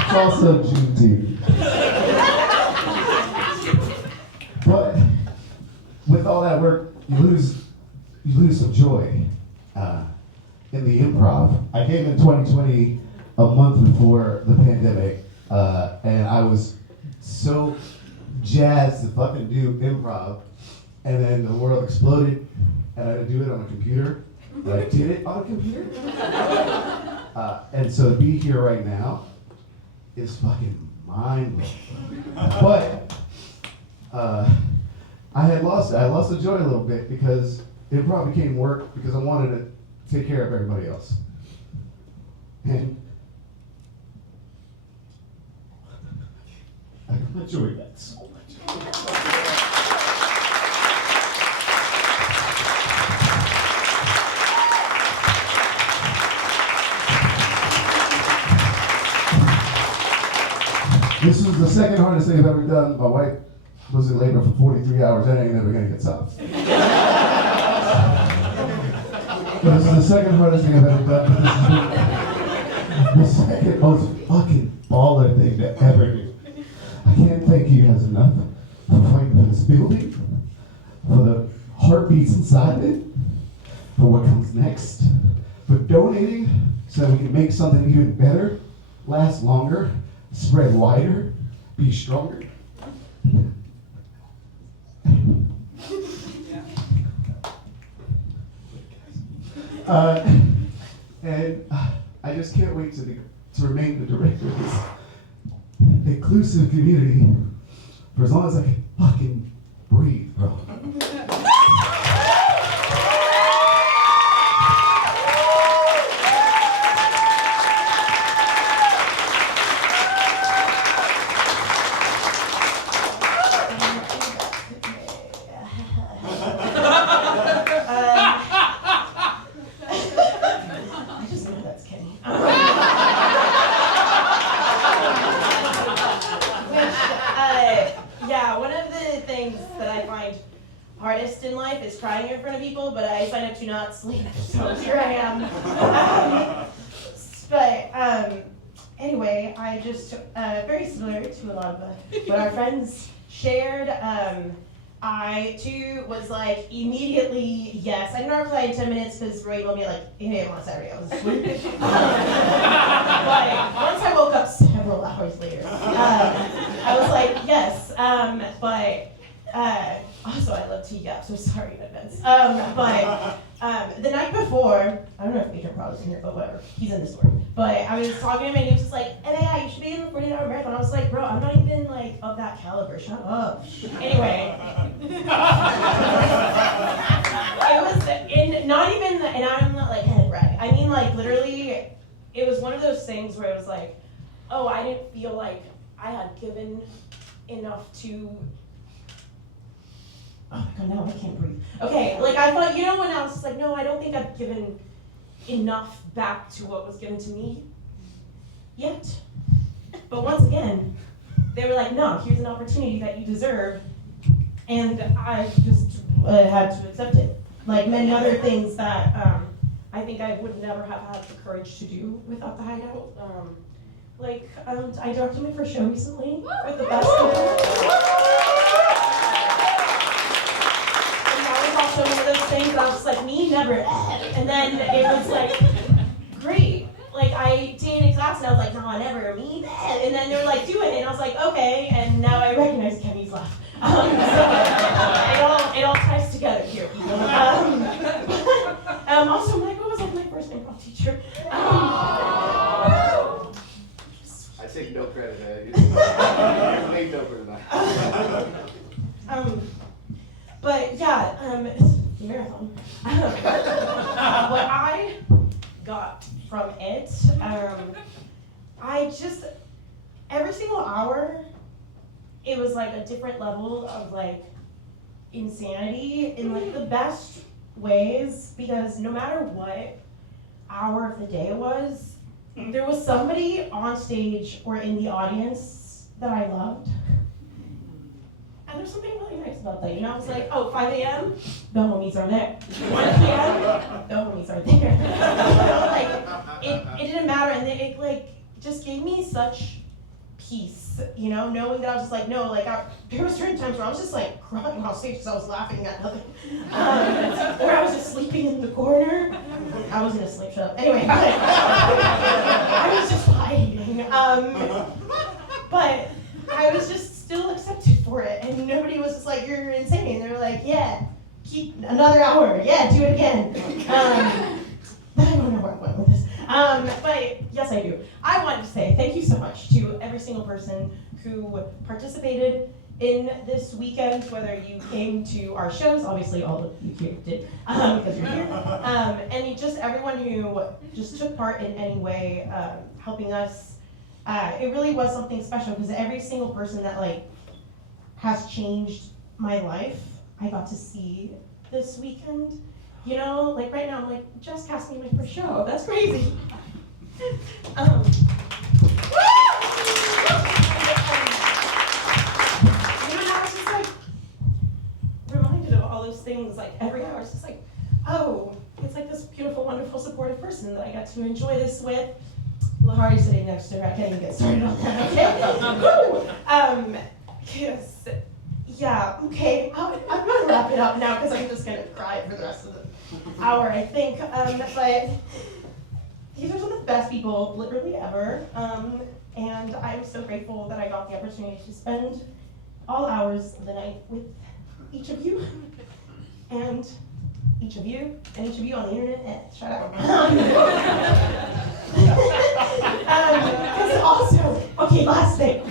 It's also Juneteenth. But with all that work, you lose some joy in the improv. I came in 2020, a month before the pandemic, and I was so jazzed to fucking do improv. and then the world exploded, and I had to do it on a computer. And I did it on a computer. And so to be here right now is fucking mind-blowing. But I lost the joy a little bit because improv became work because I wanted to take care of everybody else. And I enjoyed that so much. This was the second hardest thing I've ever done. My wife was in labor for 43 hours. That ain't never gonna get solved. But this is the second hardest thing I've ever done. But this is the second most fucking baller thing to ever do. I can't thank you guys enough for fighting for this building, for the heartbeats inside of it, for what comes next, for donating so that we can make something even better, last longer, spread wider, be stronger. And I just can't wait to remain the director of this inclusive community for as long as I can fucking breathe, bro. I just know that's Kenny. Yeah, one of the things that I find hardest in life is crying in front of people, but I signed up to not sleep, so here I am. Anyway, I just, very similar to a lot of what our friends shared, I too was like immediately yes. I didn't reply in 10 minutes because Roy told me at like 8 a.m. on Saturday I was asleep. But once I woke up several hours later, I was like yes. Also I love tea gap, so sorry in advance. The night before, I don't know if Adrian Prado is in here, but whatever, he's in the story. But I was talking to him and he was just like, yeah, you should be in the 48-hour marathon. I was like, bro, I'm not even like of that caliber, shut up. Anyway. It was not even, and I'm not like head brag. I mean like literally, it was one of those things where it was like, oh, I didn't feel like I had given enough to, oh my god, now I can't breathe. Okay, like I thought, when I was just like, no, I don't think I've given enough back to what was given to me yet. But once again, they were like, no, here's an opportunity that you deserve. And I just had to accept it. Like many other things that I think I would never have had the courage to do without the Hideout. I documented for a show recently with the best also one of those things I was just like, me never. And then it was like, great. Like I did a class and I was like, no, never, me. And then they were like, do it. And I was like, okay. And now I recognize Kenny's laugh. So it all ties together here. Also, Michael was like my first improv teacher. I take no credit, man. You made no for tonight. But yeah, it's a marathon. What I got from it, I just, every single hour, it was like a different level of like insanity in like the best ways, because no matter what hour of the day it was, there was somebody on stage or in the audience that I loved. And there's something really nice about that, It's like, oh, 5 a.m., the homies are there. 1 p.m., the homies are there. It didn't matter, and it like just gave me such peace, knowing that I was just like, no, like there was certain times where I was just like crying on stage because I was laughing at nothing, or I was just sleeping in the corner. I was in a sleep shut up. Anyway, I was just hiding, but I was just still accepted for it, and nobody was just like, you're insane. They were like, yeah, keep another hour, yeah, do it again. I don't know where I'm going with this. But yes, I do. I wanted to say thank you so much to every single person who participated in this weekend, whether you came to our shows, obviously all of you here did, because you're here, and just everyone who just took part in any way, helping us. It really was something special, because every single person that has changed my life, I got to see this weekend. You know, right now, I'm just cast me my first show. That's crazy. I was just reminded of all those things. Every hour, it's just oh, it's this beautiful, wonderful, supportive person that I got to enjoy this with. Lahari sitting next to her. I can't even get started on that. Okay. Yes. Yeah. Okay. I'm gonna wrap it up now because I'm just gonna cry for the rest of the hour, I think. But these are some of the best people, literally ever. And I'm so grateful that I got the opportunity to spend all hours of the night with each of you, and each of you, and each of you on the internet. Shut up. Because also, okay, last thing.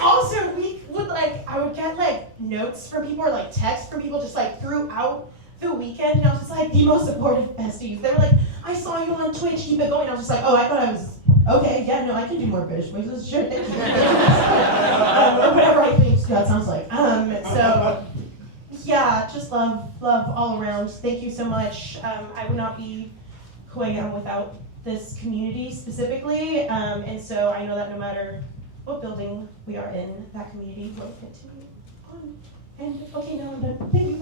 Also, we would I would get notes from people or texts from people just throughout the weekend, and I was just the most supportive besties. They were I saw you on Twitch, keep it going. I was just oh, I thought I was okay. Yeah, no, I can do more British voices. Sure, thank you. Or whatever I think that sounds like. So yeah, just love all around. Thank you so much. I would not be who I am without this community specifically, and so I know that no matter what building we are in, that community will continue on. And okay, now I'm done. Thank you.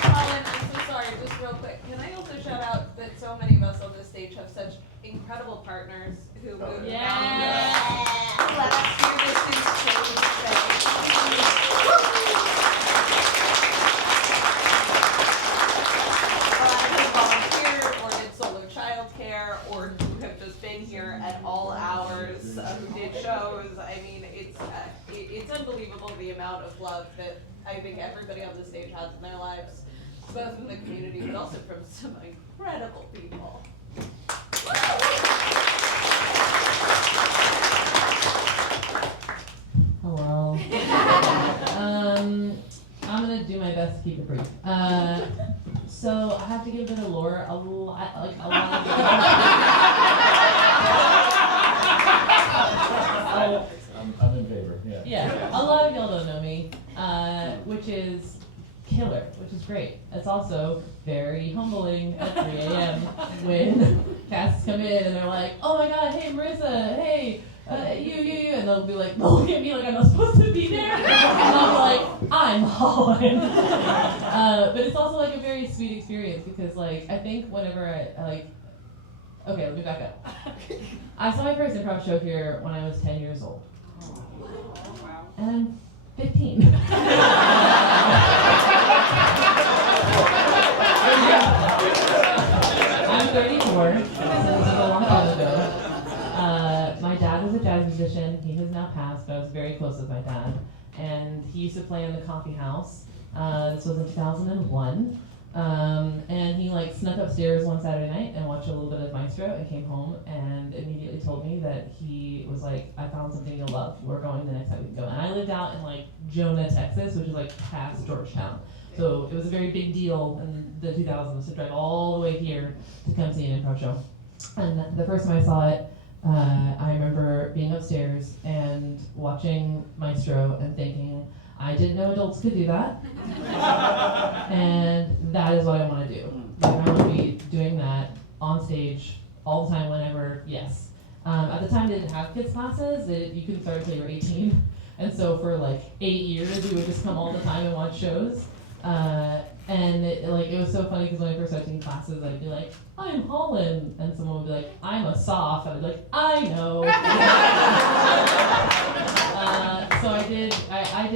Colin, I'm so sorry, just real quick. Can I also shout out that so many of us on this stage have such incredible partners who moved around last year distance shows volunteered or did solo childcare or who have just been here at all hours, who did shows. I mean, it's unbelievable the amount of love that I think everybody on the stage has in their lives, both in the community but also from some incredible people. Hello. I'm gonna do my best to keep it brief. So I have to give a bit of lore. A lot of I'm in favor, yeah. Yeah, a lot of y'all don't know me, which is killer, which is great. It's also very humbling at 3 a.m. when casts come in and they're like, oh my god, hey Marissa, hey, you, and they'll be like, they'll look at me like I'm not supposed to be there, and I'm like, I'm Holland. But it's also a very sweet experience because I think whenever I okay, let me back up. I saw my first improv show here when I was 10 years old. And I'm 15. I'm 34. This is a long time ago. My dad was a jazz musician. He has now passed, but I was very close with my dad. And he used to play in the coffee house. This was in 2001. And he snuck upstairs one Saturday night and watched a little bit of Maestro and came home and immediately told me that he was I found something you'll love. We're going the next time we can go. And I lived out in Jonah, Texas, which is past Georgetown. So it was a very big deal in the 2000s to drive all the way here to come see an improv show. And the first time I saw it, I remember being upstairs and watching Maestro and thinking, I didn't know adults could do that. And that is what I want to do. I want to be doing that on stage all the time, whenever, yes. At the time, they didn't have kids classes. You couldn't start until you were 18. And so for 8 years, we would just come all the time and watch shows. And it was so funny because when I first started taking classes, I'd be like, I'm Holland. And someone would be like, I'm a soph. And I'd be like, I know. So I did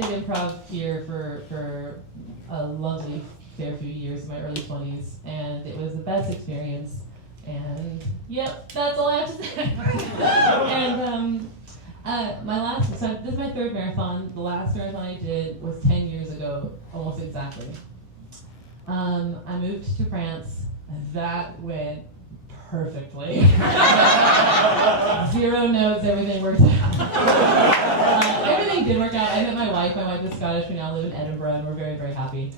improv here for a lovely fair few years in my early 20s, and it was the best experience. And yep, that's all I have to say. And my last, so this is my third marathon. The last marathon I did was 10 years ago, almost exactly. I moved to France, and that went perfectly. 0 notes, everything worked out. Everything did work out. I met my wife. My wife is Scottish. We now live in Edinburgh, and we're very, very happy.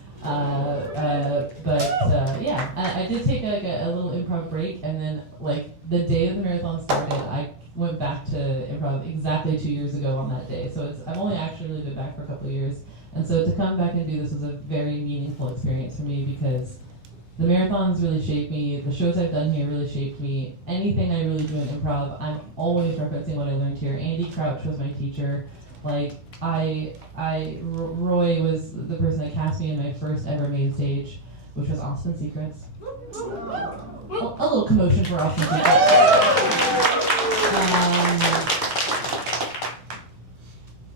Yeah, I did take a little improv break, and then like the day that the marathon started, I went back to improv exactly 2 years ago on that day. So I've only actually really been back for a couple of years, and so to come back and do this was a very meaningful experience for me because the marathons really shaped me. The shows I've done here really shaped me. Anything I really do in improv, I'm always referencing what I learned here. Andy Crouch was my teacher. Like Roy was the person that cast me in my first ever main stage, which was Austin Secrets. A little commotion for Austin Secrets.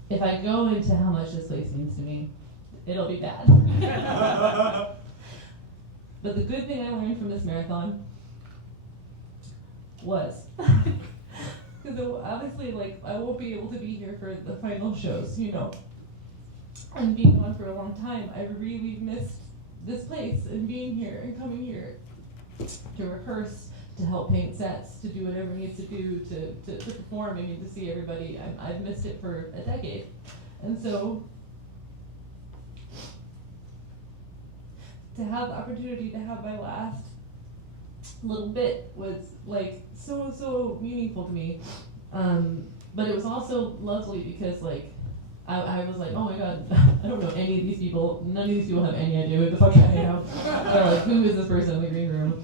If I go into how much this place means to me, it'll be bad. But the good thing I learned from this marathon was, because obviously, like, I won't be able to be here for the final shows, you know. And being gone for a long time, I really missed this place and being here and coming here to rehearse, to help paint sets, to do whatever needs to do, to perform. I mean, to see everybody. I've missed it for a decade. And so, to have the opportunity to have my last little bit was like so meaningful to me. But it was also lovely because like I was like, oh my god, I don't know any of these people. None of these people have any idea who the fuck I am. They're like, who is this person in the green room?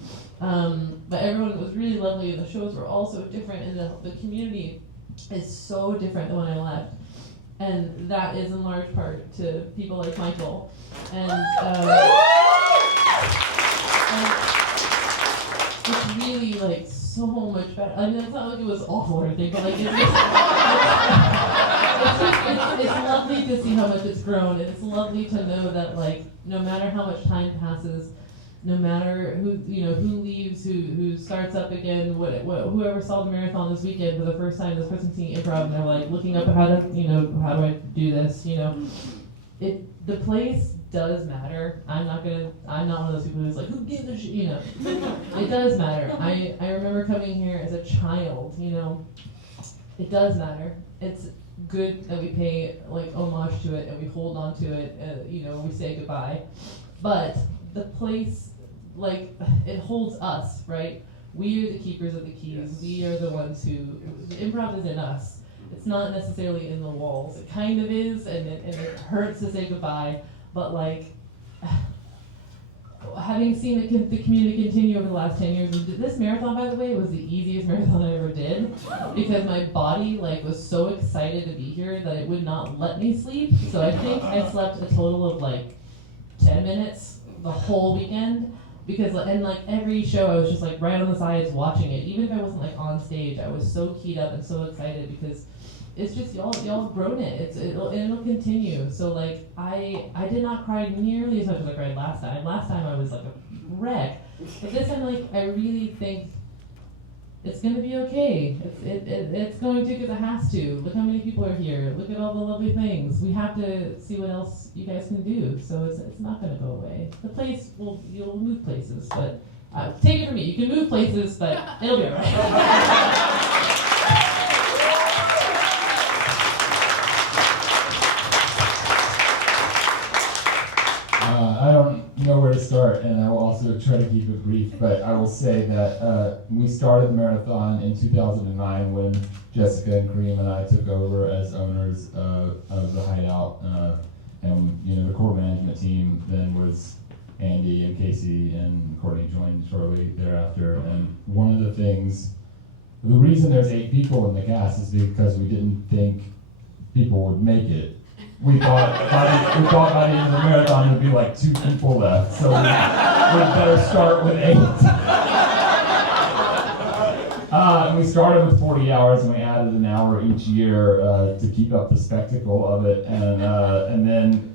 But everyone was really lovely, and the shows were all so different, and the community is so different than when I left. And that is in large part to people like Michael. And it's really like so much better. I mean, it's not like it was awful or anything, but like it's lovely to see how much it's grown, and it's lovely to know that like no matter how much time passes, no matter who leaves, who starts up again, whoever saw the marathon this weekend for the first time, this person seeing improv, and they're like looking up at how do I do this, the place does matter. I'm not one of those people who's like, who gives a shit, It does matter. I remember coming here as a child, it does matter. It's good that we pay like homage to it and we hold on to it, we say goodbye. But the place, like, it holds us, right? We are the keepers of the keys. Yes. We are the ones who, improv is in us. It's not necessarily in the walls. It kind of is, and it hurts to say goodbye, but like, having seen the community continue over the last 10 years, this marathon, by the way, was the easiest marathon I ever did, because my body like was so excited to be here that it would not let me sleep. So I think I slept a total of like 10 minutes the whole weekend, because like every show I was just like right on the sides watching it. Even if I wasn't like on stage, I was so keyed up and so excited because it's just y'all have grown it. It'll continue. So like I did not cry nearly as much as I cried last time. Last time I was like a wreck, but this time like I really think it's gonna be okay. It's going to because it has to. Look how many people are here. Look at all the lovely things. We have to see what else you guys can do. So it's not gonna go away. The place you'll move places, but take it from me. You can move places, but it'll be alright. I don't know where to start, and I will also try to keep it brief, but I will say that we started the marathon in 2009 when Jessica and Kareem and I took over as owners of the Hideout, and the core management team then was Andy and Casey, and Courtney joined shortly thereafter. And one of the reason there's 8 people in the cast is because we didn't think people would make it. We thought by the end of the marathon there'd be like 2 people left, so we'd better start with 8. And we started with 40 hours, and we added an hour each year to keep up the spectacle of it. And then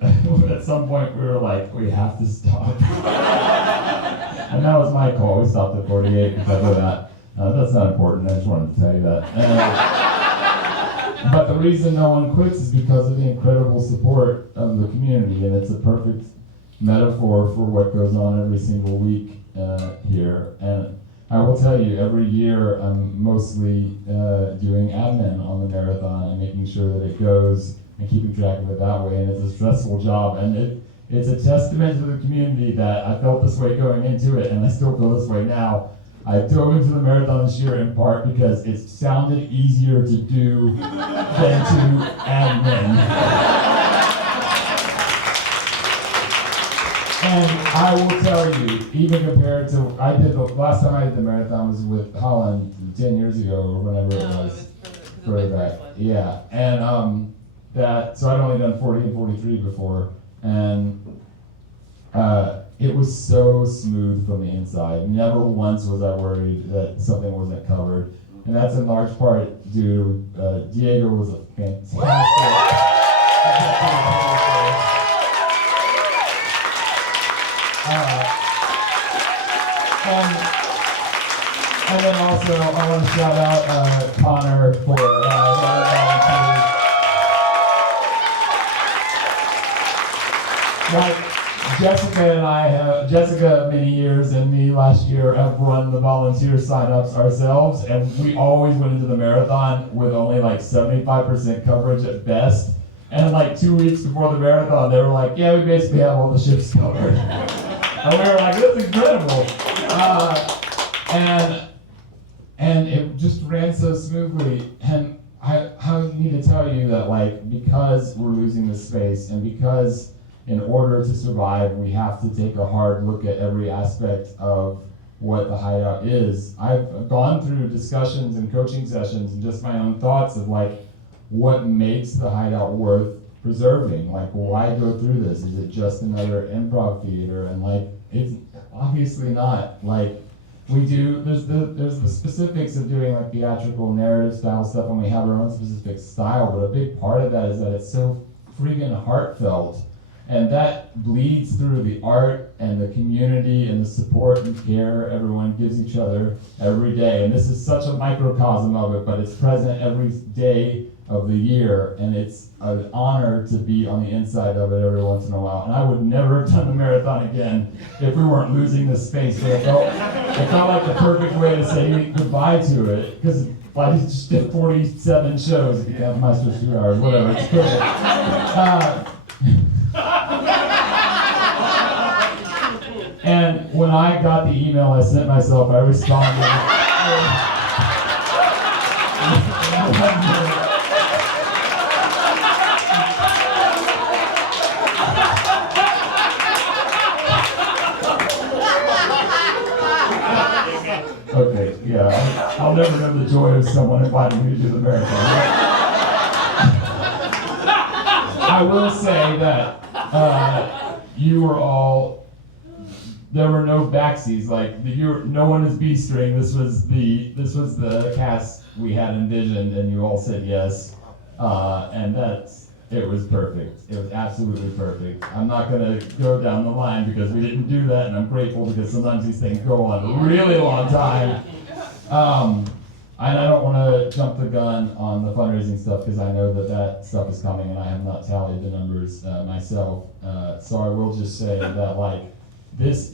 at some point we were like, we have to stop. And that was my call. We stopped at 48 because of that. That's not important. I just wanted to tell you that. But the reason no one quits is because of the incredible support of the community, and it's a perfect metaphor for what goes on every single week here. And I will tell you, every year I'm mostly doing admin on the marathon and making sure that it goes and keeping track of it that way, and it's a stressful job. And it's a testament to the community that I felt this way going into it, and I still feel this way now. I dove into the marathon this year in part because it sounded easier to do than to admin. And I will tell you, even compared to, the last time I did the marathon was with Holland 10 years ago or whenever it was. Further back. Yeah. And so I'd only done 40 and 43 before. And it was so smooth from the inside. Never once was I worried that something wasn't covered. And that's in large part due to Diego was a fantastic. And then also I want to shout out Connor for like Jessica and I Jessica many years and me last year have run the volunteer signups ourselves, and we always went into the marathon with only like 75% coverage at best. And like 2 weeks before the marathon, they were like, yeah, we basically have all the shifts covered. And we were like, that's incredible. And it just ran so smoothly. And I need to tell you that, like, because we're losing this space, and because in order to survive, we have to take a hard look at every aspect of what the Hideout is. I've gone through discussions and coaching sessions and just my own thoughts of like, what makes the Hideout worth preserving? Like, why go through this? Is it just another improv theater? And like, it's obviously not. Like, we do, there's the specifics of doing like theatrical narrative style stuff, and we have our own specific style, but a big part of that is that it's so freaking heartfelt. And that bleeds through the art and the community and the support and care everyone gives each other every day. And this is such a microcosm of it, but it's present every day of the year, and it's an honor to be on the inside of it every once in a while. And I would never have done the marathon again if we weren't losing this space. So it felt like the perfect way to say goodbye to it, because I just did 47 shows if you count Maestros 2 hours, whatever, it's perfect. And when I got the email I sent myself, I responded. Okay, yeah, I'll never know the joy of someone inviting me to do the marathon. I will say that you were all. There were no backsies, like no one is B-string. This was the cast we had envisioned, and you all said yes, and it was perfect. It was absolutely perfect. I'm not gonna go down the line because we didn't do that, and I'm grateful because sometimes these things go on a really long time. And I don't want to jump the gun on the fundraising stuff because I know that stuff is coming, and I have not tallied the numbers myself. So I will just say that like. This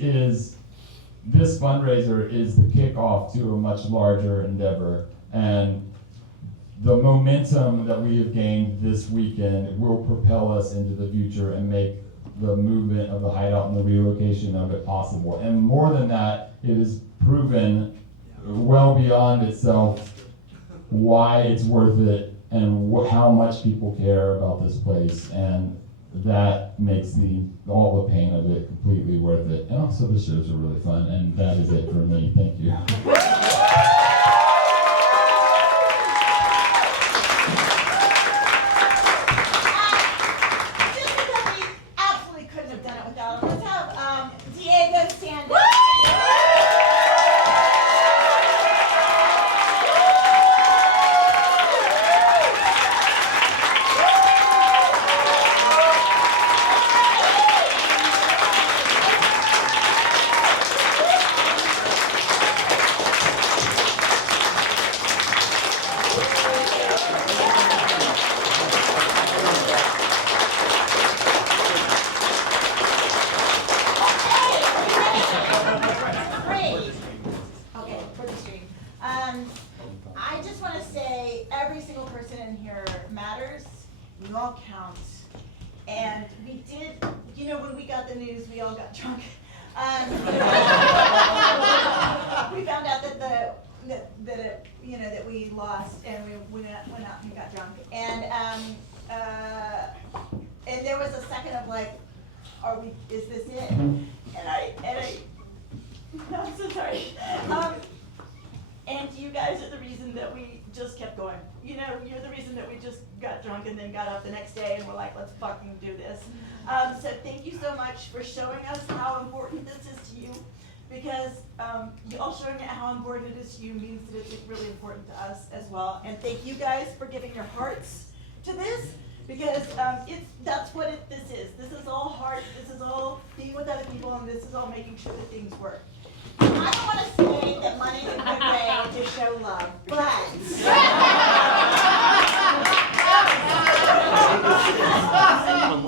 fundraiser is the kickoff to a much larger endeavor, and the momentum that we have gained this weekend will propel us into the future and make the movement of the Hideout and the relocation of it possible. And more than that, it has proven well beyond itself why it's worth it and how much people care about this place. And that makes all the pain of it completely worth it. And also the shows are really fun, and that is it for me. Thank you. Just because we absolutely couldn't have done it without him, let's have Diego stand up. every single person in here matters. You all count. And we did, you know, when we got the news, we all got drunk. We found out that we lost, and we went out and got drunk. And there was a second of like, is this it? No, I'm so sorry. And you guys are the reason that we just kept going. You know, you're the reason that we just got drunk and then got up the next day and we're like, let's fucking do this. So thank you so much for showing us how important this is to you, because y'all showing it how important it is to you means that it's really important to us as well. And thank you guys for giving your hearts to this, because that's what this is. This is all heart, this is all being with other people, and this is all making sure that things work. I don't want to say that money is a good way to show love, but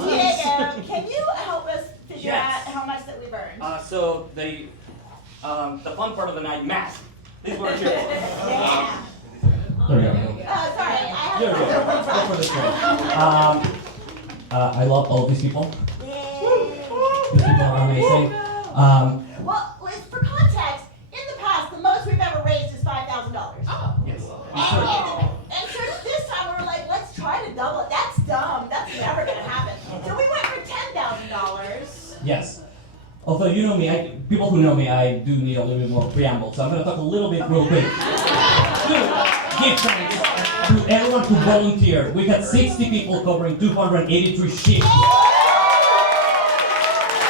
Diego, can you help us figure out how much that we've earned? So the fun part of the night, mask. These were here. Yeah. There we go. Sorry, I Here we go. Let's go for this one. I love all of these people. These people are amazing. Well, for context, in the past, the most we've ever raised is $5,000. Yes. And so this time we were like, let's try to double it. That's dumb. That's never going to happen. So we went for $10,000. Yes. Although you know me, people who know me, I do need a little bit more preamble. So I'm going to talk a little bit real quick. Give thanks to everyone who volunteered. We had 60 people covering 283 shifts.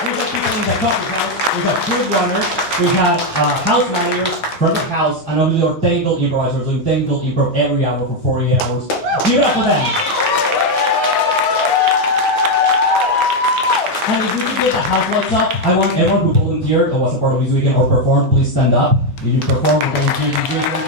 We had people in the coffee house, we had food runners, we had house managers from the house, and obviously our technical improvisers doing technical improv every hour for 48 hours. Give it up for them. And if we can get the house lights up, I want everyone who volunteered or was a part of this weekend or performed, please stand up. If you perform or volunteer this weekend.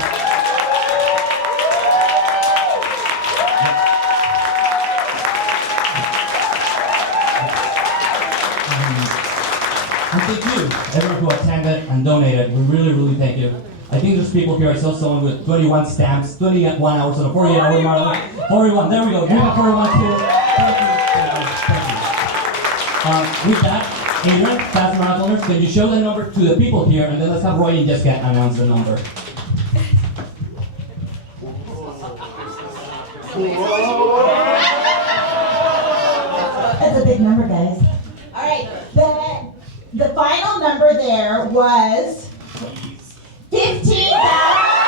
And thank you, everyone who attended and donated. We really, really thank you. I think there's people here. I saw someone with 21 stamps, 21 hours on a 48-hour marathon. 41, there we go. Give it 41 too. Thank you. With that, Adrian, fast marathoners, can you show the number to the people here, and then let's have Roy and Jessica announce the number. That's a big number, guys. All right, the final number there was 15,000.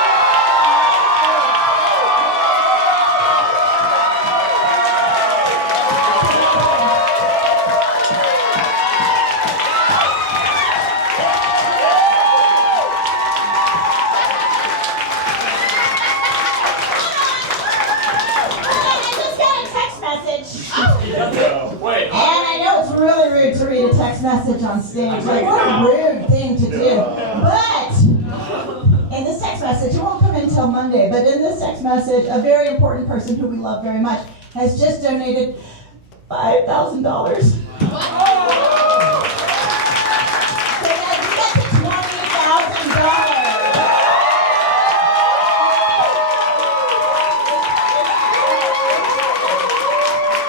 Wait. And I know it's really rude to read a text message on stage. Like, what a rude thing to do. But in this text message, it won't come in until Monday, but in this text message, a very important person who we love very much has just donated $5,000. So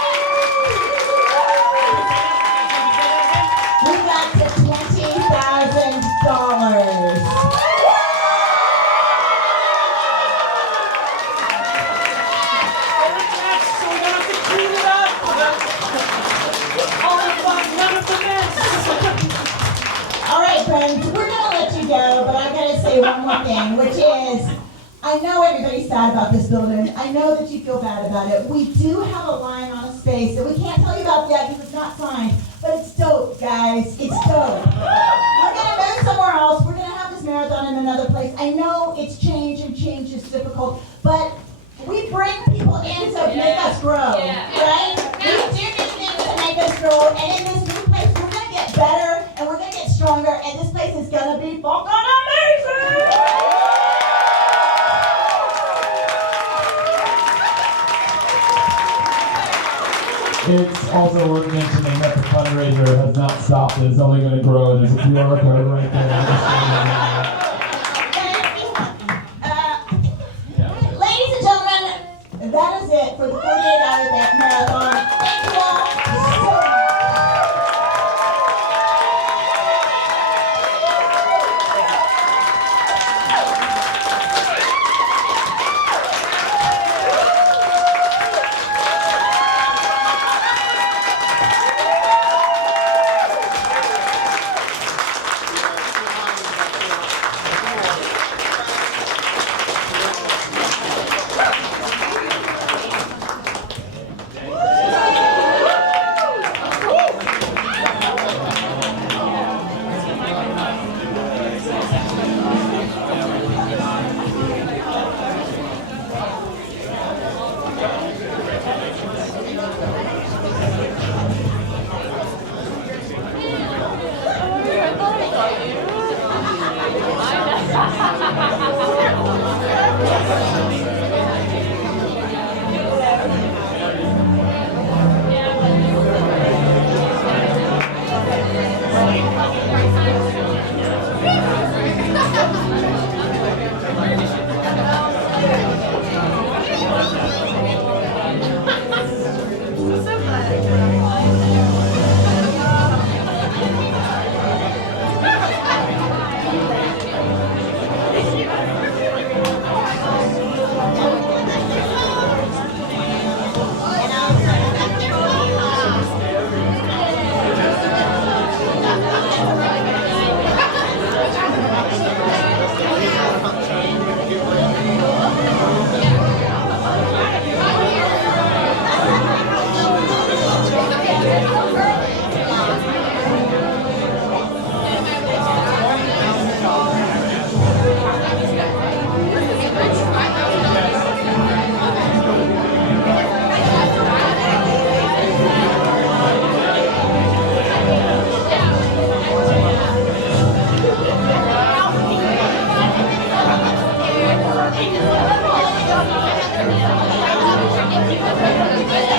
guys, we got to $20,000. One more thing, which is, I know everybody's sad about this building. I know that you feel bad about it. We do have a line on a space that we can't tell you about yet because it's not signed, but it's dope, guys. It's dope. We're gonna move somewhere else. We're gonna have this marathon in another place. I know it's change, and change is difficult, but we bring people in to make us grow, right? We do these things to make us grow, and in this new place, we're gonna get better, and we're gonna get stronger, and this place is gonna be fucking amazing! It's also worth mentioning that the fundraiser has not stopped. It's only going to grow, and there's a QR code right there. Ladies and gentlemen, is it for the 48 Hour That Marathon. Thank you all so much. Thank you.